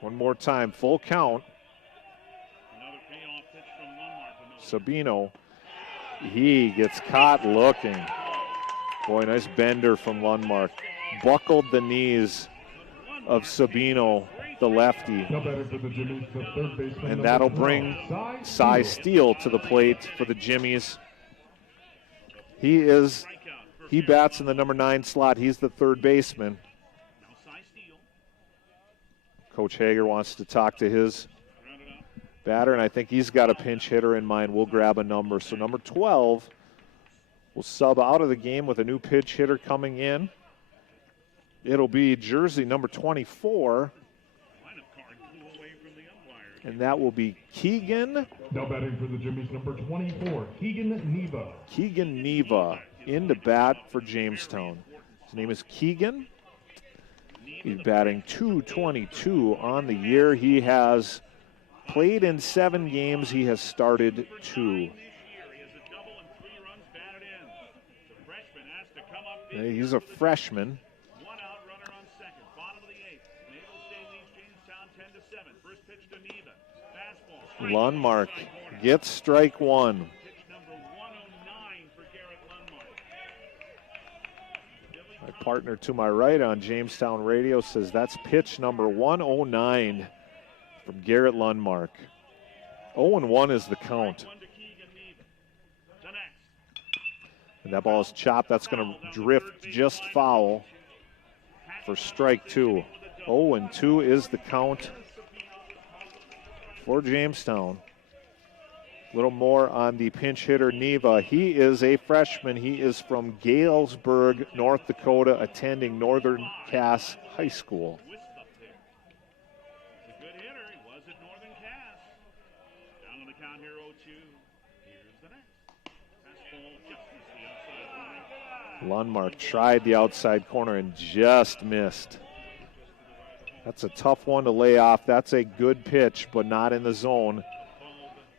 One more time, full count. Sabino, he gets caught looking. Boy, nice bender from Lundmark. Buckled the knees of Sabino, the lefty. And that'll bring Cy Steele to the plate for the Jimmies. He bats in the number 9 slot. He's the third baseman. Coach Hager wants to talk to his batter, and I think he's got a pinch hitter in mind. We'll grab a number. So number 12 will sub out of the game with a new pinch hitter coming in. It'll be jersey number 24. And that will be Keegan. Now batting for the Jimmies, number 24, Keegan Neva. Keegan Neva into bat for Jamestown. His name is Keegan. He's batting .222 on the year. He has played in 7 games. He has started 2. He's a freshman. Lundmark gets strike 1. My partner to my right on Jamestown Radio says that's pitch number 109 from Garrett Lundmark. 0-1 is the count. And that ball is chopped. That's going to drift just foul for strike 2. 0-2 is the count. for Jamestown. A little more on the pinch hitter, Neva. He is a freshman. He is from Galesburg, North Dakota, attending Northern Cass High School. Twist up there. He's a good hitter. He was at Northern Cass. Down on the count here, 0-2. Here's the next. Fastball just missed the outside corner. Lundmark tried the outside corner and just missed. That's a tough one to lay off. That's a good pitch, but not in the zone.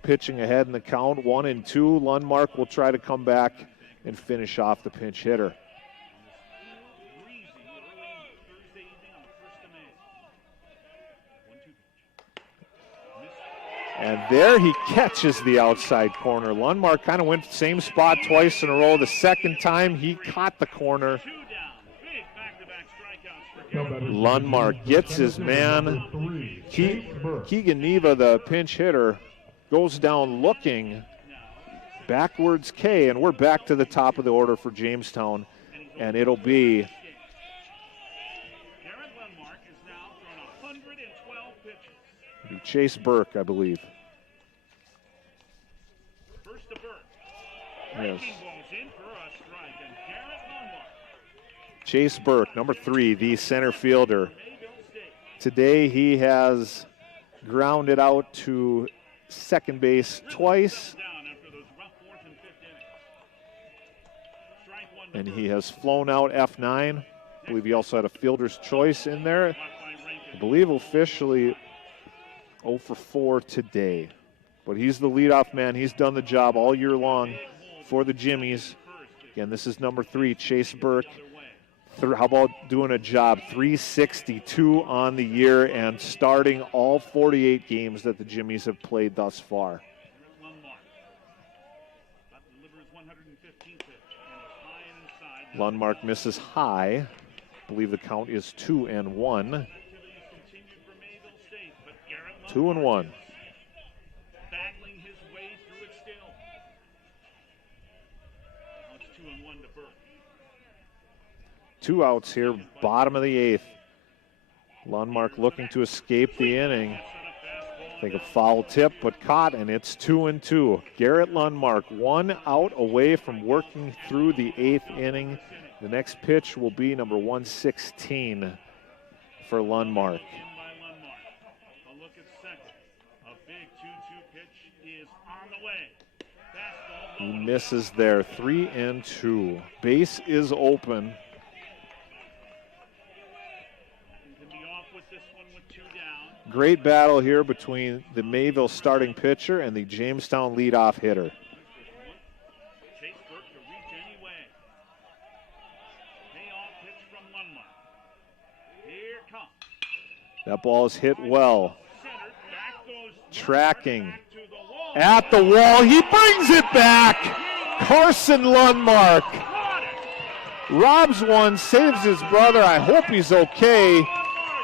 Pitching ahead in the count, 1-2. Lundmark will try to come back and finish off the pinch hitter. Breezy early Thursday evening on the 1st of May. 1-2 pitch. Missed. And there he catches the outside corner. Lundmark kind of went the same spot twice in a row. The second time he caught the corner. 2 down. Big back-to-back strikeouts for Garrett. Lundmark gets his man. Keegan Neva, the pinch hitter, goes down looking backwards K, and we're back to the top of the order for Jamestown, and it'll be Garrett Lundmark is now thrown 112 pitches. Chase Burke, I believe. First to Burke. Yes. Breaking balls in for a strike, and Garrett Lundmark. Chase Burke, number 3, the center fielder. Mayville State. Today he has grounded out to second base twice, Down after those rough 4th and 5th innings. Strike one to and Burke. he has flown out F9. I believe he also had a fielder's choice in there. Blocked by Rankin. I believe officially 0 for 4 today. But he's the leadoff man. He's done the job all year long for the Jimmies. Again, this is number 3, Chase Burke. How about doing a job? 362 on the year and starting all 48 games that the Jimmies have played thus far. Lundmark. About to deliver his 115th pitch, and it's high and inside. Lundmark misses high. I believe the count is 2-1. Activities continued for Mayville State, but Garrett 2-1. battling his way through it still. Now it's 2-1 to Burke. 2 outs here, bottom of the 8th. Lundmark looking to escape the inning. I think a foul tip, but caught, and it's 2-2. Garrett Lundmark, 1 out away from working through the 8th inning. The next pitch will be number 116 for Lundmark. In by Lundmark. A look at second. A big 2-2 pitch is on the way. Fastball He going misses there, 3-2. Base is open. can be off with this one with 2 down. Great battle here between the Mayville starting pitcher and the Jamestown leadoff hitter. Chase Burke to reach anyway. Payoff pitch from Lundmark. Here it comes. That ball is hit well. Centered. Back goes Tracking. back to the wall. At the wall, he brings it back. Carson Lundmark Got it. robs one, saves his brother. I hope he's okay.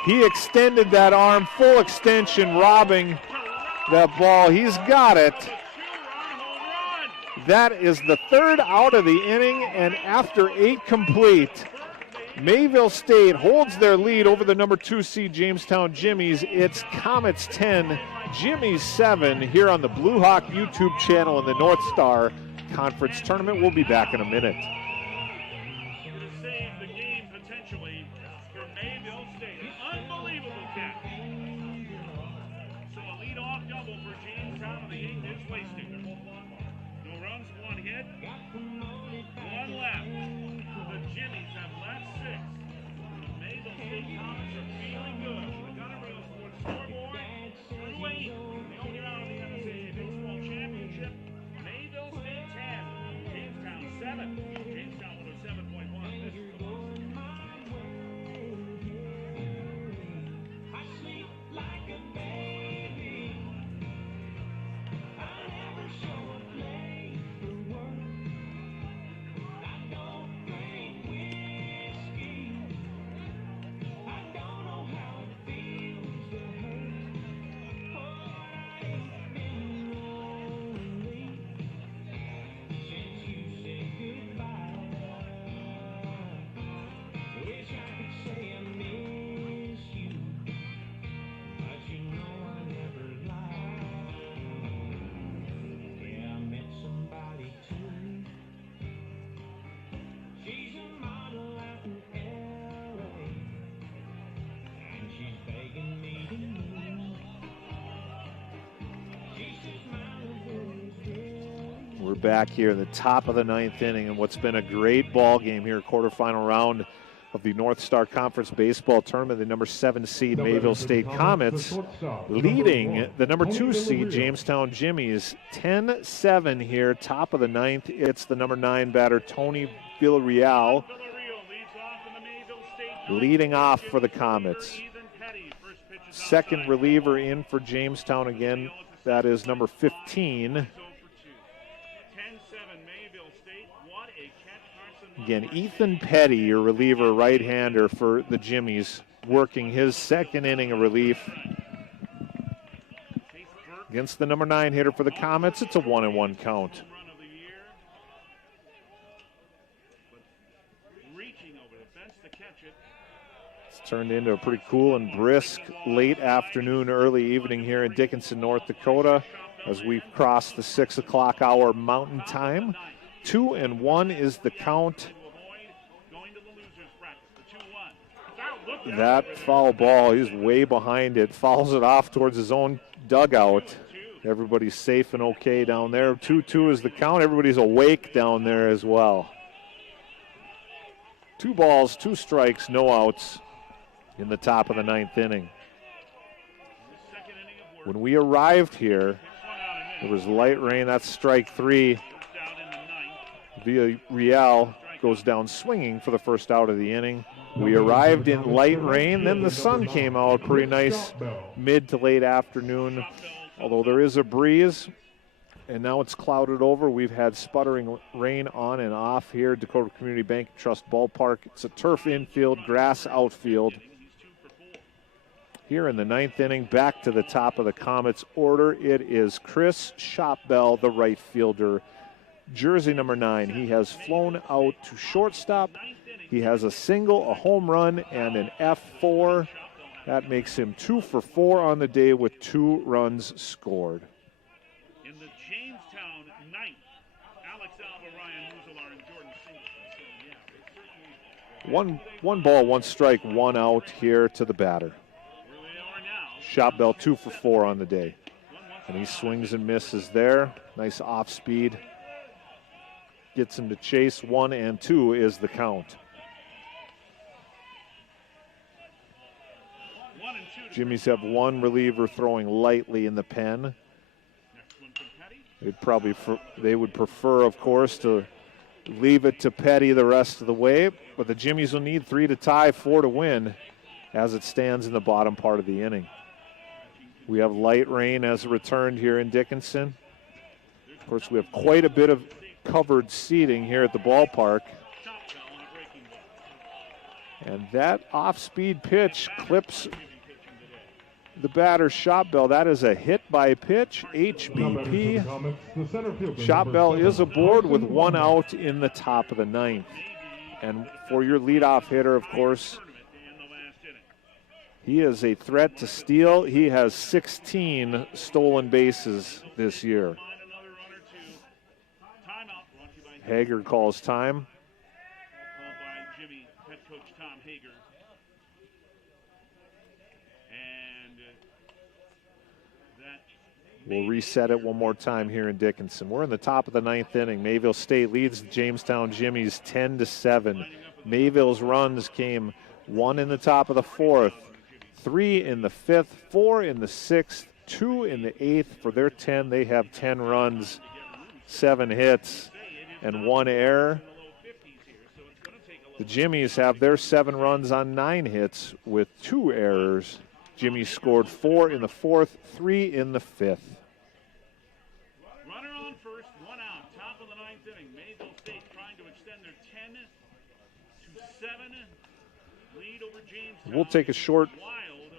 He extended that arm, full extension, robbing that ball. He's got it. 2-run home run. That is the 3rd out of the inning, and after 8 complete, Mayville State holds their lead over the number 2 seed Jamestown Jimmies. It's Comets 10, Jimmies 7 here on the Blue Hawk YouTube channel in the North Star Conference Tournament. We'll be back in a minute. To save the game potentially for Mayville State. Unbelievable catch. So a leadoff double for Jamestown on the 8th is wasted. No runs, 1 hit, 1 left. The Jimmies have left 6. The Mayville State Comets are feeling good. The Gunner Wheels for the scoreboard. Through 8. The only round of the NSAA Baseball Championship. Mayville State 10. Jamestown 7. Jamestown with a 7.1. This is the one. back here in the top of the 9th inning in what's been a great ball game here, quarterfinal round of the North Star Conference Baseball Tournament. The number 7 seed Mayville State Comets leading the number 2 seed Jamestown Jimmies 10-7 here, top of the 9th. It's the number 9 batter Tony Villarreal leading off for the Comets. Second reliever in for Jamestown again, that is number 15. Again, Ethan Petty, your reliever right-hander for the Jimmies, working his second inning of relief against the number 9 hitter for the Comets. It's a 1-1 count. It's turned into a pretty cool and brisk late afternoon, early evening here in Dickinson, North Dakota, as we cross the 6 o'clock hour Mountain Time. 2-1 is the count. That foul ball, he's way behind it, fouls it off towards his own dugout. Everybody's safe and okay down there. 2-2 is the count. Everybody's awake down there as well. 2 balls, 2 strikes, no outs in the top of the 9th inning. When we arrived here, it was light rain. That's strike 3. Villarreal goes down swinging for the first out of the inning. We arrived in light rain, then the sun came out pretty nice mid to late afternoon, although there is a breeze, and now it's clouded over. We've had sputtering rain on and off here at Dakota Community Bank Trust Ballpark. It's a turf infield, grass outfield. Here in the 9th inning, back to the top of the Comets order, it is Chris Shopbell, the right fielder, jersey number 9. He has flown out to shortstop. He has a single, a home run, and an F4. That makes him 2 for 4 on the day with 2 runs scored. In the Jamestown 9th, Alex Alva, Ryan Muselar, and Jordan Singleton. One ball, 1 strike, 1 out here to the batter. Shopbell 2 for 4 on the day. And he swings and misses there. Nice off speed. Gets him to chase. 1-2 is the count. Jimmies have 1 reliever throwing lightly in the pen. They would prefer, of course, to leave it to Petty the rest of the way, but the Jimmies will need 3 to tie, 4 to win as it stands in the bottom part of the inning. We have light rain as returned here in Dickinson. Of course, we have quite a bit of covered seating here at the ballpark. And that off-speed pitch clips the batter, Shopbell. That is a hit by pitch, HBP. Shopbell is aboard with 1 out in the top of the 9th. And for your leadoff hitter, of course, he is a threat to steal. He has 16 stolen bases this year. Hager calls time. By Jimmy, head coach Tom Hager. And We'll reset it one more time here in Dickinson. We're in the top of the 9th inning. Mayville State leads the Jamestown Jimmies 10-7. Mayville's runs came 1 in the top of the 4th, 3 in the 5th, 4 in the 6th, 2 in the 8th. For their 10, they have 10 runs, 7 hits, and 1 error. The Jimmies have their 7 runs on 9 hits with 2 errors. Jimmy scored 4 in the 4th, 3 in the 5th. Runner on first, 1 out. Top of the 9th inning. Mayville State trying to extend their 10-7 lead over Jamestown.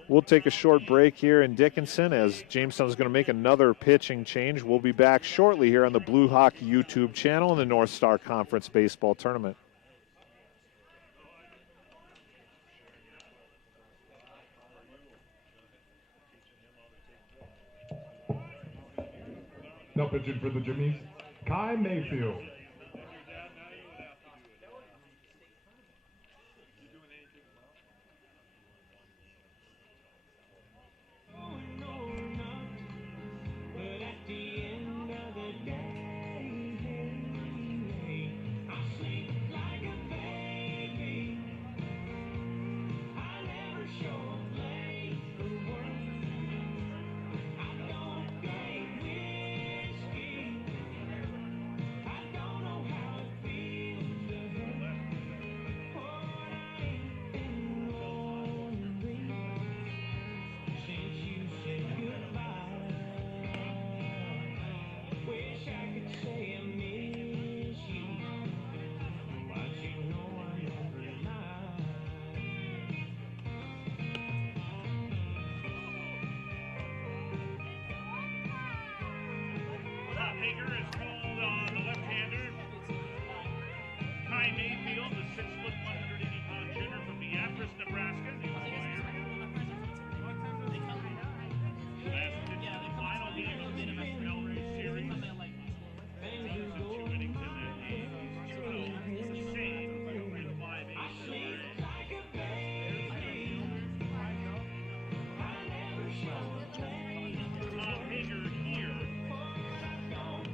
We'll take a short break here in Dickinson as Jamestown is going to make another pitching change. We'll be back shortly here on the Blue Hawk YouTube channel in the North Star Conference Baseball Tournament. Now pitching for the Jimmies, Kai Mayfield.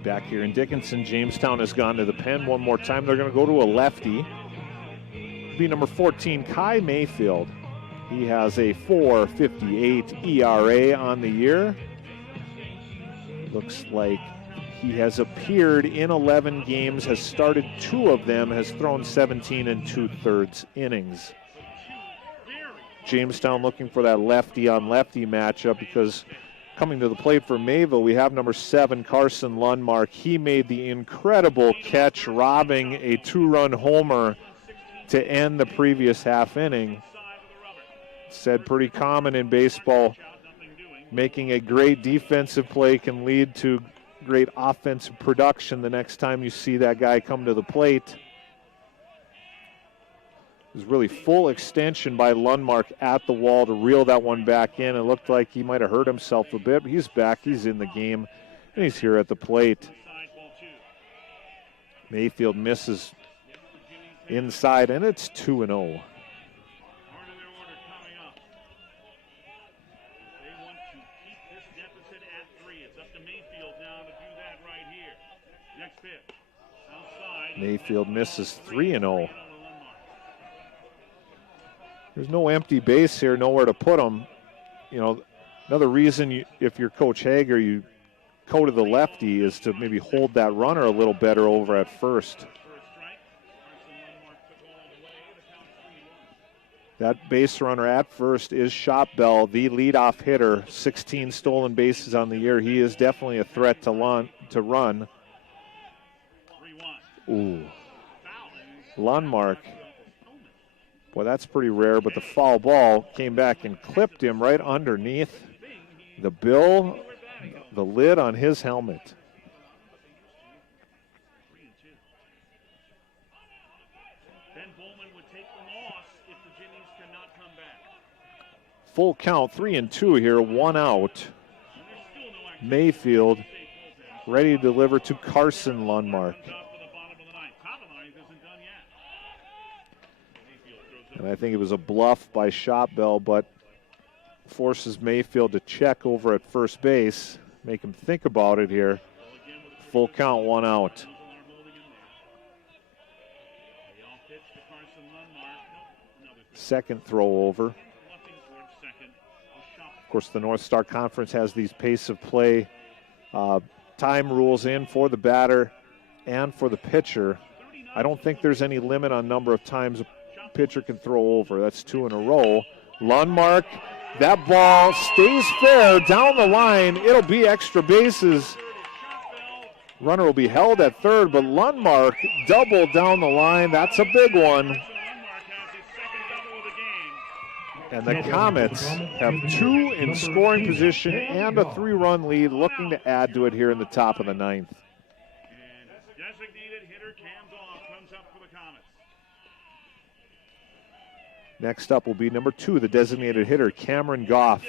Back here in Dickinson, Jamestown has gone to the pen one more time. They're going to go to a lefty. Be number 14, Kai Mayfield. He has a 4.58 ERA on the year. Looks like he has appeared in 11 games, has started 2 of them, has thrown 17 2/3 innings. Jamestown looking for that lefty-on-lefty matchup because coming to the plate for Mayville, we have number 7, Carson Lundmark. He made the incredible catch, robbing a 2-run homer to end the previous half inning. Said pretty common in baseball, making a great defensive play can lead to great offensive production the next time you see that guy come to the plate. It was really full extension by Lundmark at the wall to reel that one back in. It looked like he might have hurt himself a bit. He's back, he's in the game, and he's here at the plate. Mayfield misses inside, and it's 2-0. Mayfield misses 3-0. There's no empty base here, nowhere to put him. You know, another reason if you're Coach Hager, you go to the lefty is to maybe hold that runner a little better over at first. That base runner at first is Shopbell, the leadoff hitter. 16 stolen bases on the year. He is definitely a threat to run. Ooh. Lundmark. Boy, that's pretty rare, but the foul ball came back and clipped him right underneath the bill, the lid on his helmet. Full count, 3-2 here, 1 out. Mayfield ready to deliver to Carson Lundmark. And I think it was a bluff by Shopbell, but forces Mayfield to check over at first base, make him think about it here. Full count, 1 out. Second throw over. Of course, the North Star Conference has these pace of play time rules in for the batter and for the pitcher. I don't think there's any limit on number of times a pitcher can throw over. That's 2 in a row. Lundmark, that ball stays fair down the line. It'll be extra bases. Runner will be held at third, but Lundmark doubled down the line. That's a big one. And the Comets have 2 in scoring position and a 3-run lead, looking to add to it here in the top of the 9th. Next up will be number 2, the designated hitter, Cameron Goff.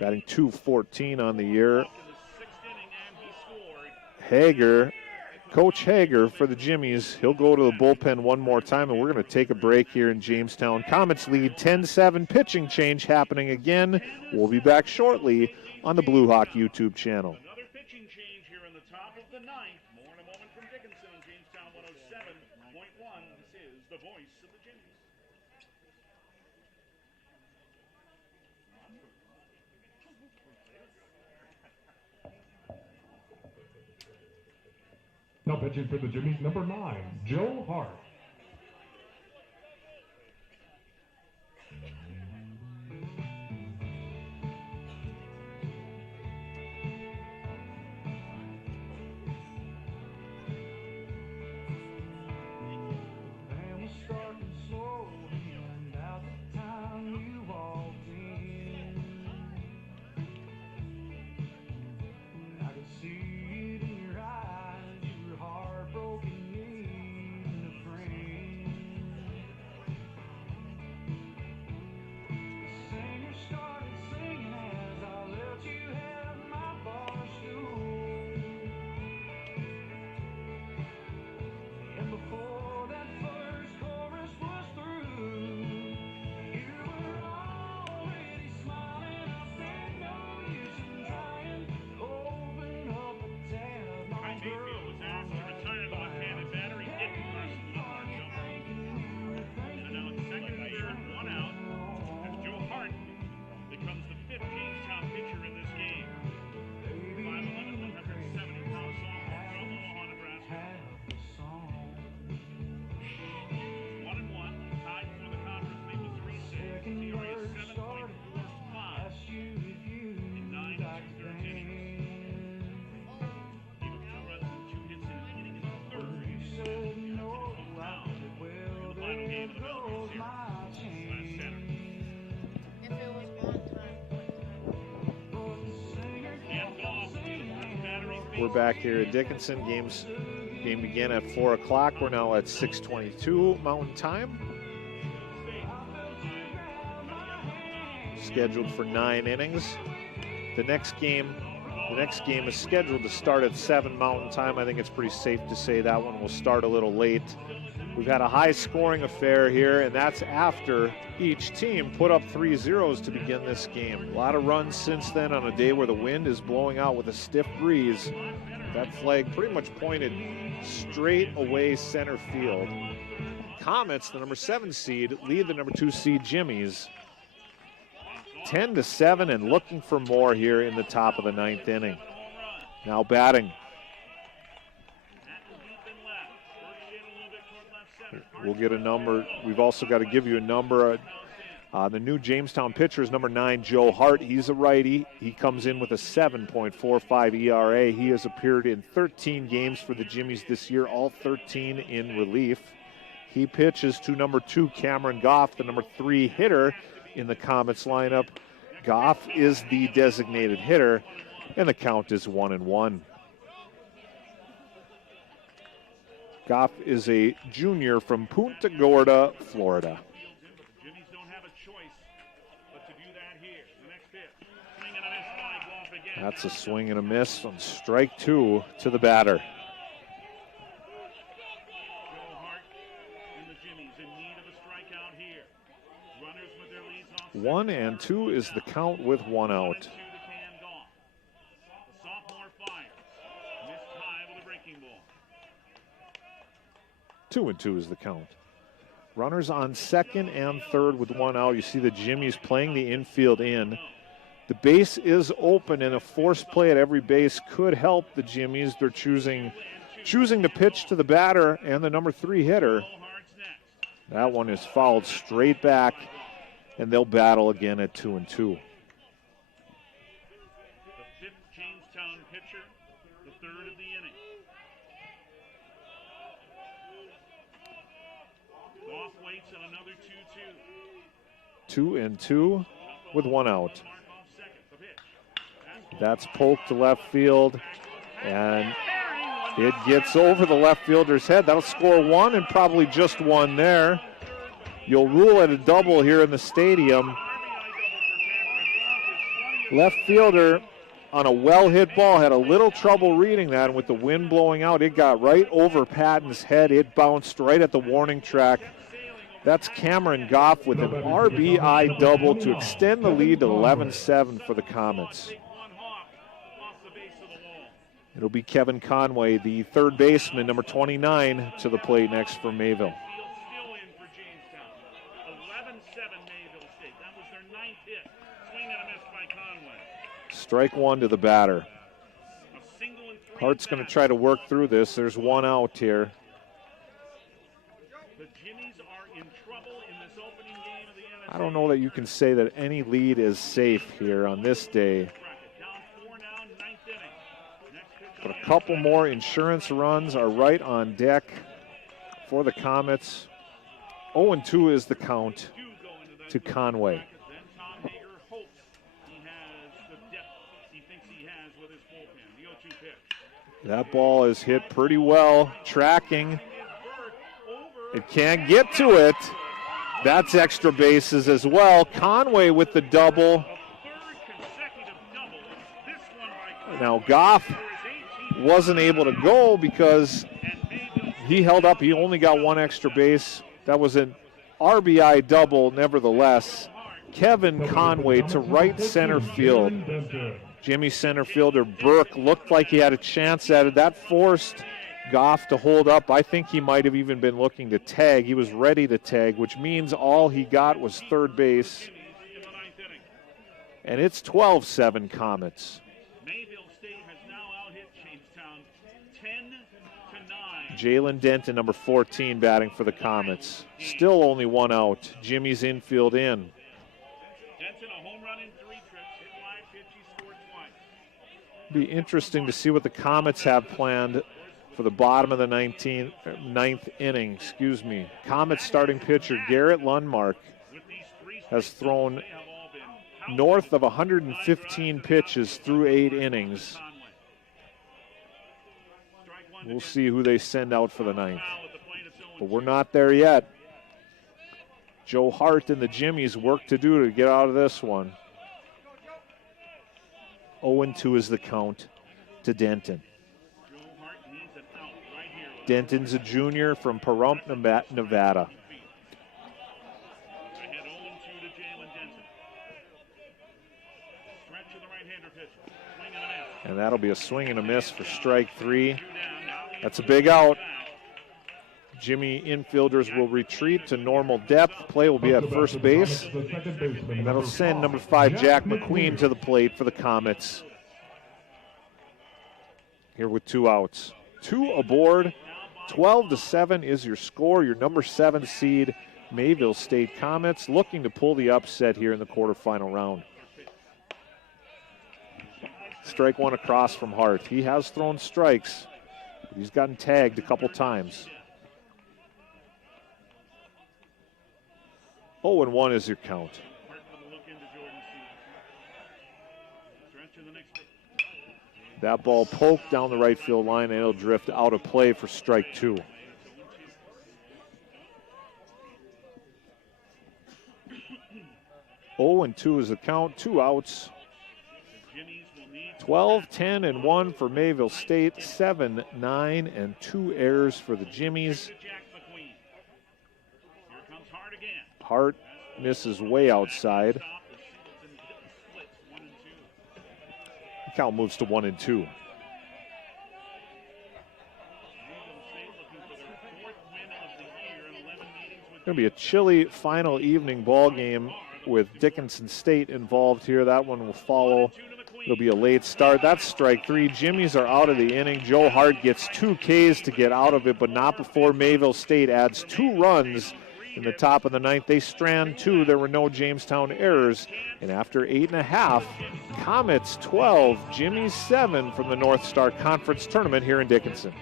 Batting .214 on the year. Hager, Coach Hager for the Jimmies, he'll go to the bullpen one more time, and we're going to take a break here in Jamestown. Comets lead 10-7, pitching change happening again. We'll be back shortly on the Blue Hawk YouTube channel. Another pitching change here in the top of the 9th. More in a moment from Dickinson on Jamestown 107.1. This is the voice of the Jimmies. Now pitching for the Jimmies, number 9, Joe Hart. in the middle of the last center. If it was on time. And Goff, battery We're back here at Dickinson. Game began at 4 o'clock. We're now at 6:22 Mountain Time. Scheduled for 9 innings. The next game is scheduled to start at 7 Mountain Time. I think it's pretty safe to say that one will start a little late. We've had a high-scoring affair here, and that's after each team put up 3 zeros to begin this game. A lot of runs since then on a day where the wind is blowing out with a stiff breeze. That flag pretty much pointed straight away center field. Comets, the number 7 seed, lead the number 2 seed Jimmies 10-7 and looking for more here in the top of the 9th inning. Now batting. We'll get a number. We've also got to give you a number. The new Jamestown pitcher is number 9, Joe Hart. He's a righty. He comes in with a 7.45 ERA. He has appeared in 13 games for the Jimmies this year, all 13 in relief. He pitches to number 2, Cameron Goff, the number 3 hitter in the Comets lineup. Goff is the designated hitter, and the count is 1-1. Goff is a junior from Punta Gorda, Florida. Jimmies don't have a choice but to do that here. The next pitch. Swing and a miss by Goff again. That's a swing and a miss on strike 2 to the batter. Joe Hart and the Jimmies in need of a strikeout here. Runners with their leads off. 1-2 is the count with 1 out. 1-2 to Can Goff. The sophomore fires. Missed high with a breaking ball. 2-2 is the count. Runners on 2nd and 3rd with 1 out. You see the Jimmies playing the infield in. The base is open, and a forced play at every base could help the Jimmies. They're choosing to pitch to the batter and the number 3 hitter. That one is fouled straight back, and they'll battle again at 2-2. The 5th Jamestown pitcher, the 3rd of the inning. Goff waits at another 2-2. 2-2 with 1 out. That's poked to left field, and it gets over the left fielder's head. That'll score 1 and probably just 1 there. You'll rule it a double here in the stadium. Left fielder on a well-hit ball had a little trouble reading that, and with the wind blowing out, it got right over Patton's head. It bounced right at the warning track. That's Cameron Goff with an RBI double to extend the lead to 11-7 for the Comets. It'll be Kevin Conway, the 3rd baseman, number 29, to the plate next for Mayville. Still in for Jamestown. 11-7 Mayville State. That was their 9th hit. Swing and a miss by Conway. Strike 1 to the batter. A single and 3 Hart's going to try to work through this. There's 1 out here. The Jimmies are in trouble in this opening game of the NSAA. I don't know that you can say that any lead is safe here on this day. Down 4 now, 9th inning. Next pitch But a couple more insurance runs are right on deck for the Comets. 0-2 is the count do go into that to Conway. bracket. Then Tom Hager hopes he has the depth he thinks he has with his bullpen. The 0-2 pitch. That ball is hit pretty well, tracking. It can't get to it. That's extra bases as well. Conway with the double. 3rd consecutive double. This one by Now Goff wasn't able to go because he held up. He only got 1 extra base. That was an RBI double nevertheless. Kevin Conway to right center field. Jimmy center fielder Burke looked like he had a chance at it. That forced Goff to hold up. I think he might have even been looking to tag. He was ready to tag, which means all he got was 3rd base. And it's 12-7 Comets. Mayville State has now out-hit Jamestown 10-9. Jalen Denton, number 14, batting for the Comets. Still only 1 out. Jimmy's infield in. Denton, a home run in 3 trips. Hit live pitch, he scored twice. Be interesting to see what the Comets have planned for the bottom of the ninth inning. Excuse me. Comets starting pitcher Garrett Lundmark has thrown north of 115 pitches through 8 innings. We'll see who they send out for the ninth. But we're not there yet. Joe Hart and the Jimmies work to do to get out of this one. 0-2 is the count to Denton. Denton's a junior from Pahrump, Nevada. And that'll be a swing and a miss for strike 3. That's a big out. Jimmy infielders will retreat to normal depth. Play will be at first base. And that'll send number 5, Jack McQueen, to the plate for the Comets. Here with 2 outs. 2 aboard. 12-7 is your score. Your number 7 seed, Mayville State Comets, looking to pull the upset here in the quarterfinal round. Strike 1 across from Hart. He has thrown strikes, but he's gotten tagged a couple times. 0-1 is your count. That ball poked down the right field line, and it'll drift out of play for strike 2. Oh, and 2 is the count. 2 outs. 12-10-1 for Mayville State. 7-9 and 2 errors for the Jimmies. Hart misses way outside. The count moves to 1-2. Going to be a chilly final evening ball game with Dickinson State involved here. That one will follow. It'll be a late start. That's strike 3. Jimmies are out of the inning. Joe Hart gets 2 Ks to get out of it, but not before Mayville State adds 2 runs in the top of the 9th. They strand 2. There were no Jamestown errors. And after 8.5, Comets 12, Jimmies 7 from the North Star Conference Tournament here in Dickinson.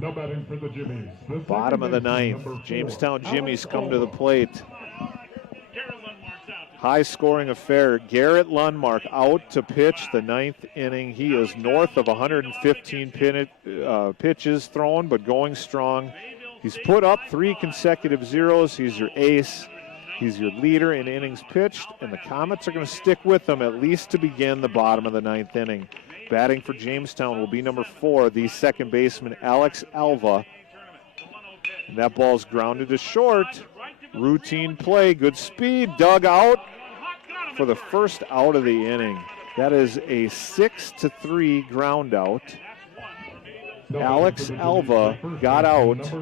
Now batting for the Jimmies. Bottom of the 9th, Jamestown Jimmies come to the plate. High scoring affair. Garrett Lundmark out to pitch the 9th inning. He is north of 115 pitches thrown, but going strong. He's put up 3 consecutive zeros. He's your ace. He's your leader in innings pitched, and the Comets are going to stick with him at least to begin the bottom of the 9th inning. Batting for Jamestown will be number 4, the second baseman, Alex Alva. And that ball's grounded to short. Routine play, good speed, dug out for the first out of the inning. That is a 6-3 ground out. Alex Alva got out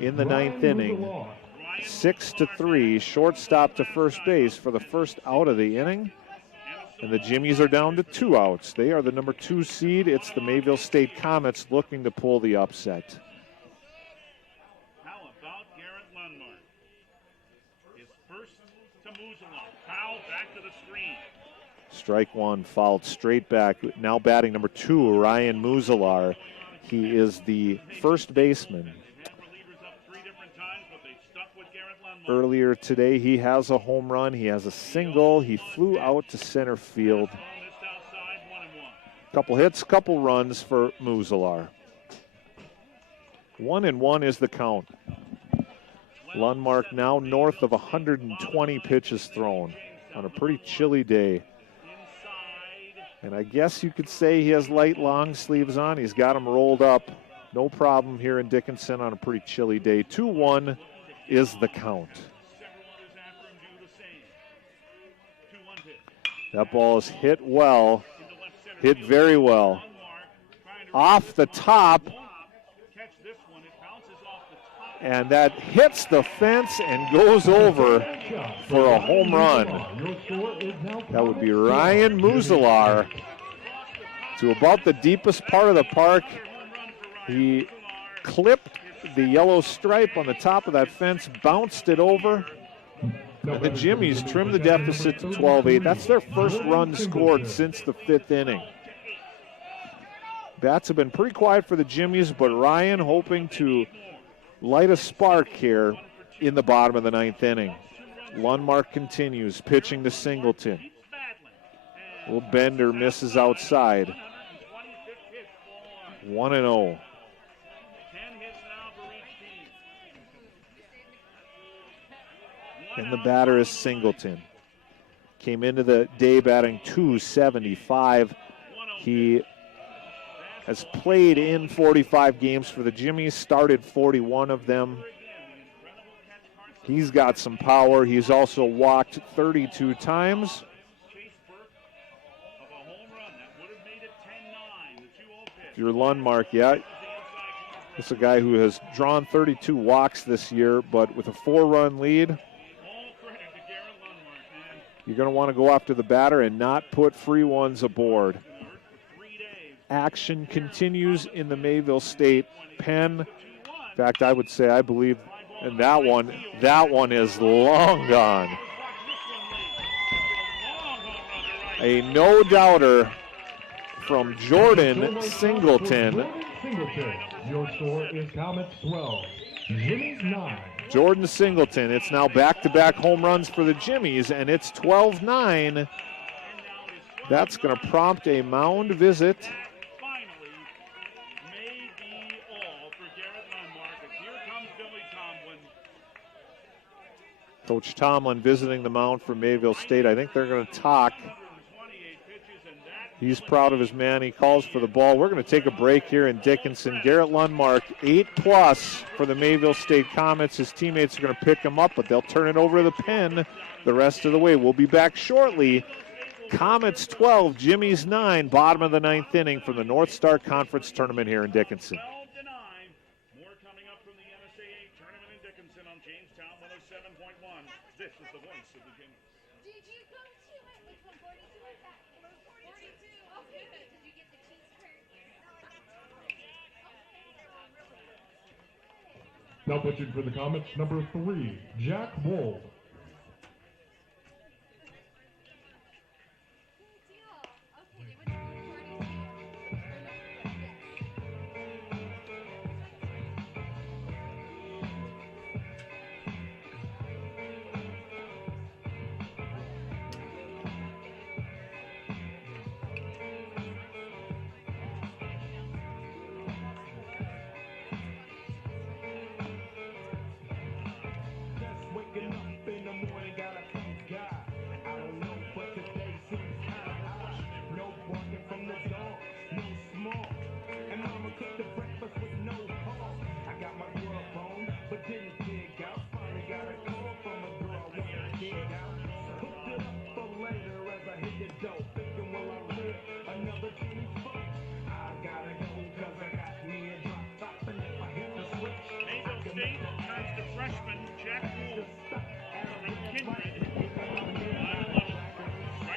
in the 9th inning. 6-3, shortstop to first base for the first out of the inning. And the Jimmies are down to 2 outs. They are the number 2 seed. It's the Mayville State Comets looking to pull the upset. How about Garrett Lundmark? His first to Muzela. Foul back to the screen. Strike 1, fouled straight back. Now batting number 2, Ryan Muzalar. He is the first baseman. Relievers up 3 different times, but they stuck with Garrett Lundmark. earlier today. He has a home run. He has a single. He flew out to center field. Couple hits, couple runs for Muselar. 1-1 is the count. Lundmark now north of 120 pitches thrown on a pretty chilly day. And I guess you could say he has light long sleeves on. He's got them rolled up. No problem here in Dickinson on a pretty chilly day. 2-1 is the count. That ball is hit well, hit very well. Off the top, and that hits the fence and goes over for a home run. That would be Ryan Muselar to about the deepest part of the park. He clipped the yellow stripe on the top of that fence, bounced it over, and the Jimmies trimmed the deficit to 12-8. That's their first run scored since the 5th inning. Bats have been pretty quiet for the Jimmies, but Ryan hoping to light a spark here in the bottom of the 9th inning. Lundmark continues, pitching to Singleton. Little Bender misses outside. 1-0. And the batter is Singleton. Came into the day batting .275. He has played in 45 games for the Jimmies, started 41 of them. He's got some power. He's also walked 32 times. If you're Lundmark, yeah, it's a guy who has drawn 32 walks this year, but with a 4-run lead, you're going to want to go after the batter and not put free ones aboard. Action continues in the Mayville State pen. In fact, I would say, I believe, and that one is long gone. A no-doubter from Jordan Singleton. Your score is Comets 12, Jimmy's 9. Jordan Singleton. It's now back-to-back home runs for the Jimmies, and it's 12-9. That's going to prompt a mound visit. Coach Tomlin visiting the mound for Mayville State. I think they're going to talk. He's proud of his man. He calls for the ball. We're going to take a break here in Dickinson. Garrett Lundmark, 8+ for the Mayville State Comets. His teammates are going to pick him up, but they'll turn it over to the pen the rest of the way. We'll be back shortly. Comets 12, Jimmies 9, bottom of the 9th inning from the North Star Conference Tournament here in Dickinson. 12-9. More coming up from the NSAA Tournament in Dickinson on Jamestown 107.1. This is the voice of the Jimmies. Did you go to it? Which one, 42 or that? 42. Okay, good. Did you get the cheese curd? Now pitching for the Comets, number 3, Jack Wold.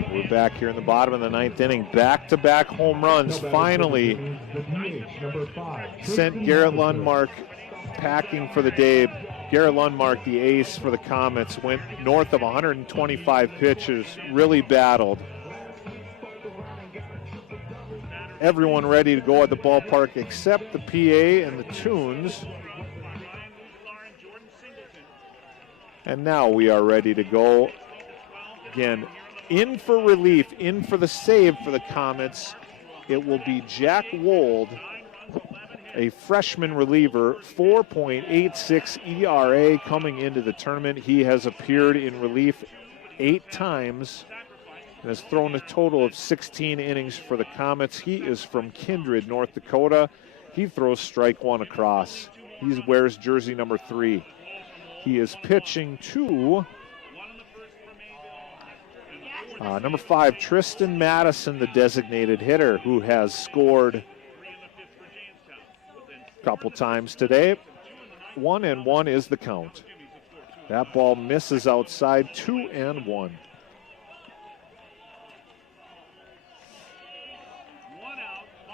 We're back here in the bottom of the 9th inning. Back-to-back home runs finally sent Garrett Lundmark packing for the day. Garrett Lundmark, the ace for the Comets, went north of 125 pitches, really battled. Everyone ready to go at the ballpark except the PA and the Tunes. And now we are ready to go. Again, in for relief, in for the save for the Comets. It will be Jack Wold, a freshman reliever, 4.86 ERA coming into the tournament. He has appeared in relief 8 times and has thrown a total of 16 innings for the Comets. He is from Kindred, North Dakota. He throws strike 1 across. He wears jersey number 3. He is pitching to number 5, Tristan Madison, the designated hitter, who has scored a couple times today. 1-1 is the count. That ball misses outside, 2-1.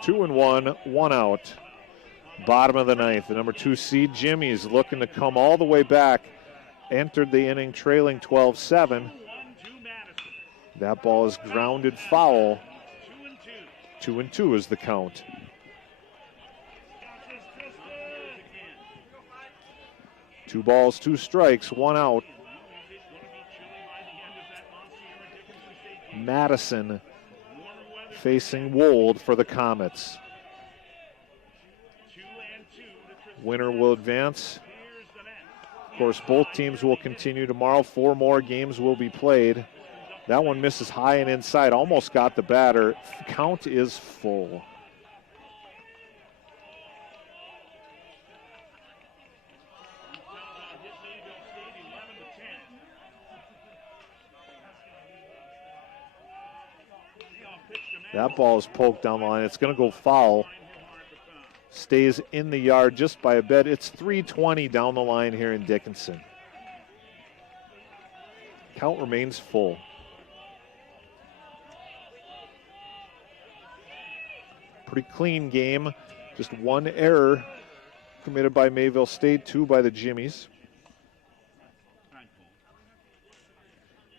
Two and one out. Bottom of the ninth. The number 2 seed, Jimmy's looking to come all the way back. Entered the inning trailing 12-7. That ball is grounded foul. 2-2 is the count. Two balls, 2 strikes, 1 out. Madison facing Wold for the Comets. Winner will advance. Of course, both teams will continue tomorrow. 4 more games will be played. That one misses high and inside. Almost got the batter. Count is full. That ball is poked down the line. It's going to go foul. Stays in the yard just by a bit. It's 3:20 down the line here in Dickinson. Count remains full. Pretty clean game. Just 1 error committed by Mayville State, 2 by the Jimmies.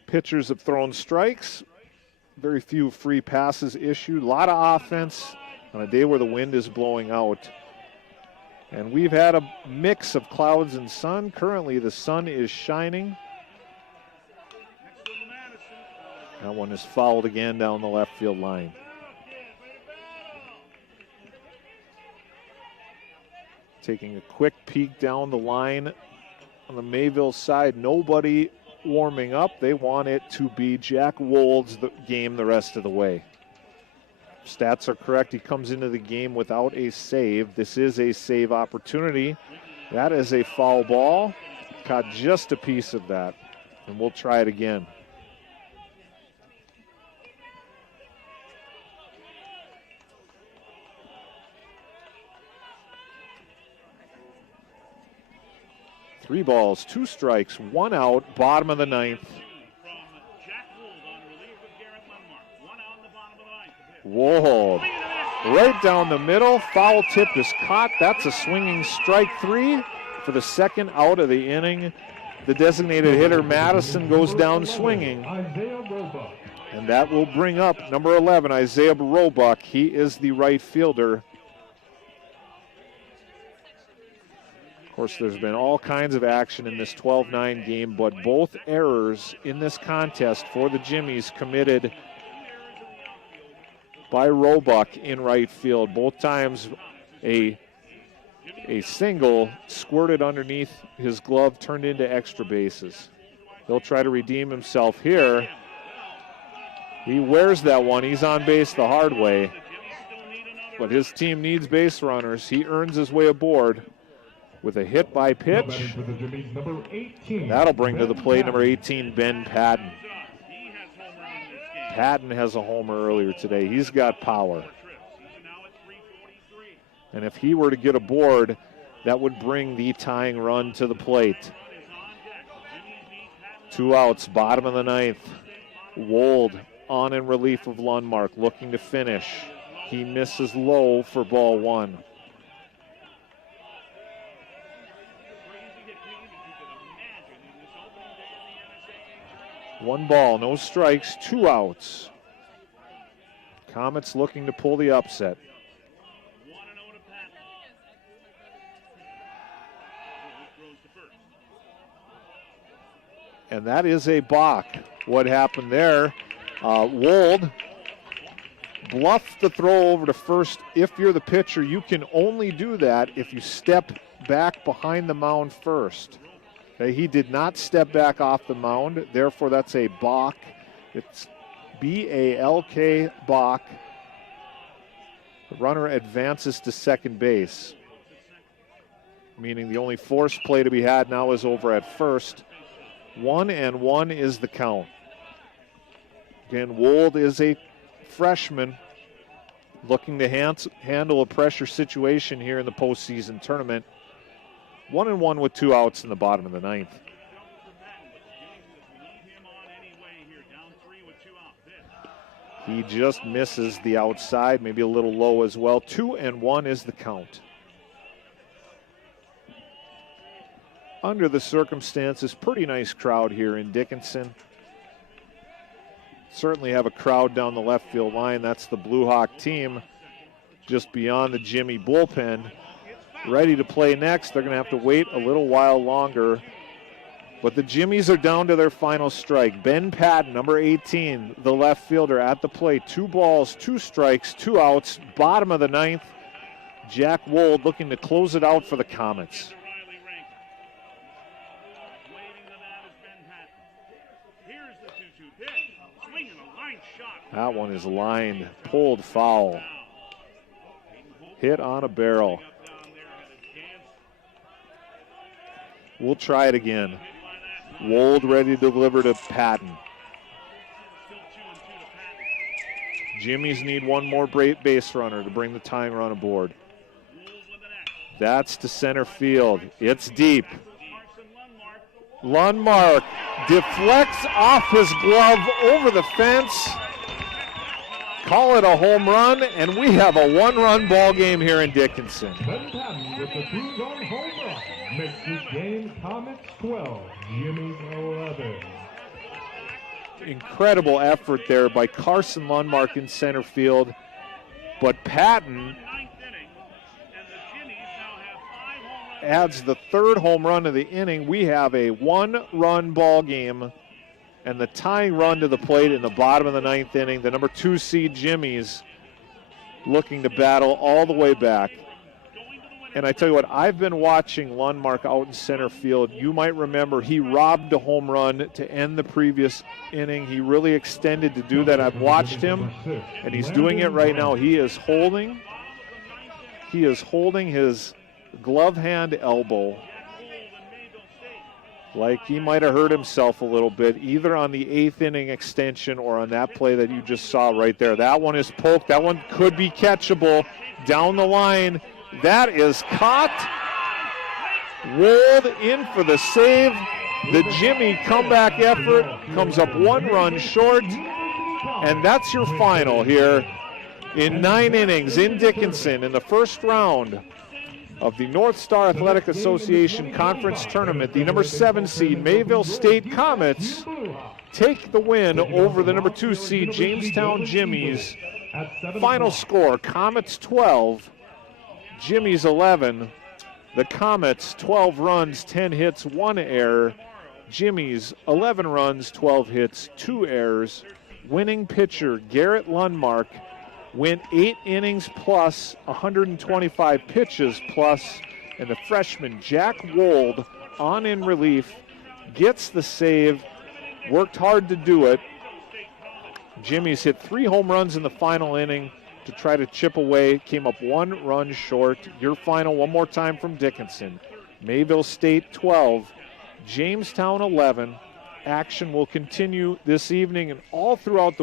Pitchers have thrown strikes. Very few free passes issued. A lot of offense on a day where the wind is blowing out. And we've had a mix of clouds and sun. Currently, the sun is shining. That one is fouled again down the left field line. Taking a quick peek down the line on the Mayville side. Nobody warming up. They want it to be Jack Wold's game the rest of the way. Stats are correct. He comes into the game without a save. This is a save opportunity. That is a foul ball. Caught just a piece of that. And we'll try it again. Three balls, 2 strikes, 1 out, bottom of the ninth. Wold, right down the middle, foul tip is caught. That's a swinging strike 3 for the second out of the inning. The designated hitter, Madison, goes down swinging. And that will bring up number 11, Isaiah Roebuck. He is the right fielder. Of course, there's been all kinds of action in this 12-9 game, but both errors in this contest for the Jimmies committed by Roebuck in right field. Both times a single squirted underneath his glove, turned into extra bases. He'll try to redeem himself here. He wears that one. He's on base the hard way. But his team needs base runners. He earns his way aboard with a hit by pitch. That'll bring to the plate number 18, Ben Patton. Patton has a homer earlier today. He's got power. And if he were to get aboard, that would bring the tying run to the plate. 2 outs, bottom of the ninth. Wold on in relief of Lundmark, looking to finish. He misses low for ball 1. One ball, no strikes, 2 outs. Comets looking to pull the upset. and that is a balk. What happened there? Wold bluffed the throw over to first. If you're the pitcher, you can only do that if you step back behind the mound first. Okay, he did not step back off the mound, therefore that's a balk. It's B-A-L-K, balk. The runner advances to second base, meaning the only force play to be had now is over at first. 1-1 is the count. Again, Wold is a freshman looking to handle a pressure situation here in the postseason tournament. 1-1 with 2 outs in the bottom of the ninth. He just misses the outside, maybe a little low as well. 2-1 is the count. Under the circumstances, pretty nice crowd here in Dickinson. Certainly have a crowd down the left field line. That's the Blue Hawk team just beyond the Jimmy bullpen. Ready to play next. They're going to have to wait a little while longer. But the Jimmies are down to their final strike. Ben Patton, number 18, the left fielder at the plate. 2 balls, 2 strikes, 2 outs. Bottom of the ninth. Jack Wold looking to close it out for the Comets. That one is lined, pulled foul. Hit on a barrel. We'll try it again. Wold ready to deliver to Patton. Jimmies need one more base runner to bring the tying run aboard. That's to center field. It's deep. Lundmark deflects off his glove over the fence. Call it a home run, and we have a 1-run ball game here in Dickinson. Ben Patton with the 2-run home run makes this game Comets 12, Jimmy's 11. Incredible effort there by Carson Lundmark in center field, but Patton adds the 3rd home run of the inning. We have a 1-run ball game, and the tying run to the plate in the bottom of the 9th inning. The number 2 seed Jimmies looking to battle all the way back. And I tell you what, I've been watching Lundmark out in center field. You might remember he robbed a home run to end the previous inning. He really extended to do that. I've watched him, and he's doing it right now. He is holding his glove hand elbow like he might have hurt himself a little bit, either on the 8th inning extension or on that play that you just saw right there. That one is poked. That one could be catchable down the line. That is caught. Wold in for the save. The Jimmy comeback effort comes up 1 run short. And that's your final here in 9 innings in Dickinson in the first round of the North Star Athletic Association Conference Tournament. The number 7 seed Mayville State Comets take the win over the number 2 seed Jamestown Jimmies. Final score, Comets 12, Jimmies 11. The Comets 12 runs, 10 hits, 1 error. Jimmies 11 runs, 12 hits, 2 errors. Winning pitcher Garrett Lundmark went 8 innings plus, 125 pitches plus, and the freshman Jack Wold on in relief gets the save, worked hard to do it. Jimmy's hit 3 home runs in the final inning to try to chip away, came up 1 run short. Your final one more time from Dickinson. Mayville State 12, Jamestown 11. Action will continue this evening and all throughout the week.